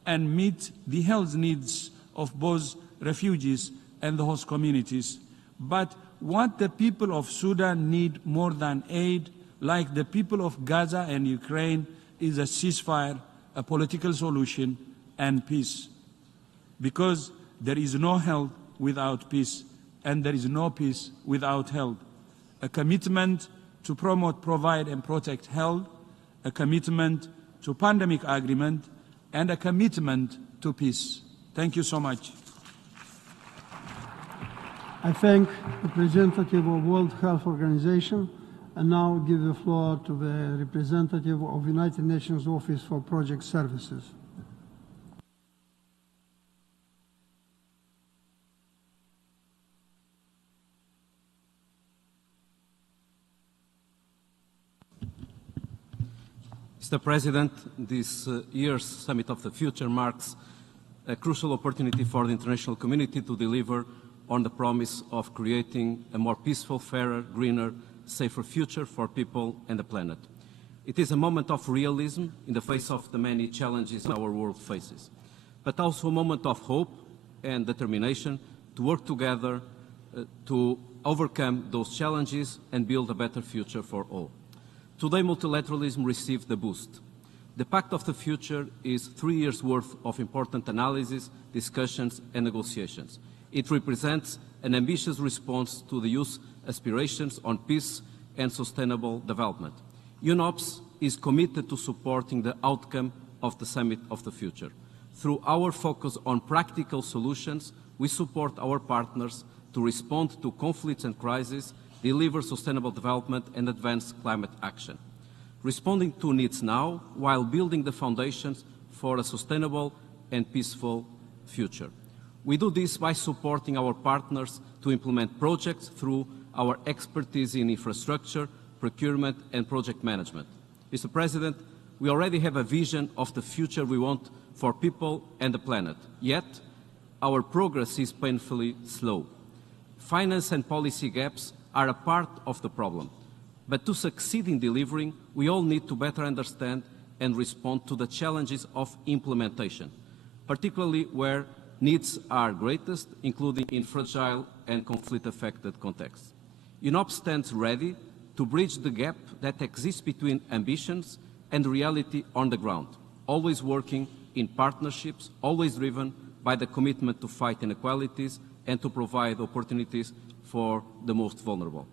and meet the health needs of both refugees and the host communities. But what the people of Sudan need more than aid, like the people of Gaza and Ukraine, is a ceasefire, a political solution, and peace. Because there is no health without peace, and there is no peace without health. A commitment to promote, provide, and protect health, a commitment to pandemic agreement, and a commitment to peace. Thank you so much. I thank the representative of World Health Organization. and now give the floor to the representative of United Nations Office for Project Services. Mr. President, this year's Summit of the Future marks a crucial opportunity for the international community to deliver on the promise of creating a more peaceful, fairer, greener, safer future for people and the planet. It is a moment of realism in the face of the many challenges our world faces, but also a moment of hope and determination to work together to overcome those challenges and build a better future for all. Today, multilateralism received a boost. The Pact of the Future is 3 years' worth of important analysis, discussions and negotiations. It represents an ambitious response to the youth's aspirations on peace and sustainable development. UNOPS is committed to supporting the outcome of the Summit of the Future. Through our focus on practical solutions, we support our partners to respond to conflicts and crises, deliver sustainable development and advance climate action, responding to needs now while building the foundations for a sustainable and peaceful future. We do this by supporting our partners to implement projects through our expertise in infrastructure, procurement and project management. Mr. President, we already have a vision of the future we want for people and the planet, yet our progress is painfully slow. Finance and policy gaps are a part of the problem. But to succeed in delivering, we all need to better understand and respond to the challenges of implementation, particularly where needs are greatest, including in fragile and conflict-affected contexts. UNOPS stands ready to bridge the gap that exists between ambitions and reality on the ground, always working in partnerships, always driven by the commitment to fight inequalities and to provide opportunities for the most vulnerable.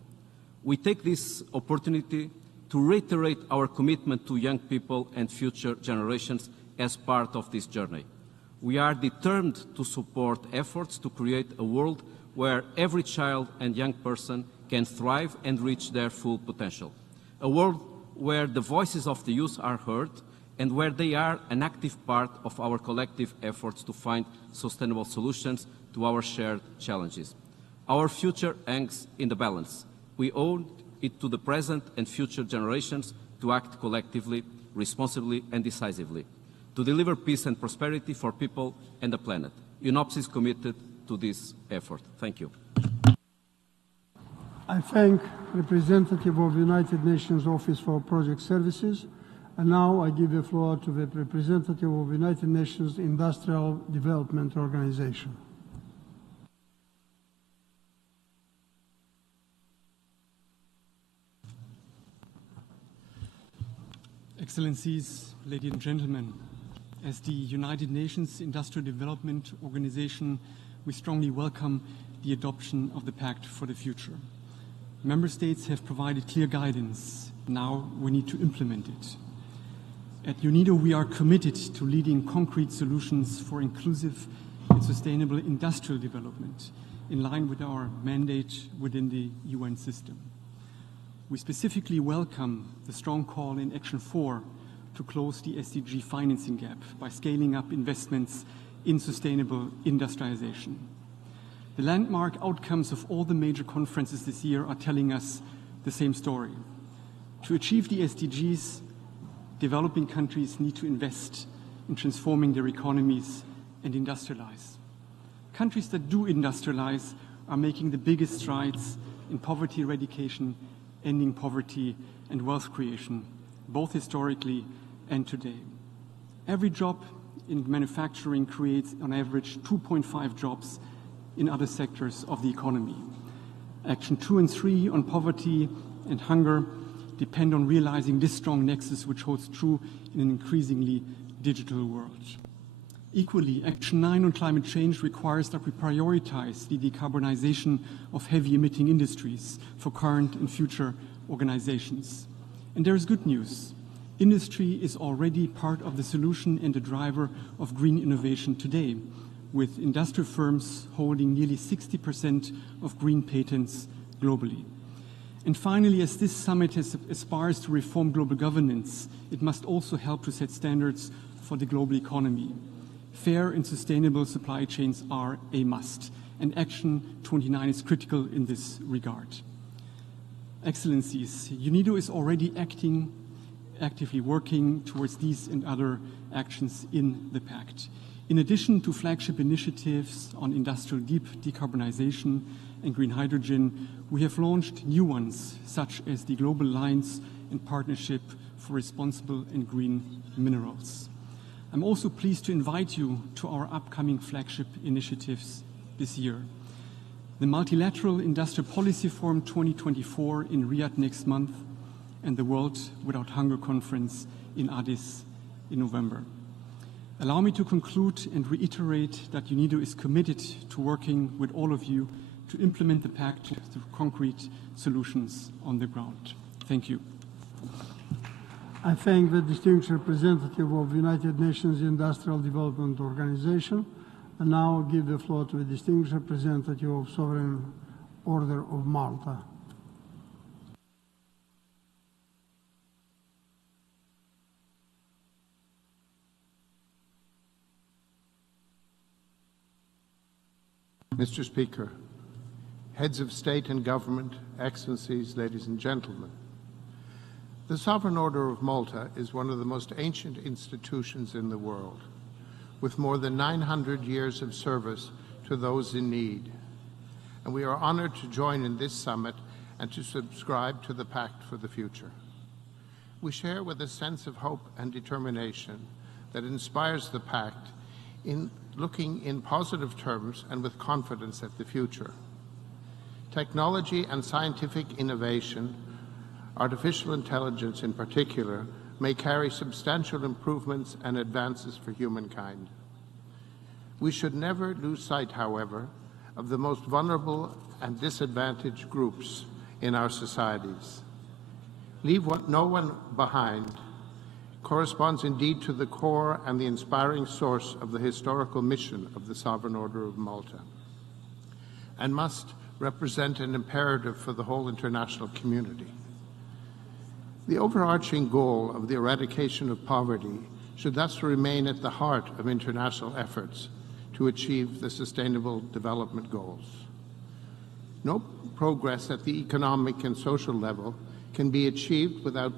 We take this opportunity to reiterate our commitment to young people and future generations as part of this journey. We are determined to support efforts to create a world where every child and young person can thrive and reach their full potential. A world where the voices of the youth are heard and where they are an active part of our collective efforts to find sustainable solutions to our shared challenges. Our future hangs in the balance. We owe it to the present and future generations to act collectively, responsibly and decisively, to deliver peace and prosperity for people and the planet. UNOPS is committed to this effort. Thank you. I thank representative of United Nations Office for Project Services, and now I give the floor to the representative of United Nations Industrial Development Organization. Excellencies, ladies and gentlemen, as the United Nations Industrial Development Organization, we strongly welcome the adoption of the Pact for the Future. Member states have provided clear guidance. Now we need to implement it. At UNIDO, we are committed to leading concrete solutions for inclusive and sustainable industrial development in line with our mandate within the UN system. We specifically welcome the strong call in Action 4 to close the SDG financing gap by scaling up investments in sustainable industrialization. The landmark outcomes of all the major conferences this year are telling us the same story. To achieve the SDGs, developing countries need to invest in transforming their economies and industrialize. Countries that do industrialize are making the biggest strides in poverty eradication, ending poverty and wealth creation, both historically and today. Every job in manufacturing creates on average 2.5 jobs in other sectors of the economy. Action 2 and 3 on poverty and hunger depend on realizing this strong nexus, which holds true in an increasingly digital world. Equally, Action 9 on climate change requires that we prioritize the decarbonization of heavy emitting industries for current and future organizations. And there is good news. Industry is already part of the solution and the driver of green innovation today, with industrial firms holding nearly 60% of green patents globally. And finally, as this summit aspires to reform global governance, it must also help to set standards for the global economy. Fair and sustainable supply chains are a must, and Action 29 is critical in this regard. Excellencies, UNIDO is already actively working towards these and other actions in the Pact. In addition to flagship initiatives on industrial decarbonization and green hydrogen, we have launched new ones, such as the Global Alliance and Partnership for Responsible and Green Minerals. I'm also pleased to invite you to our upcoming flagship initiatives this year. The Multilateral Industrial Policy Forum 2024 in Riyadh next month, and the World Without Hunger Conference in Addis in November. Allow me to conclude and reiterate that UNIDO is committed to working with all of you to implement the Pact through concrete solutions on the ground. Thank you. I thank the distinguished representative of the United Nations Industrial Development Organization, and now give the floor to the distinguished representative of Sovereign Order of Malta. Mr. Speaker, heads of state and government, excellencies, ladies and gentlemen, the Sovereign Order of Malta is one of the most ancient institutions in the world, with more than 900 years of service to those in need. And we are honored to join in this summit and to subscribe to the Pact for the Future. We share with a sense of hope and determination that inspires the Pact in looking in positive terms and with confidence at the future. Technology and scientific innovation, artificial intelligence in particular, may carry substantial improvements and advances for humankind. We should never lose sight, however, of the most vulnerable and disadvantaged groups in our societies. Leave no one behind corresponds indeed to the core and the inspiring source of the historical mission of the Sovereign Order of Malta, and must represent an imperative for the whole international community. The overarching goal of the eradication of poverty should thus remain at the heart of international efforts to achieve the Sustainable Development Goals. No progress at the economic and social level can be achieved without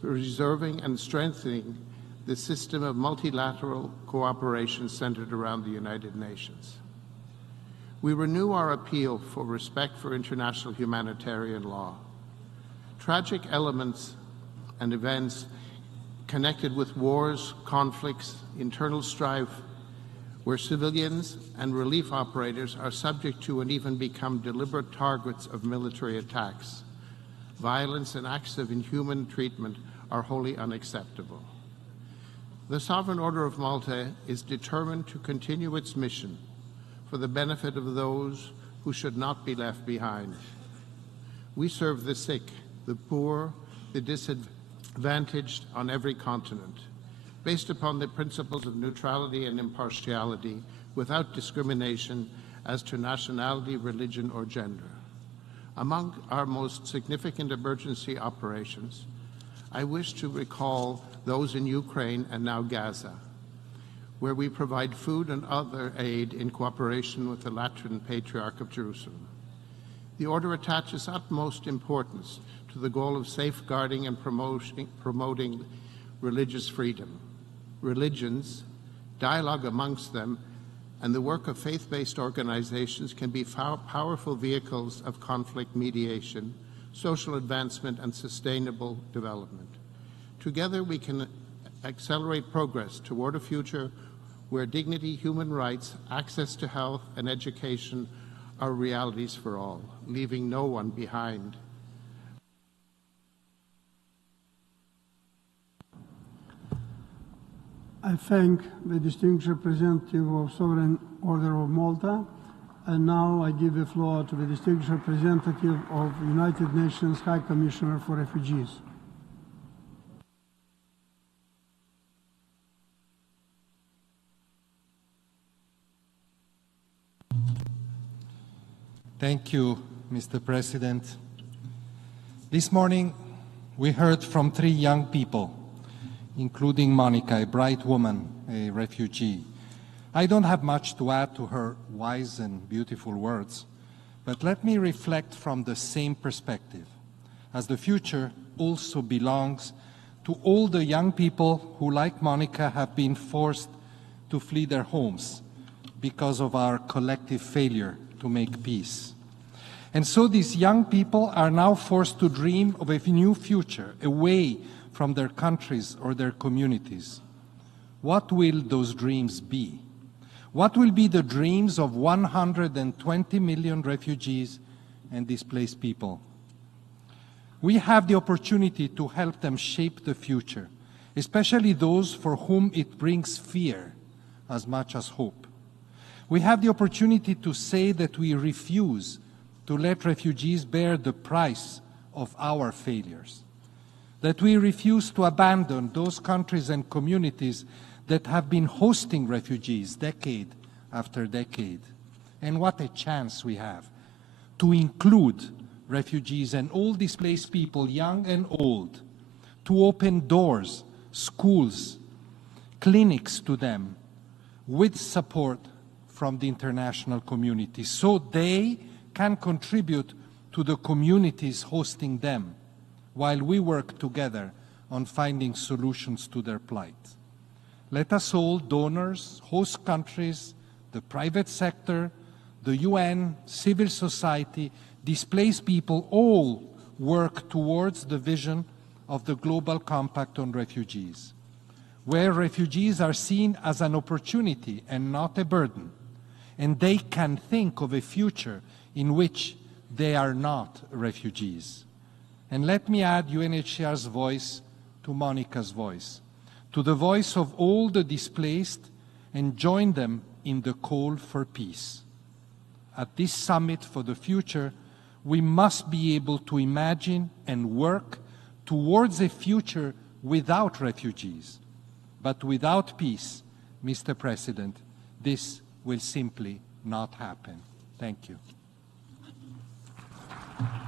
preserving and strengthening the system of multilateral cooperation centered around the United Nations. We renew our appeal for respect for international humanitarian law. Tragic elements and events connected with wars, conflicts, internal strife, where civilians and relief operators are subject to and even become deliberate targets of military attacks. Violence and acts of inhuman treatment are wholly unacceptable. The Sovereign Order of Malta is determined to continue its mission for the benefit of those who should not be left behind. We serve the sick, the poor, the disadvantaged on every continent, based upon the principles of neutrality and impartiality, without discrimination as to nationality, religion, or gender. Among our most significant emergency operations, I wish to recall those in Ukraine and now Gaza, where we provide food and other aid in cooperation with the Lateran Patriarch of Jerusalem. The Order attaches utmost importance to the goal of safeguarding and promoting religious freedom. Religions, dialogue amongst them, and the work of faith-based organizations can be powerful vehicles of conflict mediation, social advancement, and sustainable development. Together, we can accelerate progress toward a future where dignity, human rights, access to health, and education are realities for all, leaving no one behind. I thank the distinguished representative of Sovereign Order of Malta, and now I give the floor to the distinguished representative of United Nations High Commissioner for Refugees. Thank you, Mr. President. This morning, we heard from 3 young people, including Monica, a bright woman, a refugee. I don't have much to add to her wise and beautiful words, but let me reflect from the same perspective, as the future also belongs to all the young people who, like Monica, have been forced to flee their homes because of our collective failure to make peace. And so these young people are now forced to dream of a new future away from their countries or their communities. What will those dreams be? What will be the dreams of 120 million refugees and displaced people? We have the opportunity to help them shape the future, especially those for whom it brings fear as much as hope. We have the opportunity to say that we refuse to let refugees bear the price of our failures, that we refuse to abandon those countries and communities that have been hosting refugees decade after decade. And what a chance we have to include refugees and all displaced people, young and old, to open doors, schools, clinics to them with support from the international community so they can contribute to the communities hosting them while we work together on finding solutions to their plight. Let us all, donors, host countries, the private sector, the UN, civil society, displaced people, all work towards the vision of the Global Compact on Refugees, where refugees are seen as an opportunity and not a burden, and they can think of a future in which they are not refugees. And let me add UNHCR's voice to Monica's voice, to the voice of all the displaced, and join them in the call for peace. At this summit for the future, we must be able to imagine and work towards a future without refugees. But without peace, Mr. President, this will simply not happen. Thank you.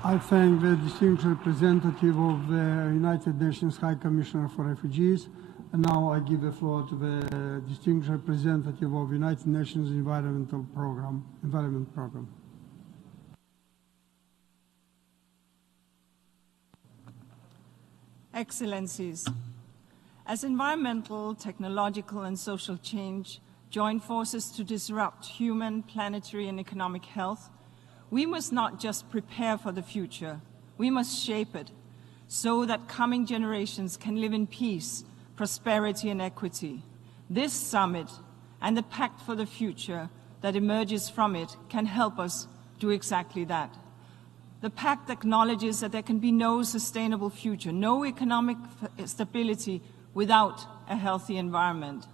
I thank the distinguished representative of the United Nations High Commissioner for Refugees. And now I give the floor to the distinguished representative of United Nations Environment Program. Excellencies, as environmental, technological, and social change join forces to disrupt human, planetary, and economic health, we must not just prepare for the future, we must shape it so that coming generations can live in peace, prosperity, and equity. This summit and the Pact for the Future that emerges from it can help us do exactly that. The Pact acknowledges that there can be no sustainable future, no economic stability without a healthy environment.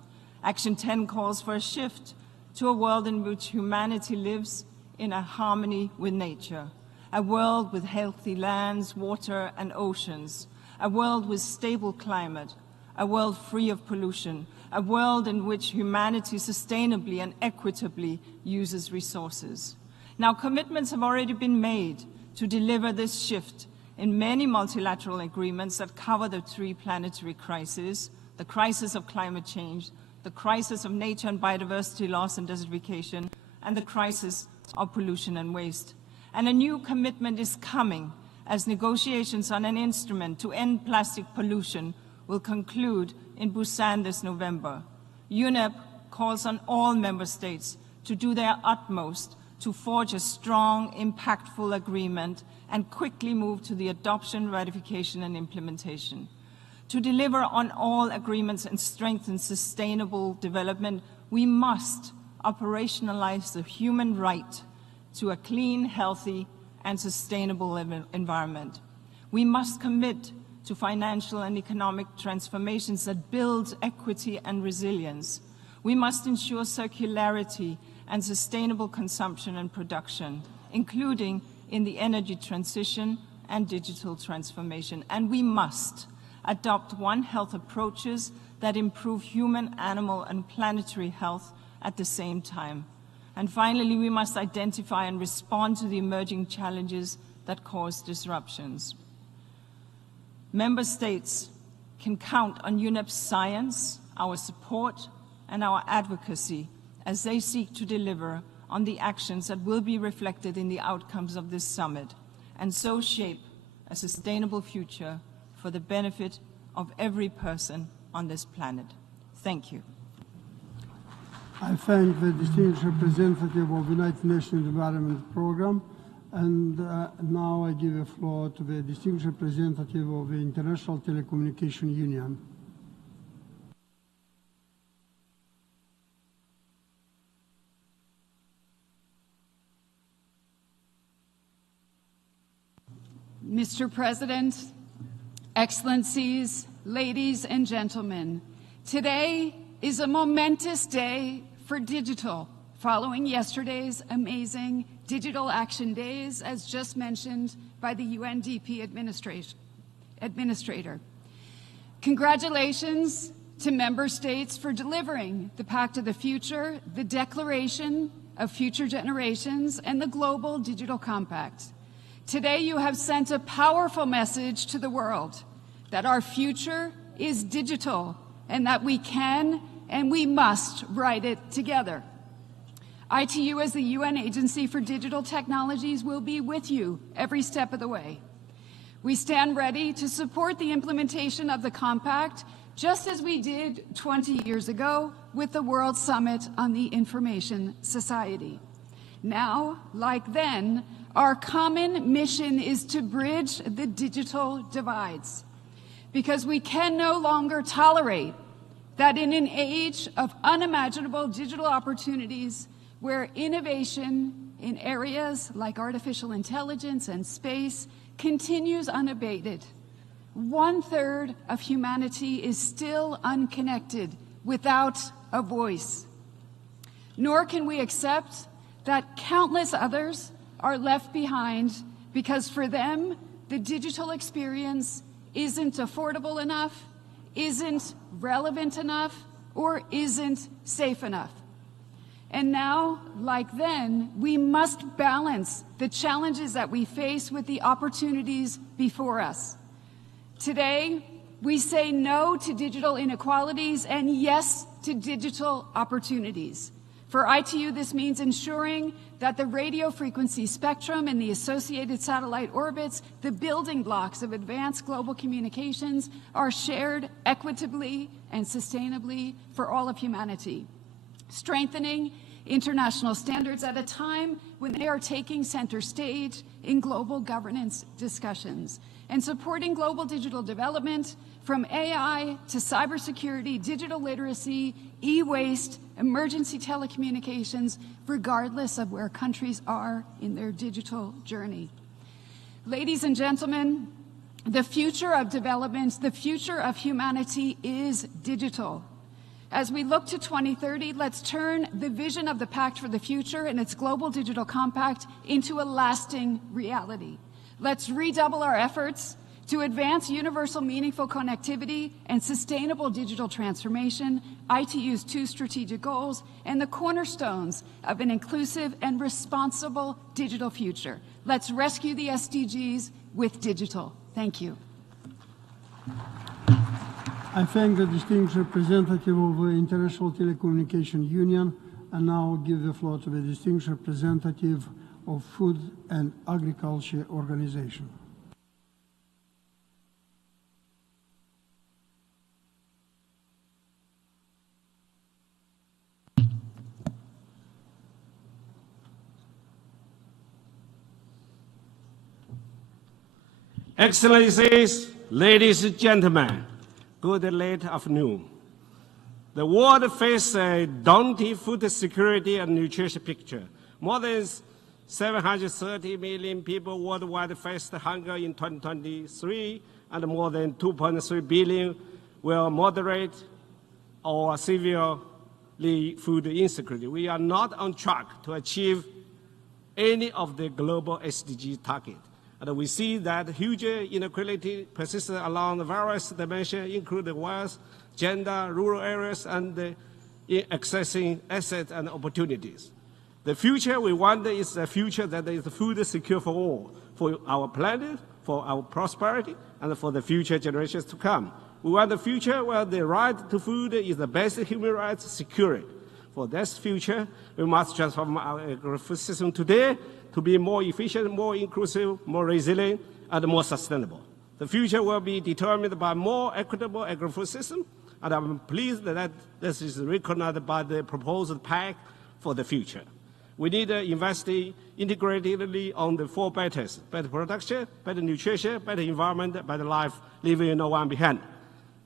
Action 10 calls for a shift to a world in which humanity lives in a harmony with nature, a world with healthy lands, water, and oceans, a world with stable climate, a world free of pollution, a world in which humanity sustainably and equitably uses resources. Now, commitments have already been made to deliver this shift in many multilateral agreements that cover the 3 planetary crises: the crisis of climate change, the crisis of nature and biodiversity loss and desertification, and the crisis of pollution and waste. And a new commitment is coming as negotiations on an instrument to end plastic pollution will conclude in Busan this November. UNEP calls on all member states to do their utmost to forge a strong, impactful agreement and quickly move to the adoption, ratification, and implementation. To deliver on all agreements and strengthen sustainable development, we must operationalize the human right to a clean, healthy, and sustainable environment. We must commit to financial and economic transformations that build equity and resilience. We must ensure circularity and sustainable consumption and production, including in the energy transition and digital transformation. And we must adopt One Health approaches that improve human, animal, and planetary health at the same time. And finally, we must identify and respond to the emerging challenges that cause disruptions. Member States can count on UNEP's science, our support, and our advocacy as they seek to deliver on the actions that will be reflected in the outcomes of this summit, and so shape a sustainable future for the benefit of every person on this planet. Thank you. I thank the distinguished representative of the United Nations Development Programme, and now I give the floor to the distinguished representative of the International Telecommunication Union. Mr. President, Excellencies, ladies and gentlemen, today is a momentous day for digital, following yesterday's amazing Digital Action Days, as just mentioned by the UNDP administrator. Congratulations to member states for delivering the Pact of the Future, the Declaration of Future Generations, and the Global Digital Compact. Today you have sent a powerful message to the world that our future is digital and that we can and we must write it together. ITU, as the UN Agency for Digital Technologies, will be with you every step of the way. We stand ready to support the implementation of the Compact, just as we did 20 years ago with the World Summit on the Information Society. Now, like then, our common mission is to bridge the digital divides, because we can no longer tolerate that in an age of unimaginable digital opportunities, where innovation in areas like artificial intelligence and space continues unabated, 1/3 of humanity is still unconnected without a voice. Nor can we accept that countless others are left behind because for them, the digital experience isn't affordable enough, isn't relevant enough, or isn't safe enough. And now, like then, we must balance the challenges that we face with the opportunities before us. Today, we say no to digital inequalities and yes to digital opportunities. For ITU, this means ensuring that the radio frequency spectrum and the associated satellite orbits, the building blocks of advanced global communications, are shared equitably and sustainably for all of humanity. Strengthening international standards at a time when they are taking center stage in global governance discussions, and supporting global digital development from AI to cybersecurity, digital literacy, e-waste, emergency telecommunications, regardless of where countries are in their digital journey. Ladies and gentlemen, the future of development, the future of humanity is digital. As we look to 2030, let's turn the vision of the Pact for the Future and its Global Digital Compact into a lasting reality. Let's redouble our efforts to advance universal meaningful connectivity and sustainable digital transformation, ITU's 2 strategic goals, and the cornerstones of an inclusive and responsible digital future. Let's rescue the SDGs with digital. Thank you. I thank the distinguished representative of the International Telecommunication Union, and now give the floor to the distinguished representative of Food and Agriculture Organization. Excellencies, ladies and gentlemen, good late afternoon. The world faces a daunting food security and nutrition picture. More than 730 million people worldwide faced hunger in 2023, and more than 2.3 billion will moderate or severely food insecurity. We are not on track to achieve any of the global SDG targets. And we see that huge inequality persists along the various dimensions, including wealth, gender, rural areas, and accessing assets and opportunities. The future we want is a future that is food secure for all, for our planet, for our prosperity, and for the future generations to come. We want a future where the right to food is the best human right secured. For this future, we must transform our agri-food system today to be more efficient, more inclusive, more resilient, and more sustainable. The future will be determined by more equitable agri-food system, and I'm pleased that this is recognized by the proposed Pact for the future. We need to invest integratedly on the four betters: better production, better nutrition, better environment, better life, leaving no one behind.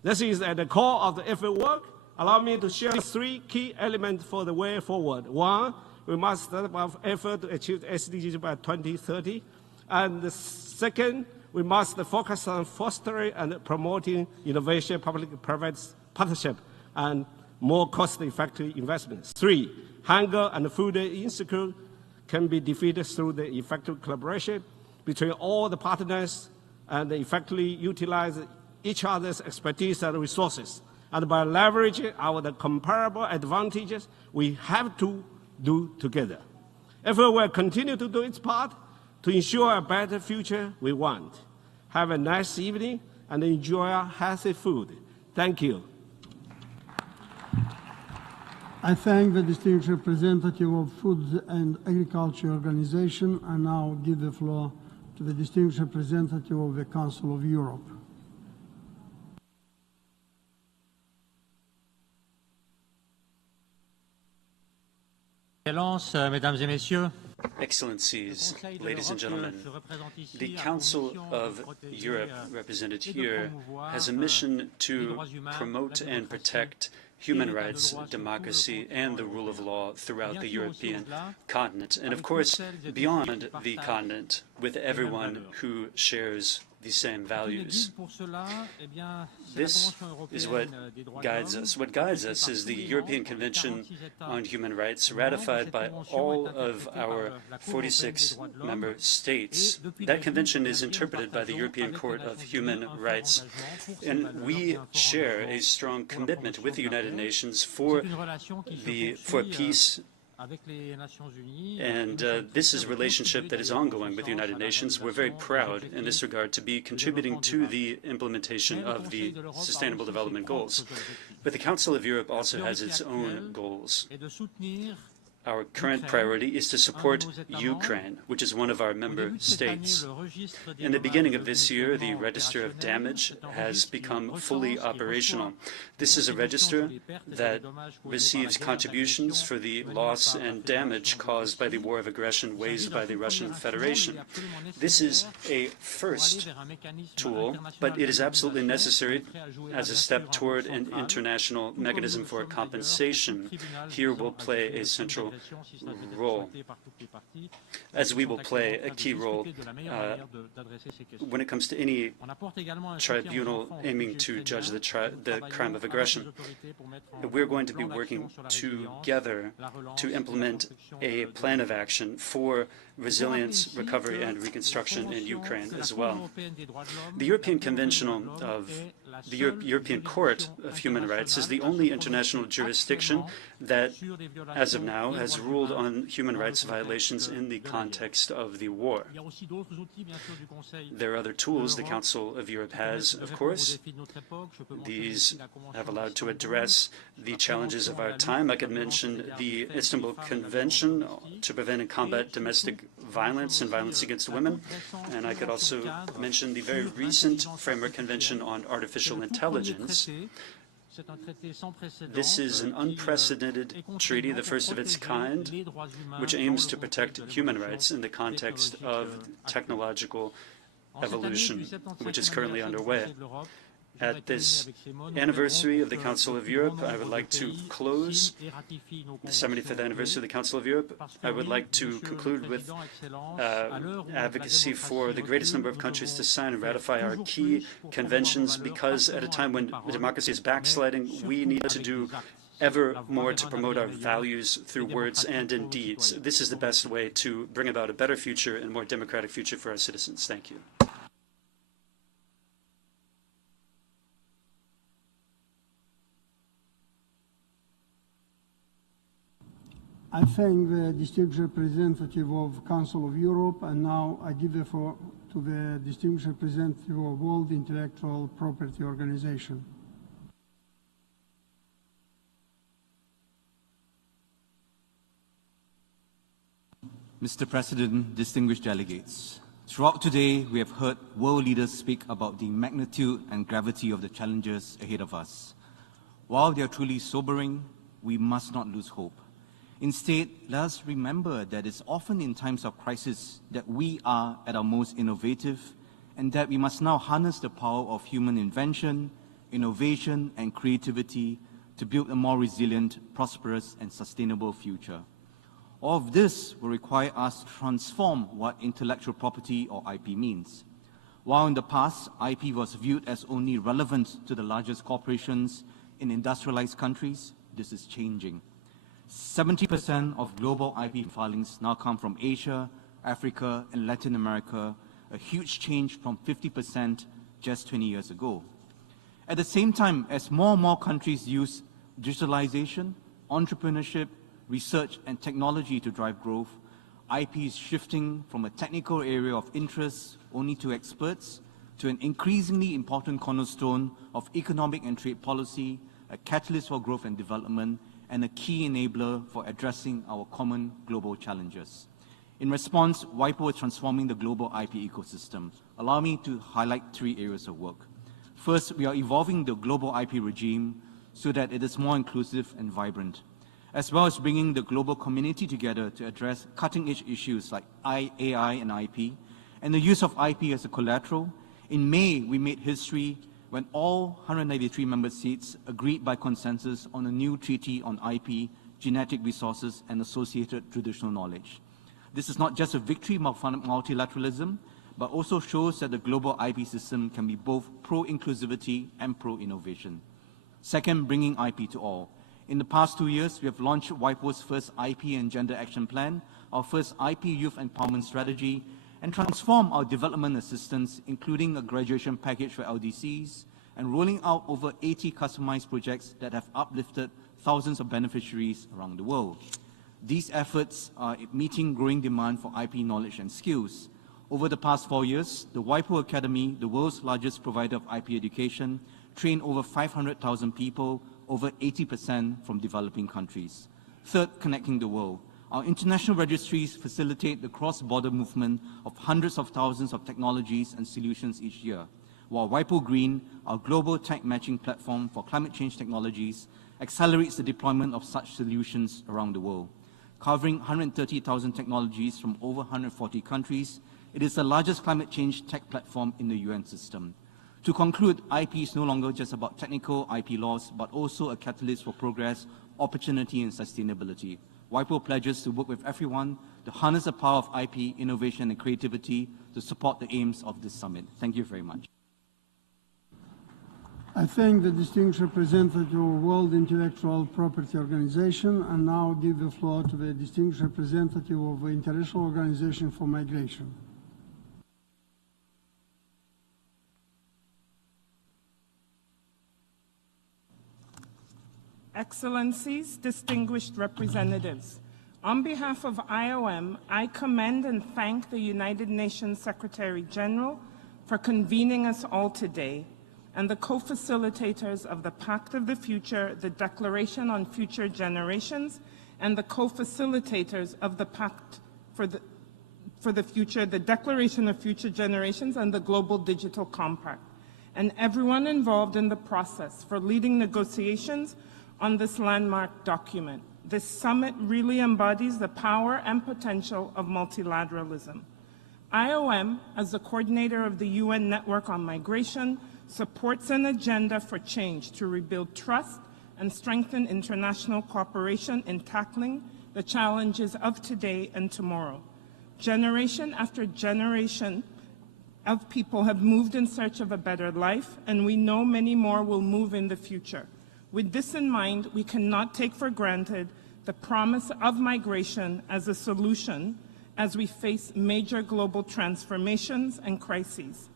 This is at the core of the effort work. Allow me to share three key elements for the way forward. One, we must step up effort to achieve SDGs by 2030. And the second, we must focus on fostering and promoting innovation, public-private partnership, and more cost-effective investments. Three, hunger and food insecurity can be defeated through the effective collaboration between all the partners and effectively utilize each other's expertise and resources. And by leveraging our comparable advantages, we have to do together. Effort will continue to do its part to ensure a better future we want. Have a nice evening and enjoy healthy food. Thank you. I thank the distinguished representative of Food and Agriculture Organization and now give the floor to the distinguished representative of the Council of Europe. Mesdames et Messieurs, Excellencies, ladies and gentlemen, the Council of Europe, represented here, has a mission to promote and protect human rights, democracy, and the rule of law throughout the European continent, and of course, beyond the continent, with everyone who shares the same values. This is what guides us. What guides us is the European Convention on Human Rights, ratified by all of our 46 member states. That convention is interpreted by the European Court of Human Rights, and we share a strong commitment with the United Nations for peace. And this is a relationship that is ongoing with the United Nations. We're very proud in this regard to be contributing to the implementation of the Sustainable Development Goals. But the Council of Europe also has its own goals. Our current priority is to support Ukraine, which is one of our member states. In the beginning of this year, the Register of Damage has become fully operational. This is a register that receives contributions for the loss and damage caused by the war of aggression waged by the Russian Federation. This is a first tool, but it is absolutely necessary as a step toward an international mechanism for compensation. Here will play a central role, as we will play a key role when it comes to any tribunal aiming to judge the crime of aggression. We're going to be working together to implement a plan of action for resilience, recovery, and reconstruction in Ukraine as well. The European European Court of Human Rights is the only international jurisdiction that, as of now, has ruled on human rights violations in the context of the war. There are other tools the Council of Europe has, of course. These have allowed to address the challenges of our time. I could mention the Istanbul Convention to prevent and combat domestic violence and violence against women. And I could also mention the very recent Framework Convention on Artificial Intelligence. This is an unprecedented treaty, the first of its kind, which aims to protect human rights in the context of technological evolution, which is currently underway. At this anniversary of the Council of Europe, I would like to close the 75th anniversary of the Council of Europe. I would like to conclude with advocacy for the greatest number of countries to sign and ratify our key conventions, because at a time when democracy is backsliding, we need to do ever more to promote our values through words and in deeds. This is the best way to bring about a better future and more democratic future for our citizens. Thank you. I thank the distinguished representative of Council of Europe, and now I give the to the distinguished representative of World Intellectual Property Organization. Mr. President, distinguished delegates, throughout today we have heard world leaders speak about the magnitude and gravity of the challenges ahead of us. While they are truly sobering, we must not lose hope. Instead, let us remember that it's often in times of crisis that we are at our most innovative, and that we must now harness the power of human invention, innovation, and creativity to build a more resilient, prosperous, and sustainable future. All of this will require us to transform what intellectual property or IP means. While in the past, IP was viewed as only relevant to the largest corporations in industrialized countries, this is changing. 70% of global IP filings now come from Asia, Africa, and Latin America, a huge change from 50% just 20 years ago. At the same time, as more and more countries use digitalization, entrepreneurship, research, and technology to drive growth, IP is shifting from a technical area of interest only to experts to an increasingly important cornerstone of economic and trade policy, a catalyst for growth and development, and a key enabler for addressing our common global challenges. In response, WIPO is transforming the global IP ecosystem. Allow me to highlight 3 areas of work. First, we are evolving the global IP regime so that it is more inclusive and vibrant, as well as bringing the global community together to address cutting-edge issues like AI and IP, and the use of IP as a collateral. In May, we made history when all 193 member states agreed by consensus on a new treaty on IP, genetic resources, and associated traditional knowledge. This is not just a victory of multilateralism, but also shows that the global IP system can be both pro-inclusivity and pro-innovation. Second, bringing IP to all. In the past 2 years, we have launched WIPO's first IP and Gender Action Plan, our first IP Youth Empowerment Strategy, and transform our development assistance, including a graduation package for LDCs, and rolling out over 80 customized projects that have uplifted thousands of beneficiaries around the world. These efforts are meeting growing demand for IP knowledge and skills. Over the past 4 years, the WIPO Academy, the world's largest provider of IP education, trained over 500,000 people, over 80% from developing countries. Third, connecting the world. Our international registries facilitate the cross-border movement of hundreds of thousands of technologies and solutions each year, while WIPO Green, our global tech matching platform for climate change technologies, accelerates the deployment of such solutions around the world. Covering 130,000 technologies from over 140 countries, it is the largest climate change tech platform in the UN system. To conclude, IP is no longer just about technical IP laws, but also a catalyst for progress, opportunity, and sustainability. WIPO pledges to work with everyone to harness the power of IP, innovation, and creativity to support the aims of this summit. Thank you very much. I thank the distinguished representative of World Intellectual Property Organization, and now give the floor to the distinguished representative of the International Organization for Migration. Excellencies, distinguished representatives, on behalf of IOM, I commend and thank the United Nations Secretary General for convening us all today, and the co-facilitators of the Pact of the Future, the Declaration on Future Generations, and the co-facilitators of the Pact for the Future, the Declaration of Future Generations, and the Global Digital Compact, and everyone involved in the process for leading negotiations on this landmark document. This summit really embodies the power and potential of multilateralism. IOM, as the coordinator of the UN Network on Migration, supports an agenda for change to rebuild trust and strengthen international cooperation in tackling the challenges of today and tomorrow. Generation after generation of people have moved in search of a better life, and we know many more will move in the future. With this in mind, we cannot take for granted the promise of migration as a solution as we face major global transformations and crises.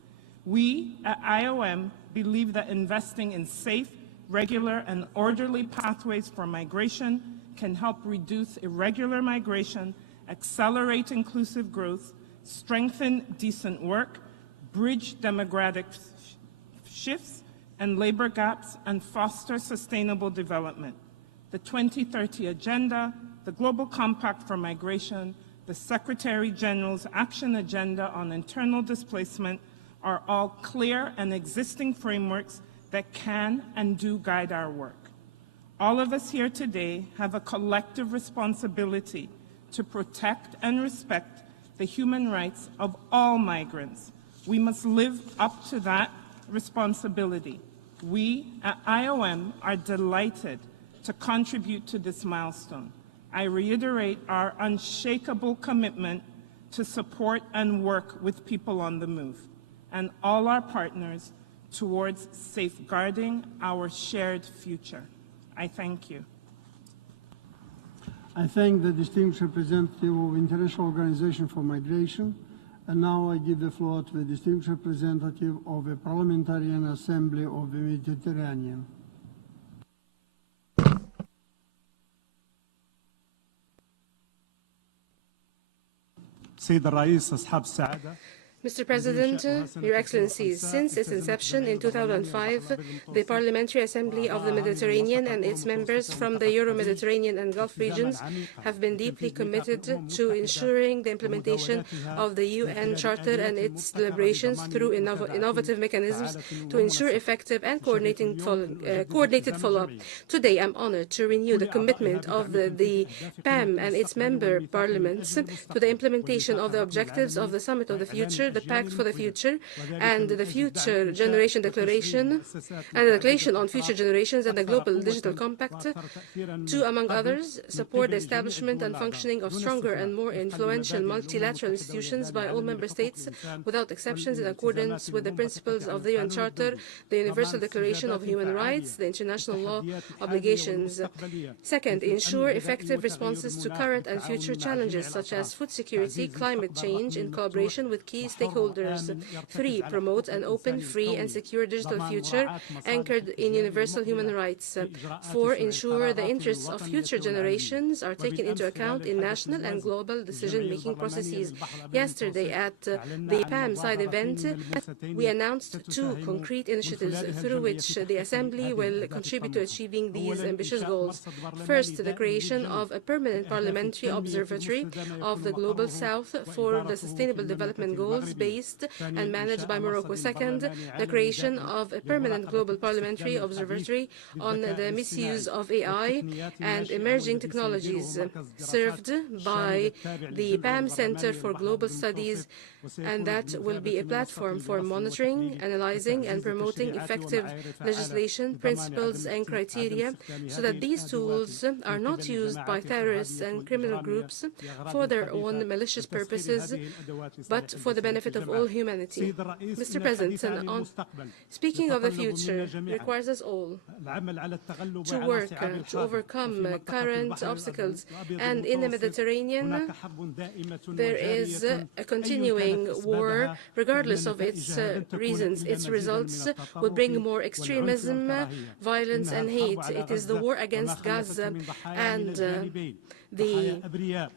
We at IOM believe that investing in safe, regular, and orderly pathways for migration can help reduce irregular migration, accelerate inclusive growth, strengthen decent work, bridge demographic shifts and labor gaps, and foster sustainable development. The 2030 Agenda, the Global Compact for Migration, the Secretary General's Action Agenda on Internal Displacement are all clear and existing frameworks that can and do guide our work. All of us here today have a collective responsibility to protect and respect the human rights of all migrants. We must live up to that responsibility. We at IOM are delighted to contribute to this milestone. I reiterate our unshakable commitment to support and work with people on the move and all our partners towards safeguarding our shared future. I thank you. I thank the distinguished representative of International Organization for Migration, and now I give the floor to the distinguished representative of the Parliamentarian Assembly of the Mediterranean. سيد الرئيس أصحاب السعادة. Mr. President, Your Excellencies, since its inception in 2005, the Parliamentary Assembly of the Mediterranean and its members from the Euro-Mediterranean and Gulf regions have been deeply committed to ensuring the implementation of the UN Charter and its deliberations through innovative mechanisms to ensure effective and coordinated follow-up. Today, I'm honored to renew the commitment of the PAM and its member parliaments to the implementation of the objectives of the Summit of the Future, the Pact for the Future, and the Future Generation Declaration, and the Declaration on Future Generations and the Global Digital Compact, to, among others, support the establishment and functioning of stronger and more influential multilateral institutions by all member states, without exceptions, in accordance with the principles of the UN Charter, the Universal Declaration of Human Rights, the international law obligations. Second, ensure effective responses to current and future challenges such as food security, climate change, in collaboration with key stakeholders. 3, promote an open, free, and secure digital future anchored in universal human rights. 4, ensure the interests of future generations are taken into account in national and global decision-making processes. Yesterday, at the PAM side event, we announced 2 concrete initiatives through which the Assembly will contribute to achieving these ambitious goals. First, the creation of a permanent parliamentary observatory of the Global South for the Sustainable Development Goals based and managed by Morocco. Second, the creation of a permanent global parliamentary observatory on the misuse of AI and emerging technologies, served by the PAM Center for Global Studies, and that will be a platform for monitoring, analyzing, and promoting effective legislation, principles, and criteria, so that these tools are not used by terrorists and criminal groups for their own malicious purposes, but for the benefit of all humanity. Mr. President, speaking of the future requires us all to work to overcome current obstacles, and in the Mediterranean there is a continuing war, regardless of its reasons. Its results will bring more extremism, violence, and hate. It is the war against Gaza and the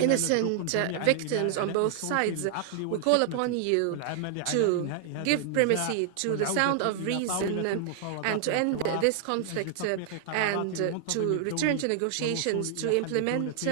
innocent victims on both sides. We call upon you to give primacy to the sound of reason and to end this conflict and to return to negotiations to implement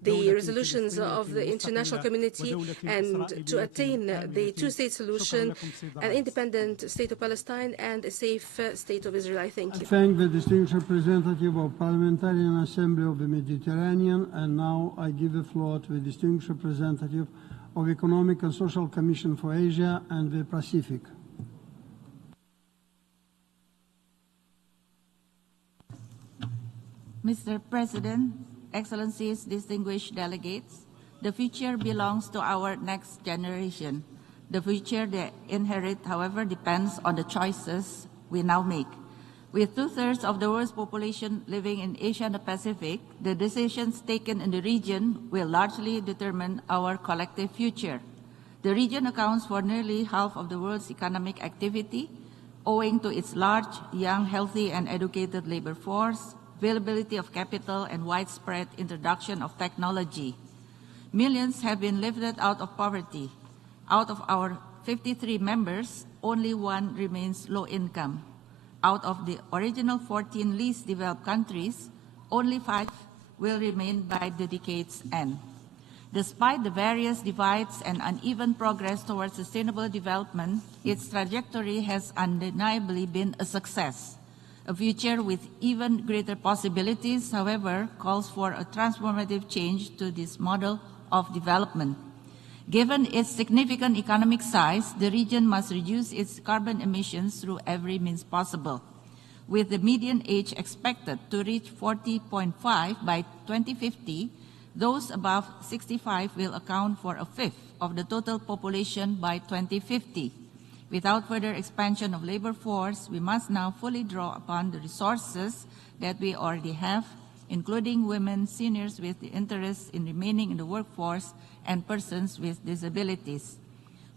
the resolutions of the international community and to attain the two-state solution, an independent state of Palestine and a safe state of Israel. I thank you. I thank the distinguished representative of Parliamentarian Assembly of the Mediterranean, and now I give the floor to the distinguished representative of Economic and Social Commission for Asia and the Pacific. Mr. President, Excellencies, distinguished delegates, the future belongs to our next generation. The future they inherit, however, depends on the choices we now make. With 2/3 of the world's population living in Asia and the Pacific, the decisions taken in the region will largely determine our collective future. The region accounts for nearly half of the world's economic activity, owing to its large, young, healthy, and educated labor force, availability of capital, and widespread introduction of technology. Millions have been lifted out of poverty, out of our 53 members, only 1 remains low income. Out of the original 14 least developed countries, only 5 will remain by the decade's end. Despite the various divides and uneven progress towards sustainable development, its trajectory has undeniably been a success. A future with even greater possibilities, however, calls for a transformative change to this model of development. Given its significant economic size, the region must reduce its carbon emissions through every means possible. With the median age expected to reach 40.5 by 2050, those above 65 will account for a fifth of the total population by 2050. Without further expansion of labor force, we must now fully draw upon the resources that we already have, including women, seniors with the interest in remaining in the workforce, and persons with disabilities.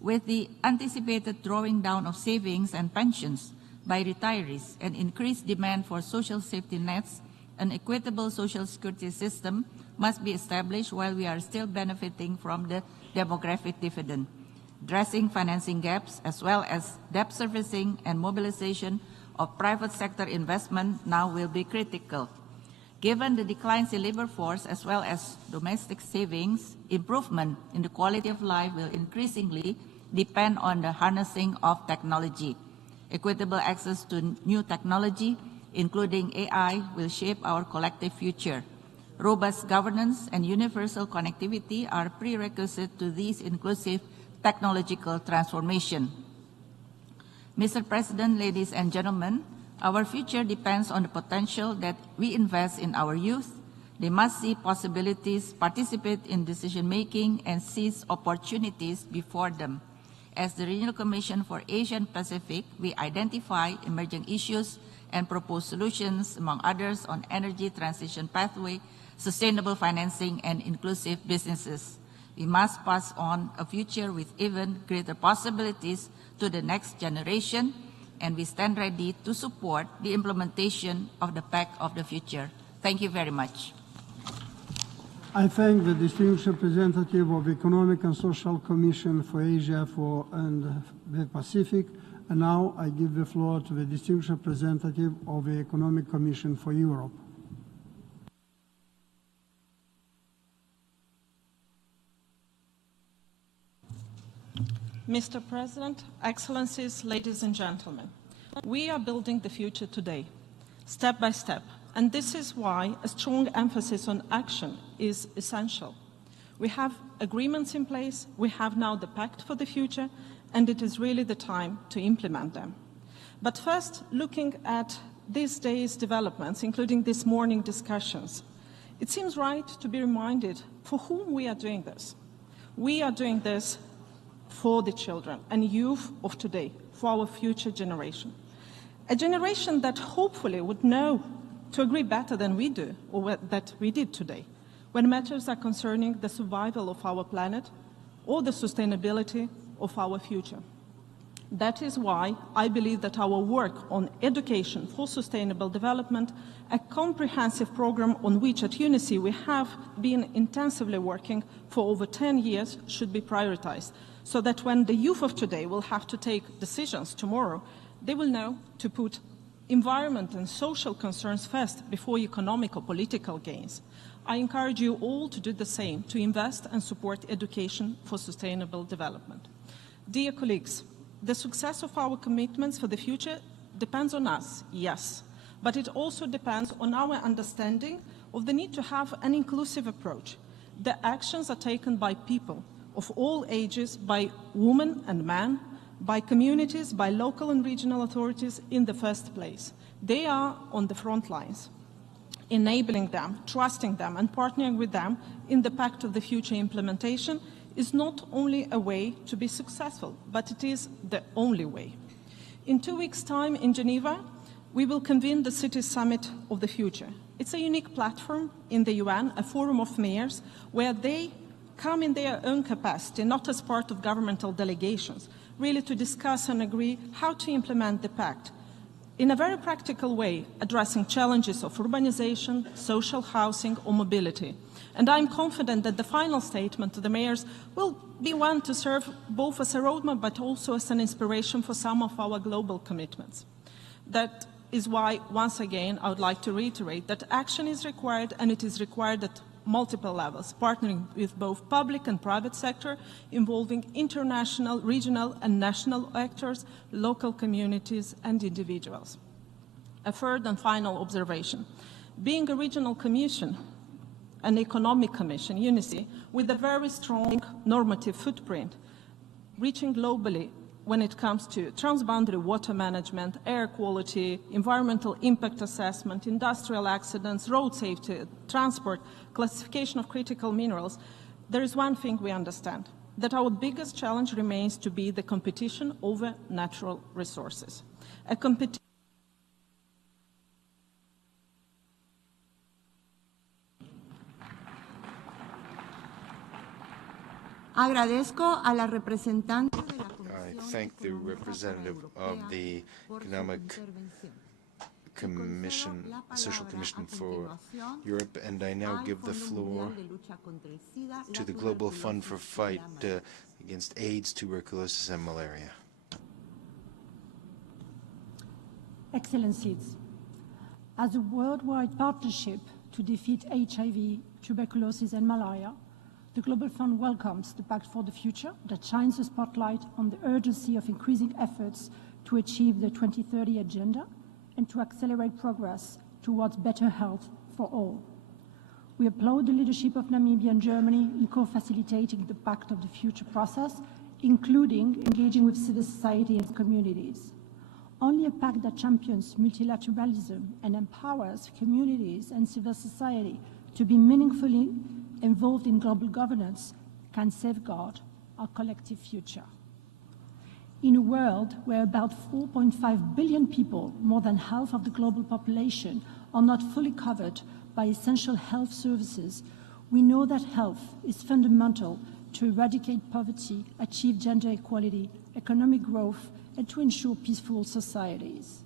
With the anticipated drawing down of savings and pensions by retirees and increased demand for social safety nets, an equitable social security system must be established while we are still benefiting from the demographic dividend. Addressing financing gaps as well as debt servicing and mobilization of private sector investment now will be critical. Given the declines in labor force as well as domestic savings, improvement in the quality of life will increasingly depend on the harnessing of technology. Equitable access to new technology, including AI, will shape our collective future. Robust governance and universal connectivity are prerequisites to this inclusive technological transformation. Mr. President, ladies and gentlemen, our future depends on the potential that we invest in our youth. They must see possibilities, participate in decision-making, and seize opportunities before them. As the Regional Commission for Asia and Pacific, we identify emerging issues and propose solutions, among others, on energy transition pathway, sustainable financing, and inclusive businesses. We must pass on a future with even greater possibilities to the next generation, and we stand ready to support the implementation of the Pact of the Future. Thank you very much. I thank the distinguished representative of Economic and Social Commission for Asia and the Pacific, and now I give the floor to the distinguished representative of the Economic Commission for Europe. Mr. President, Excellencies, ladies and gentlemen, we are building the future today, step by step, and this is why a strong emphasis on action is essential. We have agreements in place, we have now the Pact for the Future, and it is really the time to implement them. But first, looking at these days' developments, including this morning discussions, it seems right to be reminded for whom we are doing this. We are doing this for the children and youth of today, for our future generation. A generation that hopefully would know to agree better than we do, or that we did today, when matters are concerning the survival of our planet or the sustainability of our future. That is why I believe that our work on education for sustainable development, a comprehensive program on which at UNICE we have been intensively working for over 10 years, should be prioritized, so that when the youth of today will have to take decisions tomorrow, they will know to put environment and social concerns first before economic or political gains. I encourage you all to do the same, to invest and support education for sustainable development. Dear colleagues, the success of our commitments for the future depends on us, yes, but it also depends on our understanding of the need to have an inclusive approach. The actions are taken by people of all ages, by women and men, by communities, by local and regional authorities in the first place. They are on the front lines, enabling them, trusting them, and partnering with them in the Pact of the Future implementation is not only a way to be successful, but it is the only way. In 2 weeks' time in Geneva, we will convene the Cities Summit of the Future. It's a unique platform in the UN, a forum of mayors, where they come in their own capacity, not as part of governmental delegations, really to discuss and agree how to implement the Pact in a very practical way, addressing challenges of urbanization, social housing, or mobility. And I'm confident that the final statement to the mayors will be one to serve both as a roadmap but also as an inspiration for some of our global commitments. That is why, once again, I would like to reiterate that action is required, and it is required at multiple levels, partnering with both public and private sector, involving international, regional, and national actors, local communities, and individuals. A third and final observation. Being a regional commission, an economic commission, UNICE, with a very strong normative footprint, reaching globally when it comes to transboundary water management, air quality, environmental impact assessment, industrial accidents, road safety, transport, classification of critical minerals, there is one thing we understand, that our biggest challenge remains to be the competition over natural resources. A competition Agradezco a la representante de la I thank the representative of the Economic Commission, Social Commission for Europe, and I now give the floor to the Global Fund for Fight against AIDS, Tuberculosis, and Malaria. Excellencies, as a worldwide partnership to defeat HIV, tuberculosis, and malaria, the Global Fund welcomes the Pact for the Future that shines a spotlight on the urgency of increasing efforts to achieve the 2030 agenda and to accelerate progress towards better health for all. We applaud the leadership of Namibia and Germany in co-facilitating the Pact of the Future process, including engaging with civil society and communities. Only a pact that champions multilateralism and empowers communities and civil society to be meaningfully involved in global governance can safeguard our collective future. In a world where about 4.5 billion people, more than half of the global population, are not fully covered by essential health services, we know that health is fundamental to eradicate poverty, achieve gender equality, economic growth, and to ensure peaceful societies.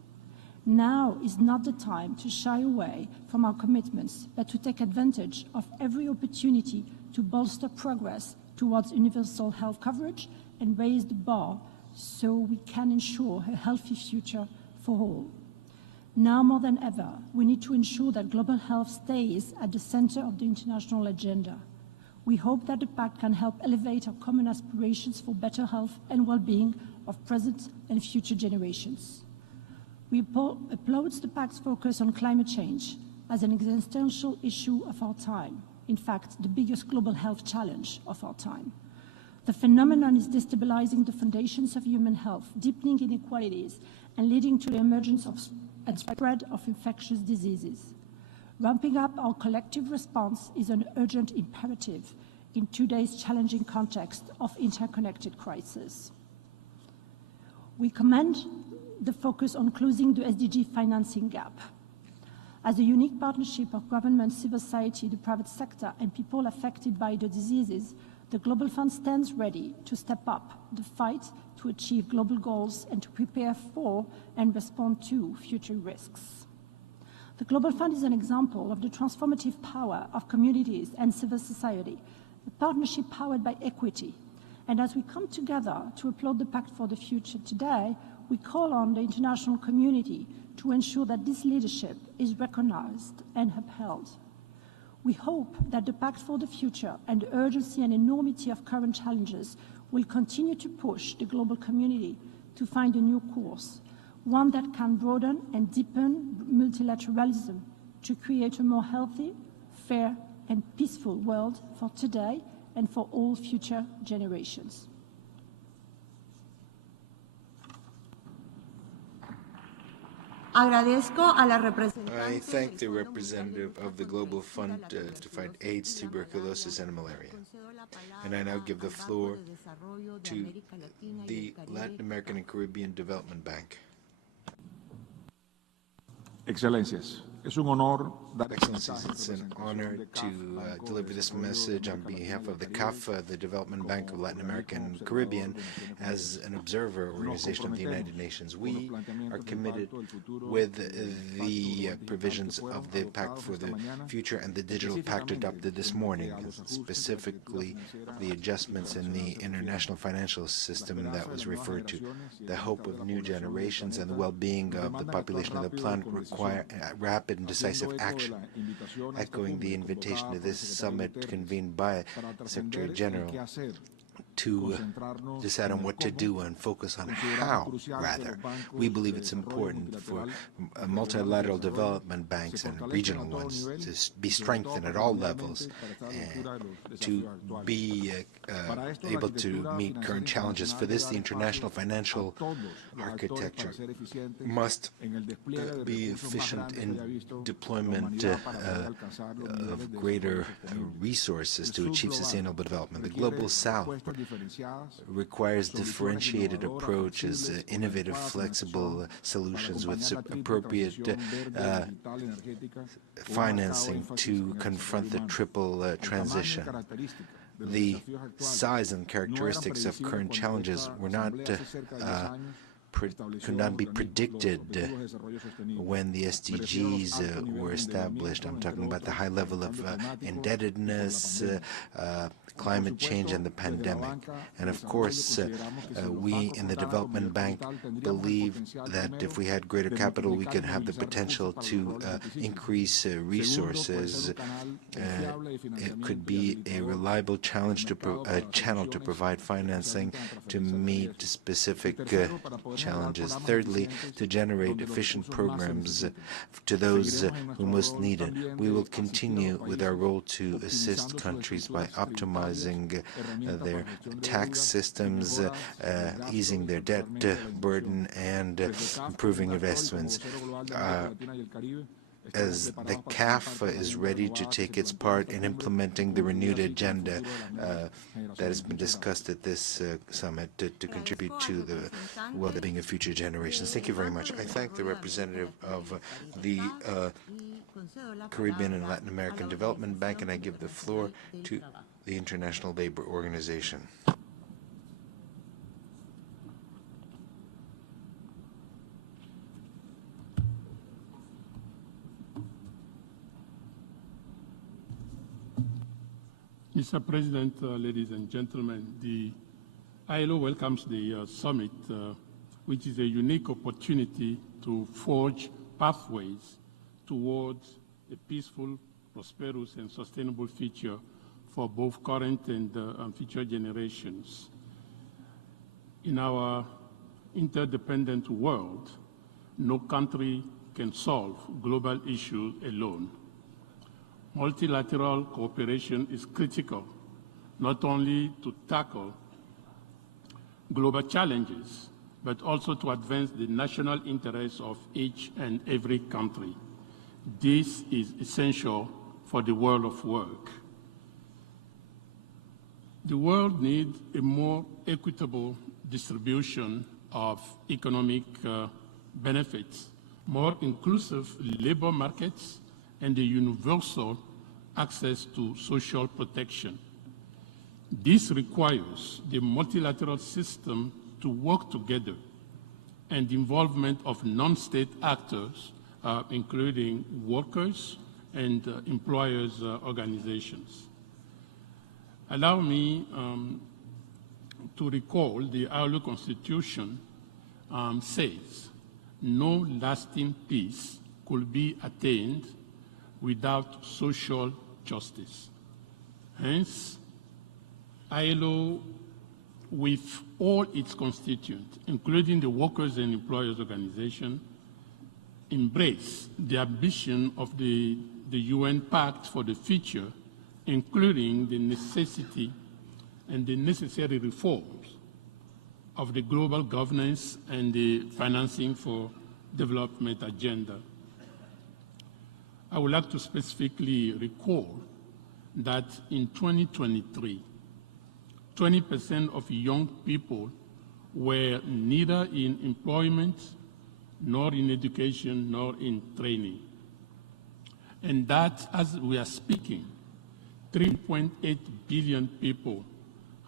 Now is not the time to shy away from our commitments, but to take advantage of every opportunity to bolster progress towards universal health coverage and raise the bar so we can ensure a healthy future for all. Now more than ever, we need to ensure that global health stays at the center of the international agenda. We hope that the Pact can help elevate our common aspirations for better health and well-being of present and future generations. We applaud the Pact's focus on climate change as an existential issue of our time, in fact, the biggest global health challenge of our time. The phenomenon is destabilizing the foundations of human health, deepening inequalities, and leading to the emergence of and spread of infectious diseases. Ramping up our collective response is an urgent imperative in today's challenging context of interconnected crisis. We commend the focus on closing the SDG financing gap. As a unique partnership of government, civil society, the private sector, and people affected by the diseases, the Global Fund stands ready to step up the fight to achieve global goals and to prepare for and respond to future risks. The Global Fund is an example of the transformative power of communities and civil society, a partnership powered by equity. And as we come together to applaud the Pact for the Future today, we call on the international community to ensure that this leadership is recognized and upheld. We hope that the Pact for the Future and the urgency and enormity of current challenges will continue to push the global community to find a new course, one that can broaden and deepen multilateralism to create a more healthy, fair, and peaceful world for today and for all future generations. I thank the representative of the Global Fund to fight AIDS, tuberculosis, and malaria. And I now give the floor to the Latin American and Caribbean Development Bank. Excelências, Excellencies, it's an honor to deliver this message on behalf of the CAF, the Development Bank of Latin America and Caribbean, as an observer organization of the United Nations. We are committed with the provisions of the Pact for the Future and the Digital Pact adopted this morning, specifically the adjustments in the international financial system that was referred to. The hope of new generations and the well-being of the population of the planet require rapid and decisive action. Echoing the invitation to this summit convened by the Secretary General to decide on what to do and focus on how, rather. We believe it's important for multilateral development banks and regional ones to be strengthened at all levels and to be able to meet current challenges. For this, the international financial architecture must be efficient in deployment of greater resources to achieve sustainable development. The Global South requires differentiated approaches, innovative, flexible solutions with appropriate financing to confront the triple transition. The size and characteristics of current challenges were not could not be predicted when the SDGs were established. I'm talking about the high level of indebtedness, climate change, and the pandemic. And of course, we in the Development Bank believe that if we had greater capital, we could have the potential to increase resources. It could be a reliable challenge to channel to provide financing to meet specific challenges. Thirdly, to generate efficient programs to those who most need it. We will continue with our role to assist countries by optimizing their tax systems, easing their debt burden, and improving investments. As the CAF is ready to take its part in implementing the renewed agenda that has been discussed at this summit to contribute to the well-being of future generations. Thank you very much. I thank the representative of the Caribbean and Latin American Development Bank, and I give the floor to the International Labour Organization. Mr. President, ladies and gentlemen, the ILO welcomes the summit, which is a unique opportunity to forge pathways towards a peaceful, prosperous, and sustainable future for both current and future generations. In our interdependent world, no country can solve global issues alone. Multilateral cooperation is critical, not only to tackle global challenges, but also to advance the national interests of each and every country. This is essential for the world of work. The world needs a more equitable distribution of economic benefits, more inclusive labor markets, and a universal access to social protection. This requires the multilateral system to work together and the involvement of non-state actors, including workers and employers' organizations. Allow me to recall the ILO Constitution says no lasting peace could be attained without social justice. Hence, ILO, with all its constituents, including the workers and employers organization, embrace the ambition of the UN Pact for the Future, including the necessity and the necessary reforms of the global governance and the financing for development agenda. I would like to specifically recall that in 2023, 20% of young people were neither in employment, nor in education, nor in training. and that, as we are speaking, 3.8 billion people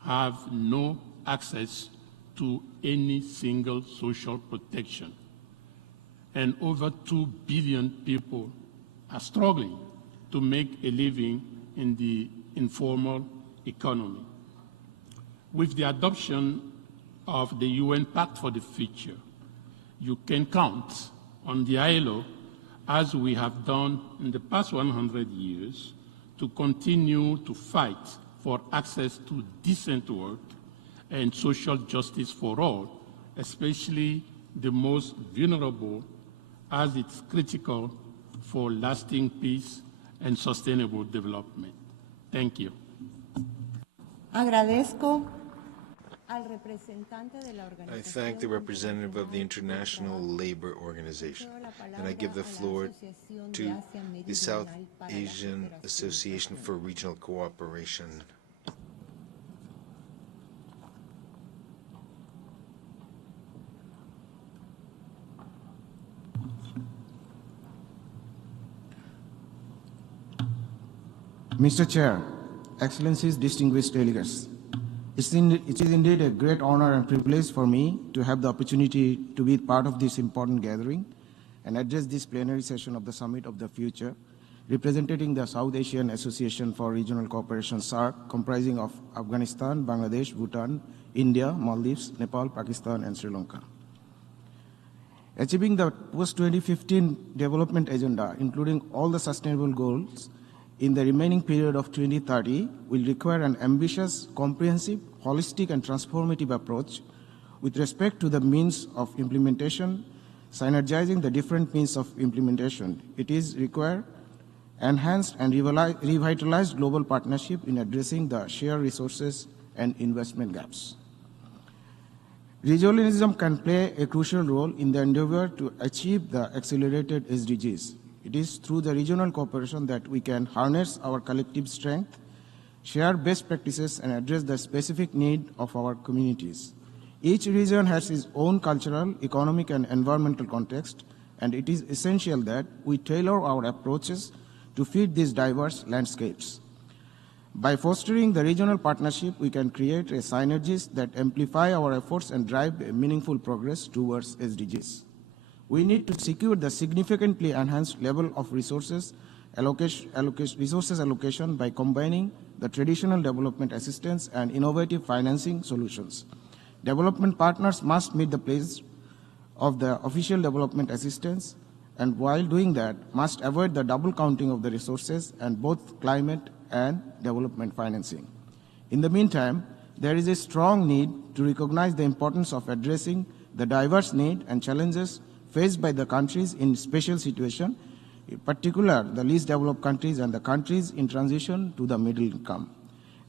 have no access to any single social protection, and over 2 billion people are struggling to make a living in the informal economy. With the adoption of the UN Pact for the Future, you can count on the ILO, as we have done in the past 100 years, to continue to fight for access to decent work and social justice for all, especially the most vulnerable, as it's critical for lasting peace and sustainable development. Thank you. Agradezco al I thank the representative of the International Labour Organization, and I give the floor to the South Asian Association for Regional Cooperation. Mr. Chair, Excellencies, distinguished delegates, it is indeed a great honor and privilege for me to have the opportunity to be part of this important gathering and address this plenary session of the Summit of the Future, representing the South Asian Association for Regional Cooperation, SAARC, comprising of Afghanistan, Bangladesh, Bhutan, India, Maldives, Nepal, Pakistan, and Sri Lanka. Achieving the post-2015 development agenda, including all the sustainable goals, in the remaining period of 2030 will require an ambitious, comprehensive, holistic, and transformative approach with respect to the means of implementation, synergizing the different means of implementation. It is required enhanced and revitalized global partnership in addressing the shared resources and investment gaps. Regionalism can play a crucial role in the endeavor to achieve the accelerated SDGs. It is through the regional cooperation that we can harness our collective strength, share best practices, and address the specific need of our communities. Each region has its own cultural, economic, and environmental context, and it is essential that we tailor our approaches to fit these diverse landscapes. By fostering the regional partnership, we can create a synergies that amplify our efforts and drive a meaningful progress towards SDGs. We need to secure the significantly enhanced level of resources allocation by combining the traditional development assistance and innovative financing solutions. Development partners must meet the place of the official development assistance, and while doing that, must avoid the double counting of the resources and both climate and development financing. In the meantime, there is a strong need to recognize the importance of addressing the diverse needs and challenges faced by the countries in special situation, in particular the least developed countries and the countries in transition to the middle income.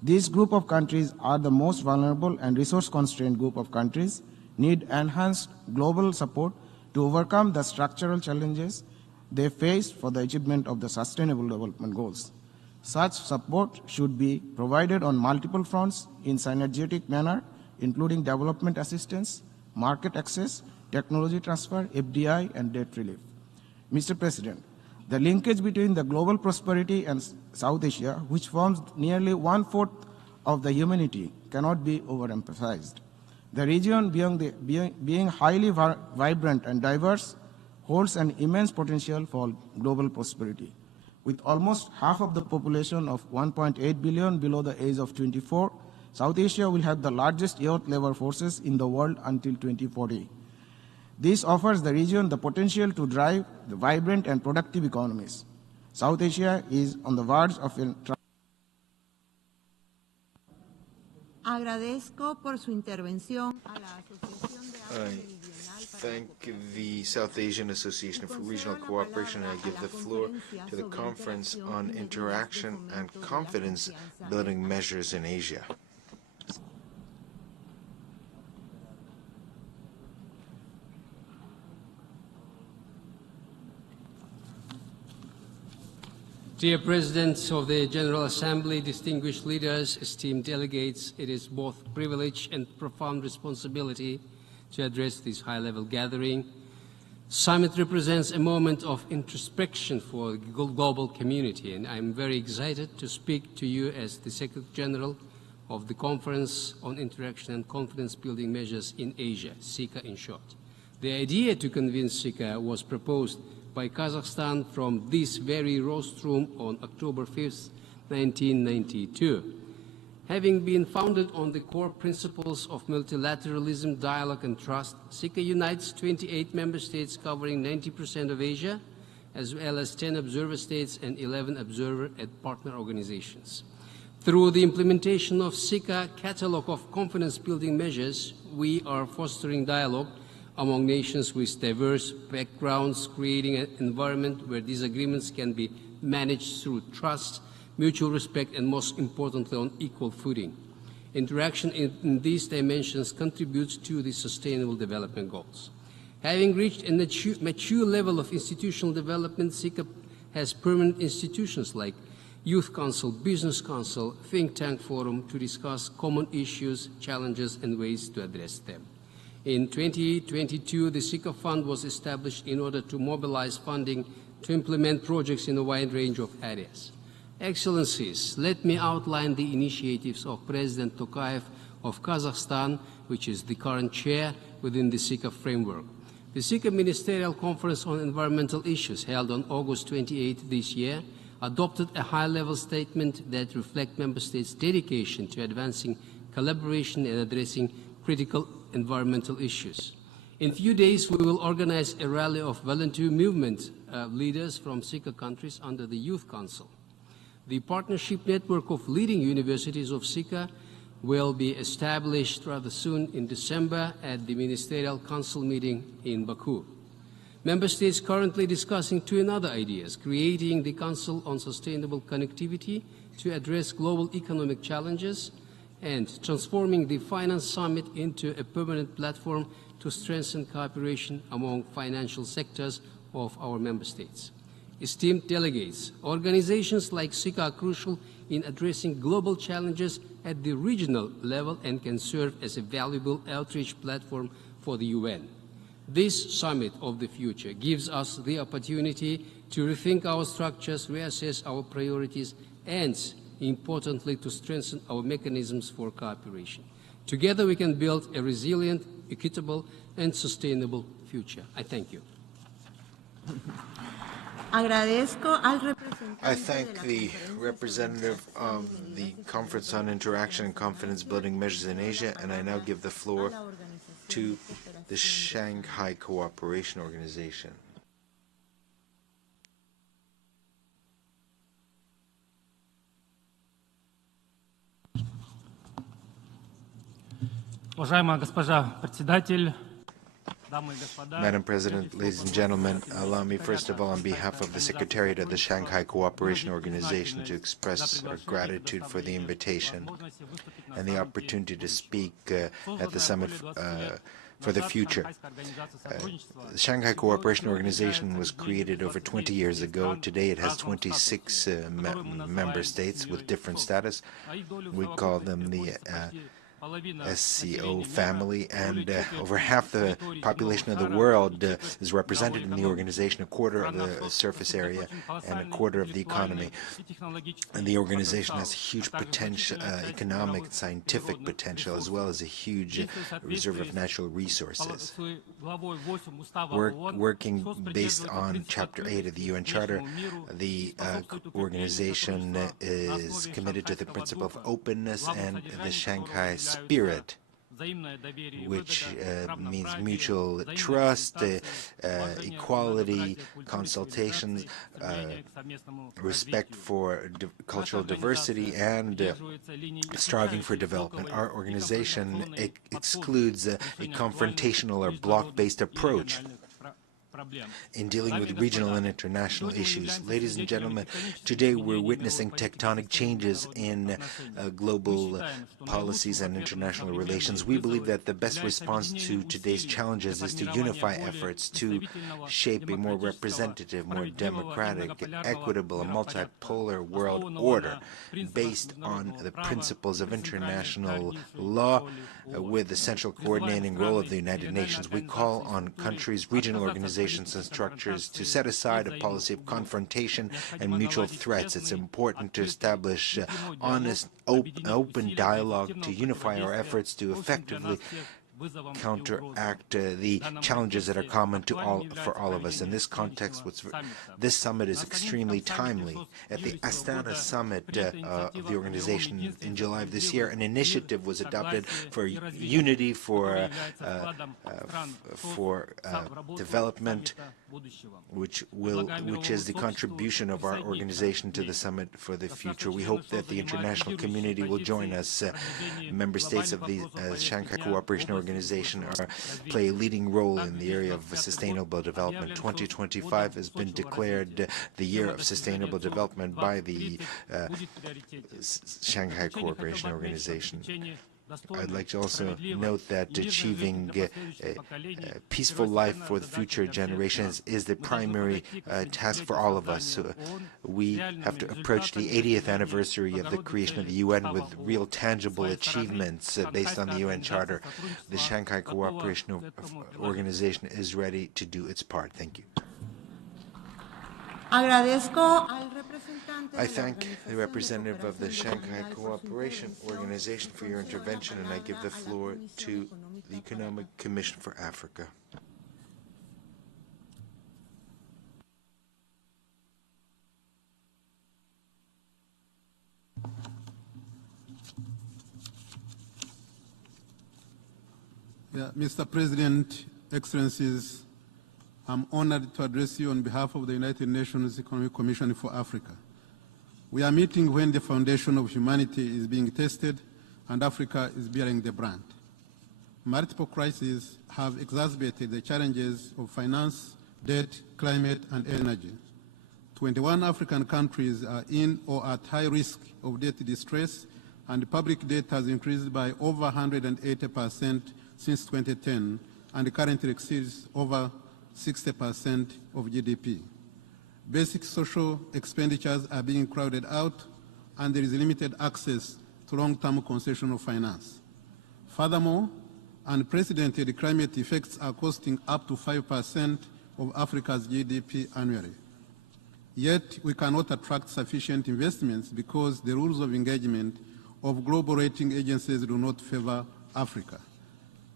This group of countries are the most vulnerable and resource-constrained group of countries, need enhanced global support to overcome the structural challenges they face for the achievement of the Sustainable Development Goals. Such support should be provided on multiple fronts in synergetic manner, including development assistance, market access, technology transfer, FDI, and debt relief. Mr. President, the linkage between the global prosperity and South Asia, which forms nearly 1/4 of the humanity, cannot be overemphasized. The region, being highly vibrant and diverse, holds an immense potential for global prosperity. With almost half of the population of 1.8 billion below the age of 24, South Asia will have the largest youth labor forces in the world until 2040. This offers the region the potential to drive the vibrant and productive economies. South Asia is on the verge of Agradezco por su intervención a la Asociación de I thank the South Asian Association for Regional Cooperation, and I give the floor to the Conference on Interaction and Confidence Building Measures in Asia. Dear President of the General Assembly, distinguished leaders, esteemed delegates, it is both privilege and profound responsibility to address this high-level gathering Summit represents a moment of introspection for the global community, and I'm very excited to speak to you as the Secretary General of the Conference on Interaction and Confidence Building Measures in Asia, SICA in short. The idea to convene SICA was proposed by Kazakhstan from this very rostrum on October 5th, 1992. Having been founded on the core principles of multilateralism, dialogue, and trust, SICA unites 28 member states covering 90% of Asia, as well as 10 observer states and 11 observer and partner organizations. Through the implementation of SICA catalog of confidence-building measures, we are fostering dialogue among nations with diverse backgrounds, creating an environment where disagreements can be managed through trust, mutual respect, and most importantly, on equal footing. Interaction in these dimensions contributes to the Sustainable Development Goals. Having reached a mature level of institutional development, SICA has permanent institutions like Youth Council, Business Council, Think Tank Forum to discuss common issues, challenges, and ways to address them. In 2022, the SICA Fund was established in order to mobilize funding to implement projects in a wide range of areas. Excellencies, let me outline the initiatives of President Tokayev of Kazakhstan, which is the current chair within the SICA framework. The SICA Ministerial Conference on Environmental Issues, held on August 28 this year, adopted a high-level statement that reflects member states' dedication to advancing collaboration and addressing critical environmental issues. In a few days, we will organize a rally of volunteer movement leaders from SICA countries under the Youth Council. The partnership network of leading universities of SICA will be established rather soon in December at the Ministerial Council meeting in Baku. Member states currently discussing two other ideas, creating the Council on Sustainable Connectivity to address global economic challenges and transforming the Finance Summit into a permanent platform to strengthen cooperation among financial sectors of our member states. Esteemed delegates, organizations like SICA are crucial in addressing global challenges at the regional level and can serve as a valuable outreach platform for the UN. This Summit of the Future gives us the opportunity to rethink our structures, reassess our priorities, and importantly, to strengthen our mechanisms for cooperation. Together we can build a resilient, equitable, and sustainable future. I thank you. I thank the representative of the Conference on Interaction and Confidence Building Measures in Asia, and I now give the floor to the Shanghai Cooperation Organization. Madam President, ladies and gentlemen, allow me first of all on behalf of the Secretariat of the Shanghai Cooperation Organization to express our gratitude for the invitation and the opportunity to speak at the Summit for the Future. The Shanghai Cooperation Organization was created over 20 years ago. Today it has 26 member states with different status. We call them the SCO family, and over half the population of the world is represented in the organization, a quarter of the surface area and a quarter of the economy. And the organization has huge potential, economic and scientific potential, as well as a huge reserve of natural resources. Working based on Chapter 8 of the UN Charter, the organization is committed to the principle of openness and the Shanghai spirit, which means mutual trust, equality, consultations, respect for cultural diversity, and striving for development. Our organization excludes a confrontational or block-based approach in dealing with regional and international issues. Ladies and gentlemen, today we're witnessing tectonic changes in global policies and international relations. We believe that the best response to today's challenges is to unify efforts to shape a more representative, more democratic, equitable, and multipolar world order based on the principles of international law with the central coordinating role of the United Nations. We call on countries, regional organizations, institutions and structures to set aside a policy of confrontation and mutual threats. It's important to establish honest, open dialogue to unify our efforts to effectively counteract the challenges that are common to for all of us. In this context, this summit is extremely timely. At the Astana summit of the organization in July of this year, an initiative was adopted for unity, for development, which is the contribution of our organization to the summit for the future. We hope that the international community will join us. Member states of the Shanghai Cooperation Organization play a leading role in the area of sustainable development. 2025 has been declared the year of sustainable development by the Shanghai Cooperation Organization. I'd like to also note that achieving a peaceful life for the future generations is the primary task for all of us. We have to approach the 80th anniversary of the creation of the UN with real tangible achievements based on the UN Charter. The Shanghai Cooperation Organization is ready to do its part. Thank you. I thank the representative of the Shanghai Cooperation Organization for your intervention, and I give the floor to the Economic Commission for Africa. Mr. President, Excellencies, I'm honored to address you on behalf of the United Nations Economic Commission for Africa. We are meeting when the foundation of humanity is being tested and Africa is bearing the brunt. Multiple crises have exacerbated the challenges of finance, debt, climate, and energy. 21 African countries are in or at high risk of debt distress, and public debt has increased by over 180% since 2010 and currently exceeds over 60% of GDP. Basic social expenditures are being crowded out, and there is limited access to long-term concessional finance. Furthermore, unprecedented climate effects are costing up to 5% of Africa's GDP annually. Yet, we cannot attract sufficient investments because the rules of engagement of global rating agencies do not favor Africa.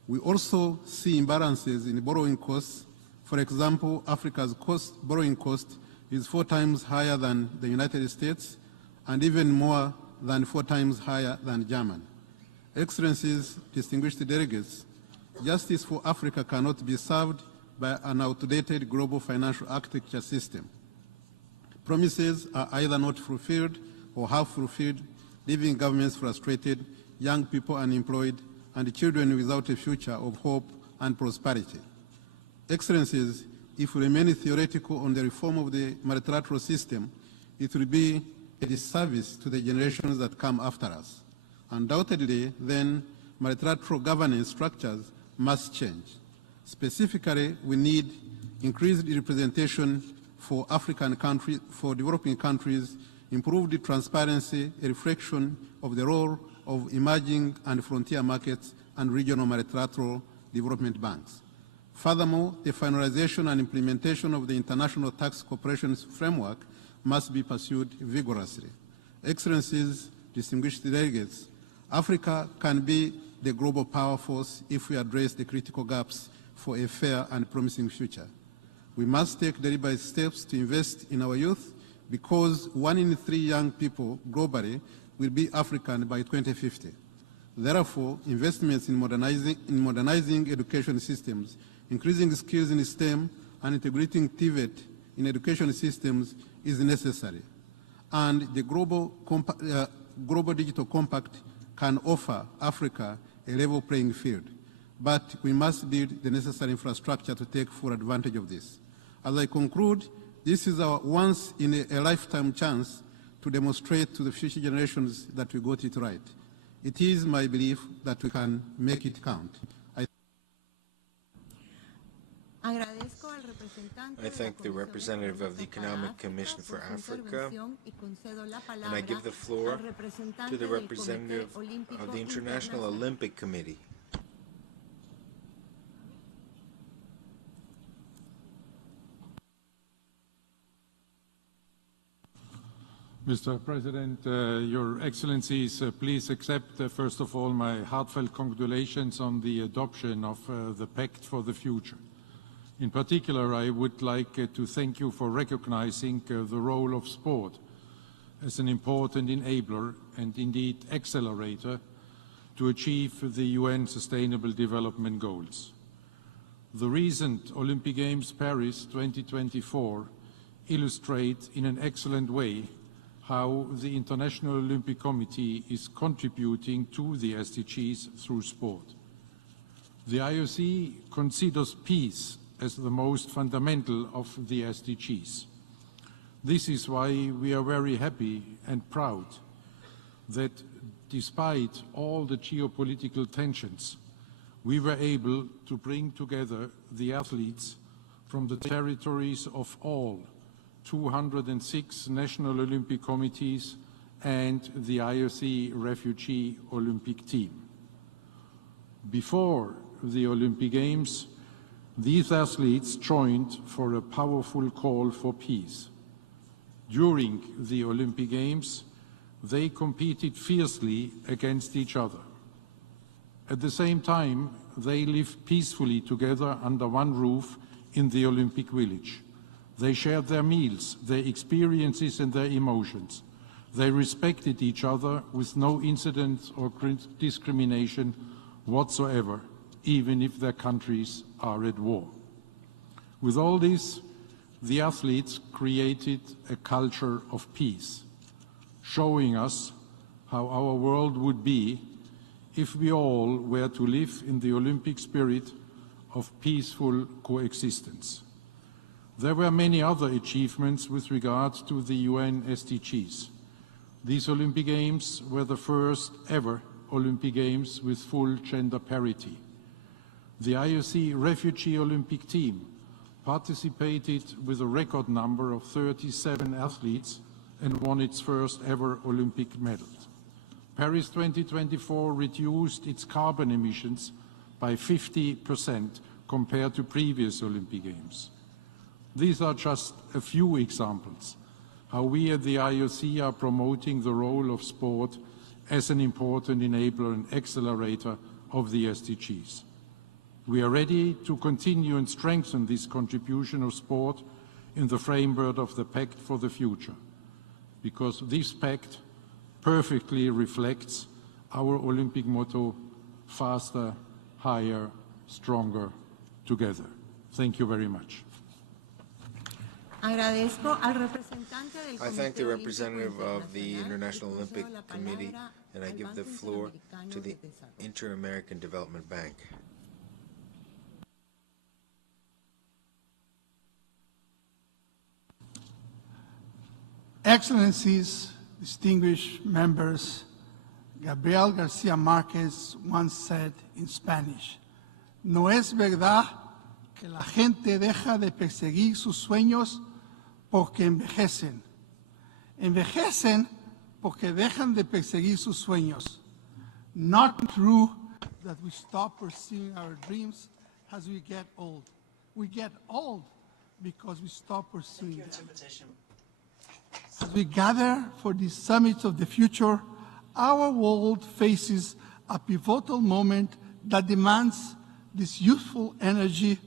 We also see imbalances in borrowing costs. For example, Africa's borrowing cost is 4 times higher than the United States and even more than 4 times higher than Germany. Excellencies, distinguished delegates, justice for Africa cannot be served by an outdated global financial architecture system. Promises are either not fulfilled or half fulfilled, leaving governments frustrated, young people unemployed, and children without a future of hope and prosperity. Excellencies, if we remain theoretical on the reform of the multilateral system, it will be a disservice to the generations that come after us. Undoubtedly, then, multilateral governance structures must change. Specifically, we need increased representation for African countries, for developing countries, improved transparency, a reflection of the role of emerging and frontier markets and regional multilateral development banks. Furthermore, the finalization and implementation of the International Tax Cooperation Framework must be pursued vigorously. Excellencies, distinguished delegates, Africa can be the global power force if we address the critical gaps for a fair and promising future. We must take deliberate steps to invest in our youth because 1 in 3 young people globally will be African by 2050. Therefore, investments in modernizing education systems, increasing skills in STEM, and integrating TVET in education systems is necessary. And the Global Digital Compact can offer Africa a level playing field. But we must build the necessary infrastructure to take full advantage of this. As I conclude, this is our once-in-a-lifetime chance to demonstrate to the future generations that we got it right. It is my belief that we can make it count. I thank the representative of the Economic Commission for Africa, and I give the floor to the representative of the International Olympic Committee. Mr. President, Your Excellencies, please accept, first of all, my heartfelt congratulations on the adoption of the Pact for the Future. In particular, I would like to thank you for recognizing the role of sport as an important enabler and indeed accelerator to achieve the UN Sustainable Development Goals. The recent Olympic Games Paris 2024 illustrate in an excellent way how the International Olympic Committee is contributing to the SDGs through sport. The IOC considers peace as the most fundamental of the SDGs. This is why we are very happy and proud that despite all the geopolitical tensions, we were able to bring together the athletes from the territories of all 206 national Olympic committees and the IOC Refugee Olympic Team. Before the Olympic Games, these athletes joined for a powerful call for peace. During the Olympic Games, they competed fiercely against each other. At the same time, they lived peacefully together under one roof in the Olympic Village. They shared their meals, their experiences and their emotions. They respected each other with no incidents or discrimination whatsoever, even if their countries are at war. With all this, the athletes created a culture of peace, showing us how our world would be if we all were to live in the Olympic spirit of peaceful coexistence. There were many other achievements with regard to the UN SDGs. These Olympic Games were the first ever Olympic Games with full gender parity. The IOC Refugee Olympic Team participated with a record number of 37 athletes and won its first ever Olympic medal. Paris 2024 reduced its carbon emissions by 50% compared to previous Olympic Games. These are just a few examples how we at the IOC are promoting the role of sport as an important enabler and accelerator of the SDGs. We are ready to continue and strengthen this contribution of sport in the framework of the Pact for the Future, because this pact perfectly reflects our Olympic motto, faster, higher, stronger, together. Thank you very much. I thank the representative of the International Olympic Committee, and I give the floor to the Inter-American Development Bank. Excellencies, distinguished members, Gabriel Garcia Marquez once said in Spanish, "No es verdad que la gente deja de perseguir sus sueños porque envejecen. Envejecen porque dejan de perseguir sus sueños. Not true that we stop pursuing our dreams as we get old. We get old because we stop pursuing them." As we gather for the summit of the future, our world faces a pivotal moment that demands this youthful energy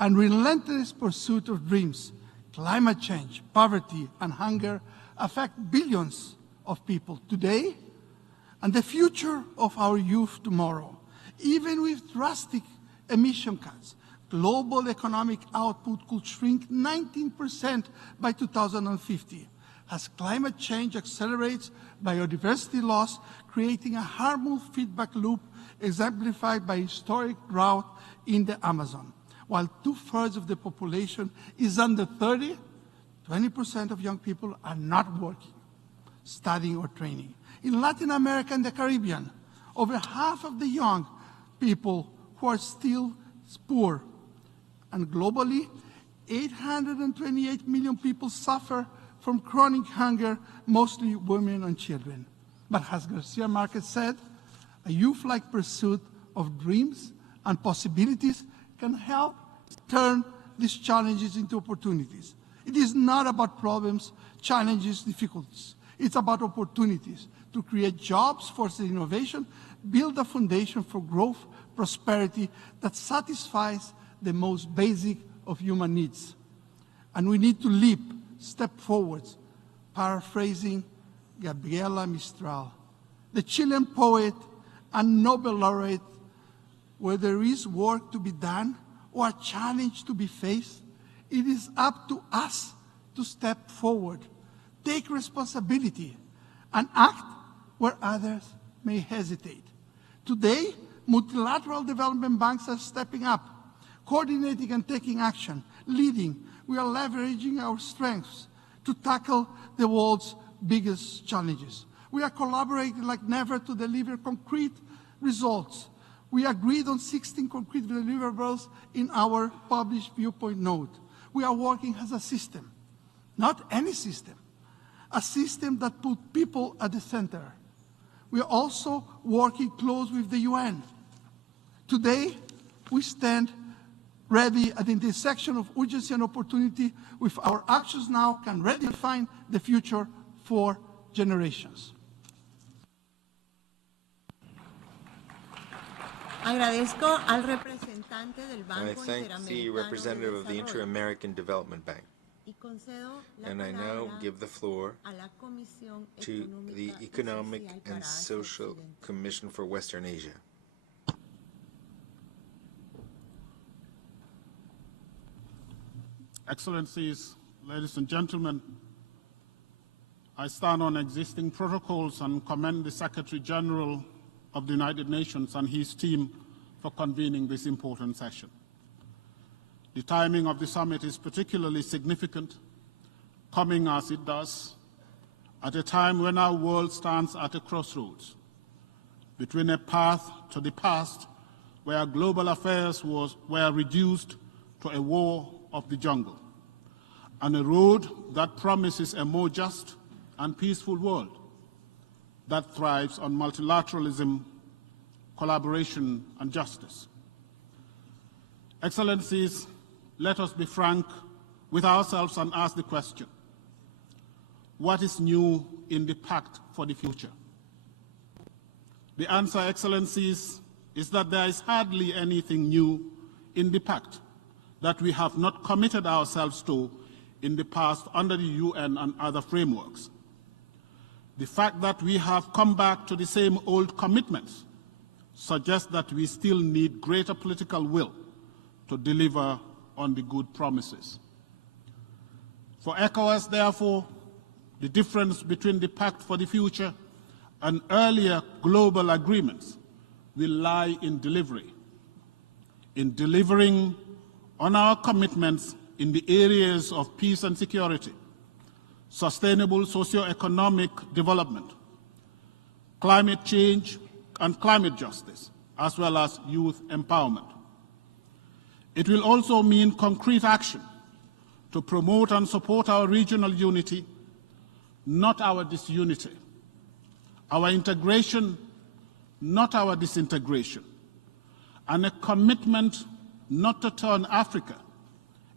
and relentless pursuit of dreams. Climate change, poverty, and hunger affect billions of people today and the future of our youth tomorrow. Even with drastic emission cuts, global economic output could shrink 19% by 2050. As climate change accelerates biodiversity loss, creating a harmful feedback loop exemplified by historic drought in the Amazon. While 2/3 of the population is under 30, 20% of young people are not working, studying, or training. In Latin America and the Caribbean, over half of the young people who are still poor. And globally, 828 million people suffer from chronic hunger, mostly women and children. But as Garcia Marquez said, a youth-like pursuit of dreams and possibilities can help turn these challenges into opportunities. It is not about problems, challenges, difficulties. It's about opportunities to create jobs, foster innovation, build a foundation for growth, prosperity that satisfies the most basic of human needs. And we need to leap, step forwards, paraphrasing Gabriela Mistral, the Chilean poet and Nobel laureate. Where there is work to be done or a challenge to be faced, it is up to us to step forward, take responsibility, and act where others may hesitate. Today, multilateral development banks are stepping up, coordinating and taking action, leading. We are leveraging our strengths to tackle the world's biggest challenges. We are collaborating like never to deliver concrete results. We agreed on 16 concrete deliverables in our published viewpoint note. We are working as a system, not any system, a system that puts people at the center. We are also working close with the UN. Today, we stand ready at the intersection of urgency and opportunity. With our actions now can redefine the future for generations. I thank the representative of the Inter-American Development Bank. And I now give the floor to the Economic and Social Commission for Western Asia. Excellencies, ladies and gentlemen, I stand on existing protocols and commend the Secretary General of the United Nations and his team for convening this important session. The timing of the summit is particularly significant, coming as it does at a time when our world stands at a crossroads between a path to the past where global affairs were reduced to a war of the jungle, and a road that promises a more just and peaceful world that thrives on multilateralism, collaboration, and justice. Excellencies, let us be frank with ourselves and ask the question, what is new in the Pact for the future? The answer, Excellencies, is that there is hardly anything new in the Pact that we have not committed ourselves to in the past under the UN and other frameworks. The fact that we have come back to the same old commitments suggests that we still need greater political will to deliver on the good promises. For ECOWAS, therefore, the difference between the Pact for the Future and earlier global agreements will lie in delivery, in delivering on our commitments in the areas of peace and security, sustainable socio-economic development, climate change and climate justice, as well as youth empowerment. It will also mean concrete action to promote and support our regional unity, not our disunity, our integration, not our disintegration, and a commitment not to turn Africa,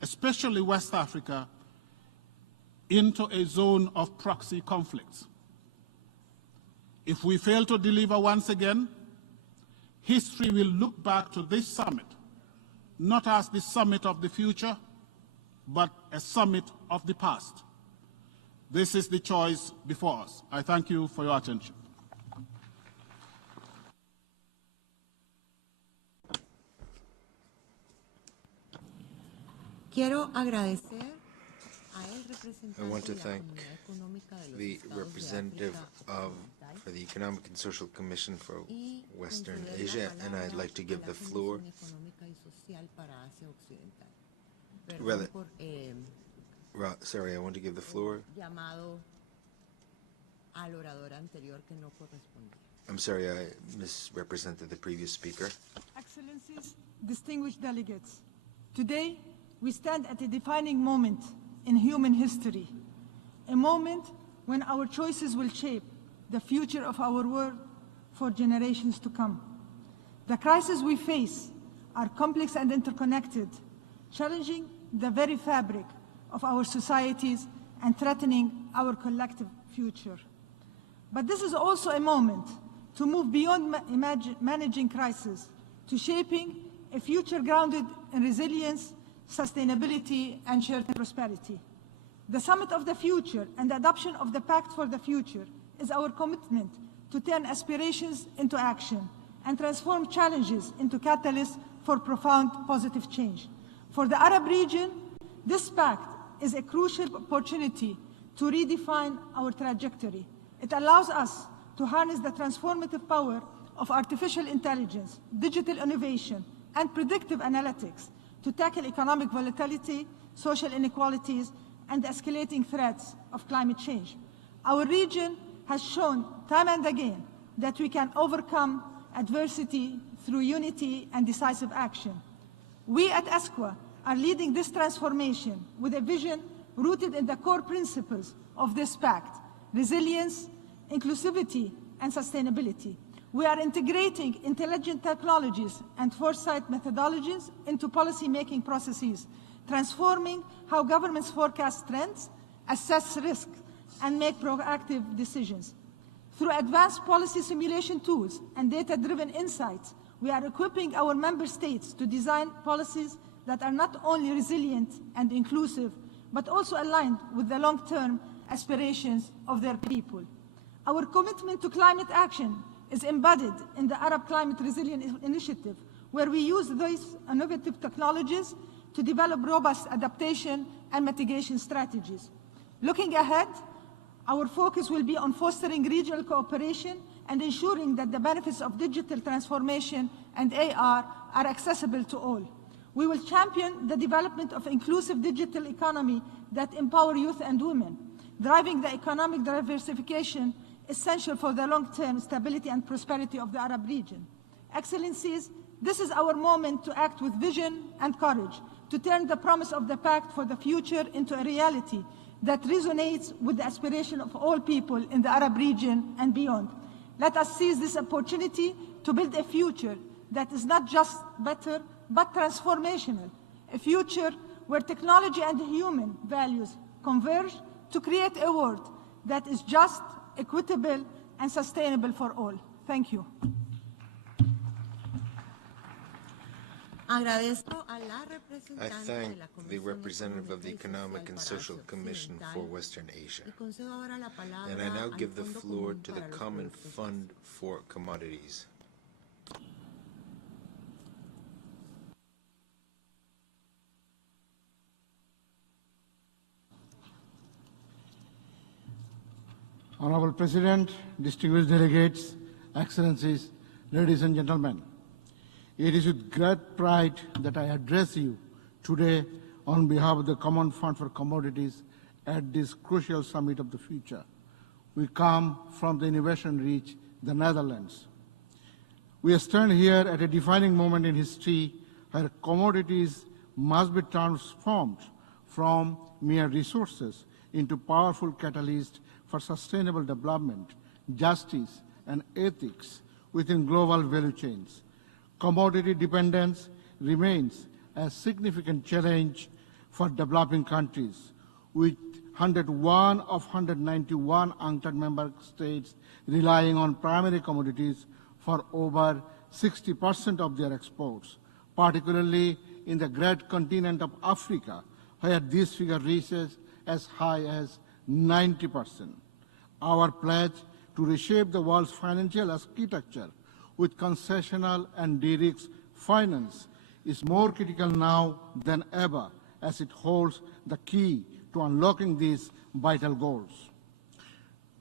especially West Africa, into a zone of proxy conflicts. If we fail to deliver once again, history will look back to this summit, not as the summit of the future, but a summit of the past. This is the choice before us. I thank you for your attention. I want to thank the representative for the Economic and Social Commission for Western Asia, and I'd like to give the floor sorry, I want to give the floor. I'm sorry, I misrepresented the previous speaker. Excellencies, distinguished delegates, today we stand at a defining moment in human history, a moment when our choices will shape the future of our world for generations to come. The crises we face are complex and interconnected, challenging the very fabric of our societies and threatening our collective future. But this is also a moment to move beyond managing crisis to shaping a future grounded in resilience, sustainability, and shared prosperity. The Summit of the Future and the adoption of the Pact for the Future is our commitment to turn aspirations into action and transform challenges into catalysts for profound positive change. For the Arab region, this pact is a crucial opportunity to redefine our trajectory. It allows us to harness the transformative power of artificial intelligence, digital innovation, and predictive analytics to tackle economic volatility, social inequalities, and the escalating threats of climate change. Our region has shown time and again that we can overcome adversity through unity and decisive action. We at ESCWA are leading this transformation with a vision rooted in the core principles of this pact: resilience, inclusivity, and sustainability. We are integrating intelligent technologies and foresight methodologies into policy-making processes, transforming how governments forecast trends, assess risk, and make proactive decisions. Through advanced policy simulation tools and data-driven insights, we are equipping our member states to design policies that are not only resilient and inclusive, but also aligned with the long-term aspirations of their people. Our commitment to climate action is embedded in the Arab Climate Resilience Initiative, where we use these innovative technologies to develop robust adaptation and mitigation strategies. Looking ahead, our focus will be on fostering regional cooperation and ensuring that the benefits of digital transformation and AR are accessible to all. We will champion the development of inclusive digital economy that empower youth and women, driving the economic diversification essential for the long-term stability and prosperity of the Arab region. Excellencies, this is our moment to act with vision and courage, to turn the promise of the Pact for the Future into a reality that resonates with the aspiration of all people in the Arab region and beyond. Let us seize this opportunity to build a future that is not just better, but transformational, a future where technology and human values converge to create a world that is just, equitable, and sustainable for all. Thank you. I thank the representative of the Economic and Social Commission for Western Asia. And I now give the floor to the Common Fund for Commodities. Honorable President, distinguished delegates, Excellencies, ladies and gentlemen, it is with great pride that I address you today on behalf of the Common Fund for Commodities at this crucial summit of the future. We come from the innovation-rich, the Netherlands. We stand here at a defining moment in history where commodities must be transformed from mere resources into powerful catalysts for sustainable development, justice, and ethics within global value chains. Commodity dependence remains a significant challenge for developing countries, with 101 of 191 UNCTAD member states relying on primary commodities for over 60% of their exports, particularly in the great continent of Africa, where this figure reaches as high as 90%. Our pledge to reshape the world's financial architecture with concessional and de-risk finance is more critical now than ever, as it holds the key to unlocking these vital goals.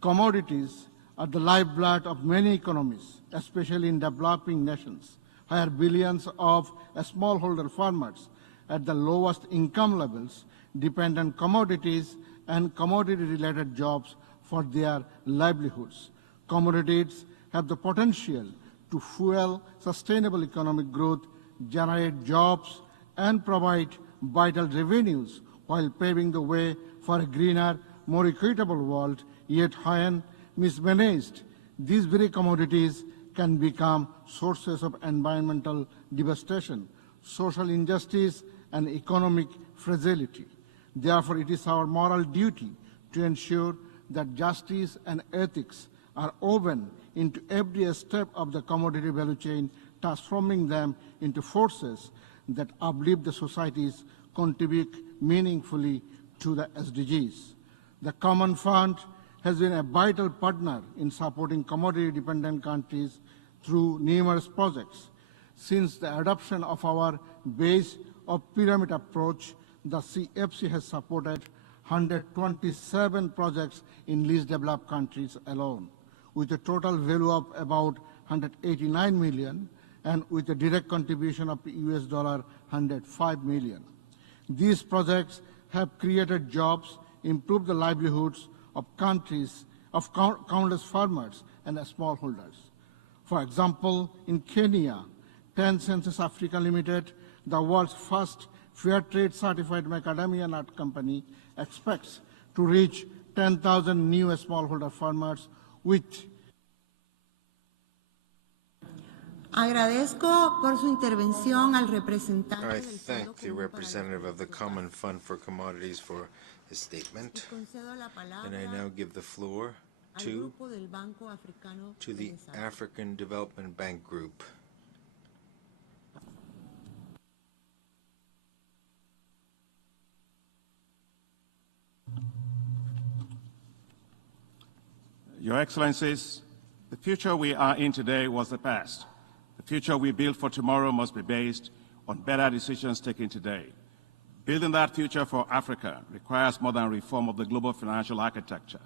Commodities are the lifeblood of many economies, especially in developing nations, where billions of smallholder farmers at the lowest income levels depend on commodities and commodity-related jobs for their livelihoods. Commodities have the potential to fuel sustainable economic growth, generate jobs, and provide vital revenues while paving the way for a greener, more equitable world. Yet when mismanaged, these very commodities can become sources of environmental devastation, social injustice, and economic fragility. Therefore, it is our moral duty to ensure that justice and ethics are woven into every step of the commodity value chain, transforming them into forces that uplift the societies, contribute meaningfully to the SDGs. The Common Fund has been a vital partner in supporting commodity-dependent countries through numerous projects. Since the adoption of our base of pyramid approach, the CFC has supported 127 projects in least developed countries alone, with a total value of about 189 million and with a direct contribution of US dollar 105 million. These projects have created jobs, improved the livelihoods of countless farmers and smallholders. For example, in Kenya, 10 Census Africa Limited, the world's first fair trade certified macadamia nut company, expects to reach 10,000 new smallholder farmers with Agradezco por su intervención al representante. I thank the representative of the Common Fund for Commodities for his statement, and I now give the floor to the African Development Bank Group. Your Excellencies, the future we are in today was the past. The future we build for tomorrow must be based on better decisions taken today. Building that future for Africa requires more than reform of the global financial architecture.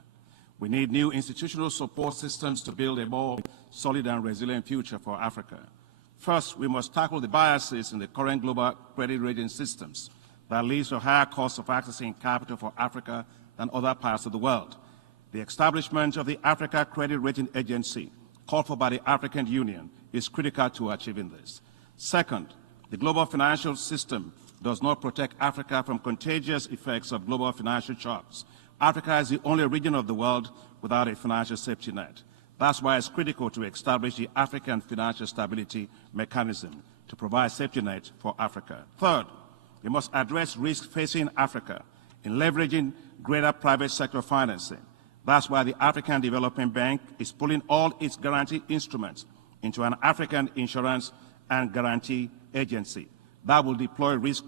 We need new institutional support systems to build a more solid and resilient future for Africa. First, we must tackle the biases in the current global credit rating systems that leads to higher costs of accessing capital for Africa than other parts of the world. The establishment of the Africa Credit Rating Agency, called for by the African Union, is critical to achieving this. Second, the global financial system does not protect Africa from contagious effects of global financial shocks. Africa is the only region of the world without a financial safety net. That's why it's critical to establish the African Financial Stability Mechanism to provide safety net for Africa. Third, we must address risks facing Africa in leveraging greater private sector financing. That's why the African Development Bank is pulling all its guarantee instruments into an African Insurance and Guarantee Agency that will deploy risk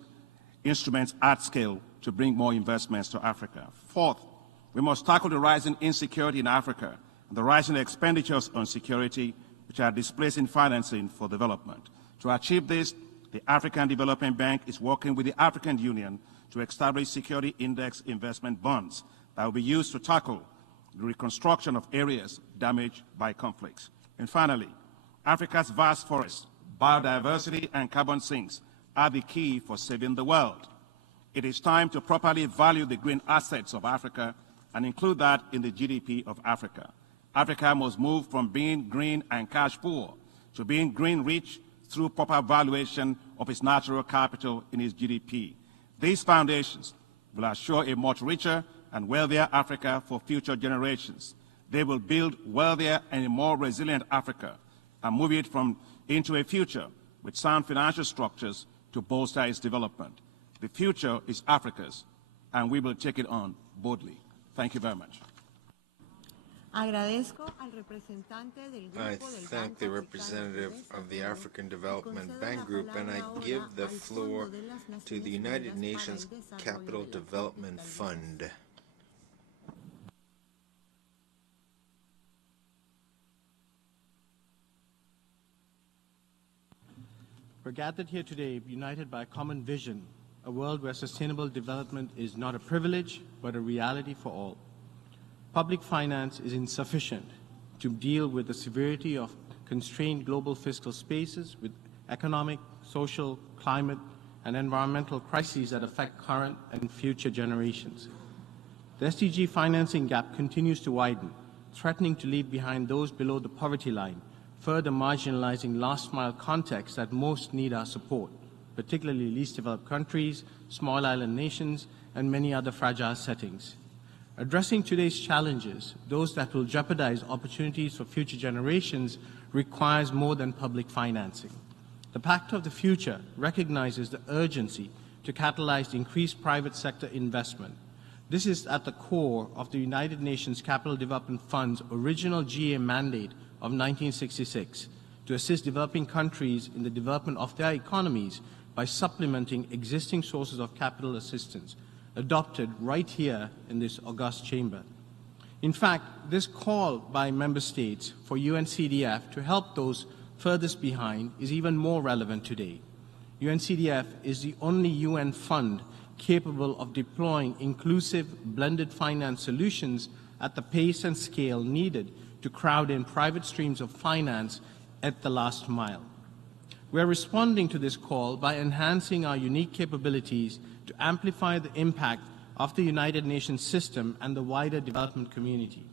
instruments at scale to bring more investments to Africa. Fourth, we must tackle the rising insecurity in Africa and the rising expenditures on security, which are displacing financing for development. To achieve this, the African Development Bank is working with the African Union to establish security index investment bonds that will be used to tackle the reconstruction of areas damaged by conflicts. And finally, Africa's vast forests, biodiversity, and carbon sinks are the key for saving the world. It is time to properly value the green assets of Africa and include that in the GDP of Africa. Africa must move from being green and cash poor to being green rich through proper valuation of its natural capital in its GDP. These foundations will assure a much richer and wealthier Africa for future generations. They will build wealthier and a more resilient Africa and move it into a future with sound financial structures to bolster its development. The future is Africa's, and we will take it on boldly. Thank you very much. I thank the representative of the African Development Bank Group, and I give the floor to the United Nations Capital Development Fund. We're gathered here today united by a common vision, a world where sustainable development is not a privilege, but a reality for all. Public finance is insufficient to deal with the severity of constrained global fiscal spaces with economic, social, climate, and environmental crises that affect current and future generations. The SDG financing gap continues to widen, threatening to leave behind those below the poverty line, further marginalizing last-mile contexts that most need our support, particularly least developed countries, small island nations, and many other fragile settings. Addressing today's challenges, those that will jeopardize opportunities for future generations, requires more than public financing. The Pact of the Future recognizes the urgency to catalyze increased private sector investment. This is at the core of the United Nations Capital Development Fund's original GA mandate of 1966 to assist developing countries in the development of their economies by supplementing existing sources of capital assistance, adopted right here in this august chamber. In fact, this call by member states for UNCDF to help those furthest behind is even more relevant today. UNCDF is the only UN fund capable of deploying inclusive blended finance solutions at the pace and scale needed to crowd in private streams of finance at the last mile. We are responding to this call by enhancing our unique capabilities to amplify the impact of the United Nations system and the wider development community.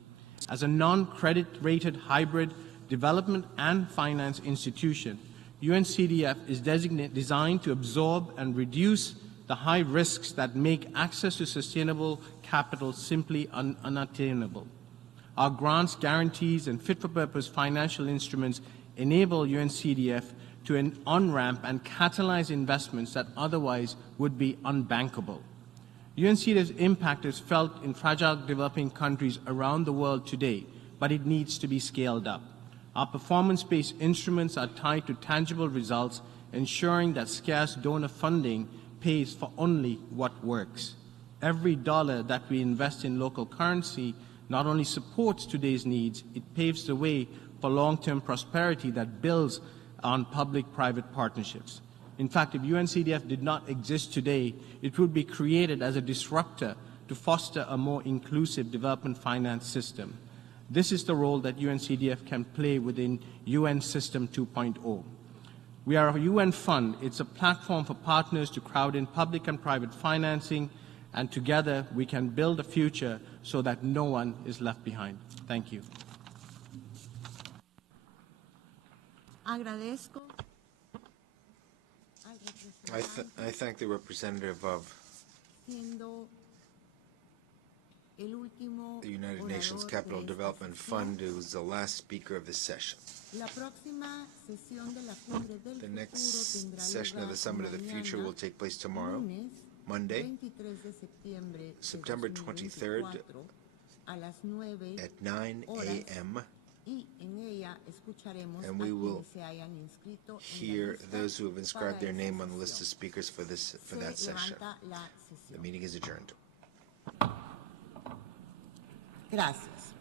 As a non-credit rated hybrid development and finance institution, UNCDF is designed to absorb and reduce the high risks that make access to sustainable capital simply unattainable. Our grants, guarantees, and fit-for-purpose financial instruments enable UNCDF to on-ramp and catalyze investments that otherwise would be unbankable. UNCDF's impact is felt in fragile developing countries around the world today, but it needs to be scaled up. Our performance-based instruments are tied to tangible results, ensuring that scarce donor funding pays for only what works. Every dollar that we invest in local currency not only supports today's needs, it paves the way for long-term prosperity that builds on public-private partnerships. In fact, if UNCDF did not exist today, it would be created as a disruptor to foster a more inclusive development finance system. This is the role that UNCDF can play within UN System 2.0. We are a UN fund. It's a platform for partners to crowd in public and private financing, and together we can build a future so that no one is left behind. Thank you. I thank the representative of the United Nations Capital Development Fund, who is the last speaker of this session. The next session of the Summit of the Future will take place tomorrow, Monday, September 23rd at 9 a.m. And we will hear those who have inscribed their name on the list of speakers for that session. The meeting is adjourned. Gracias.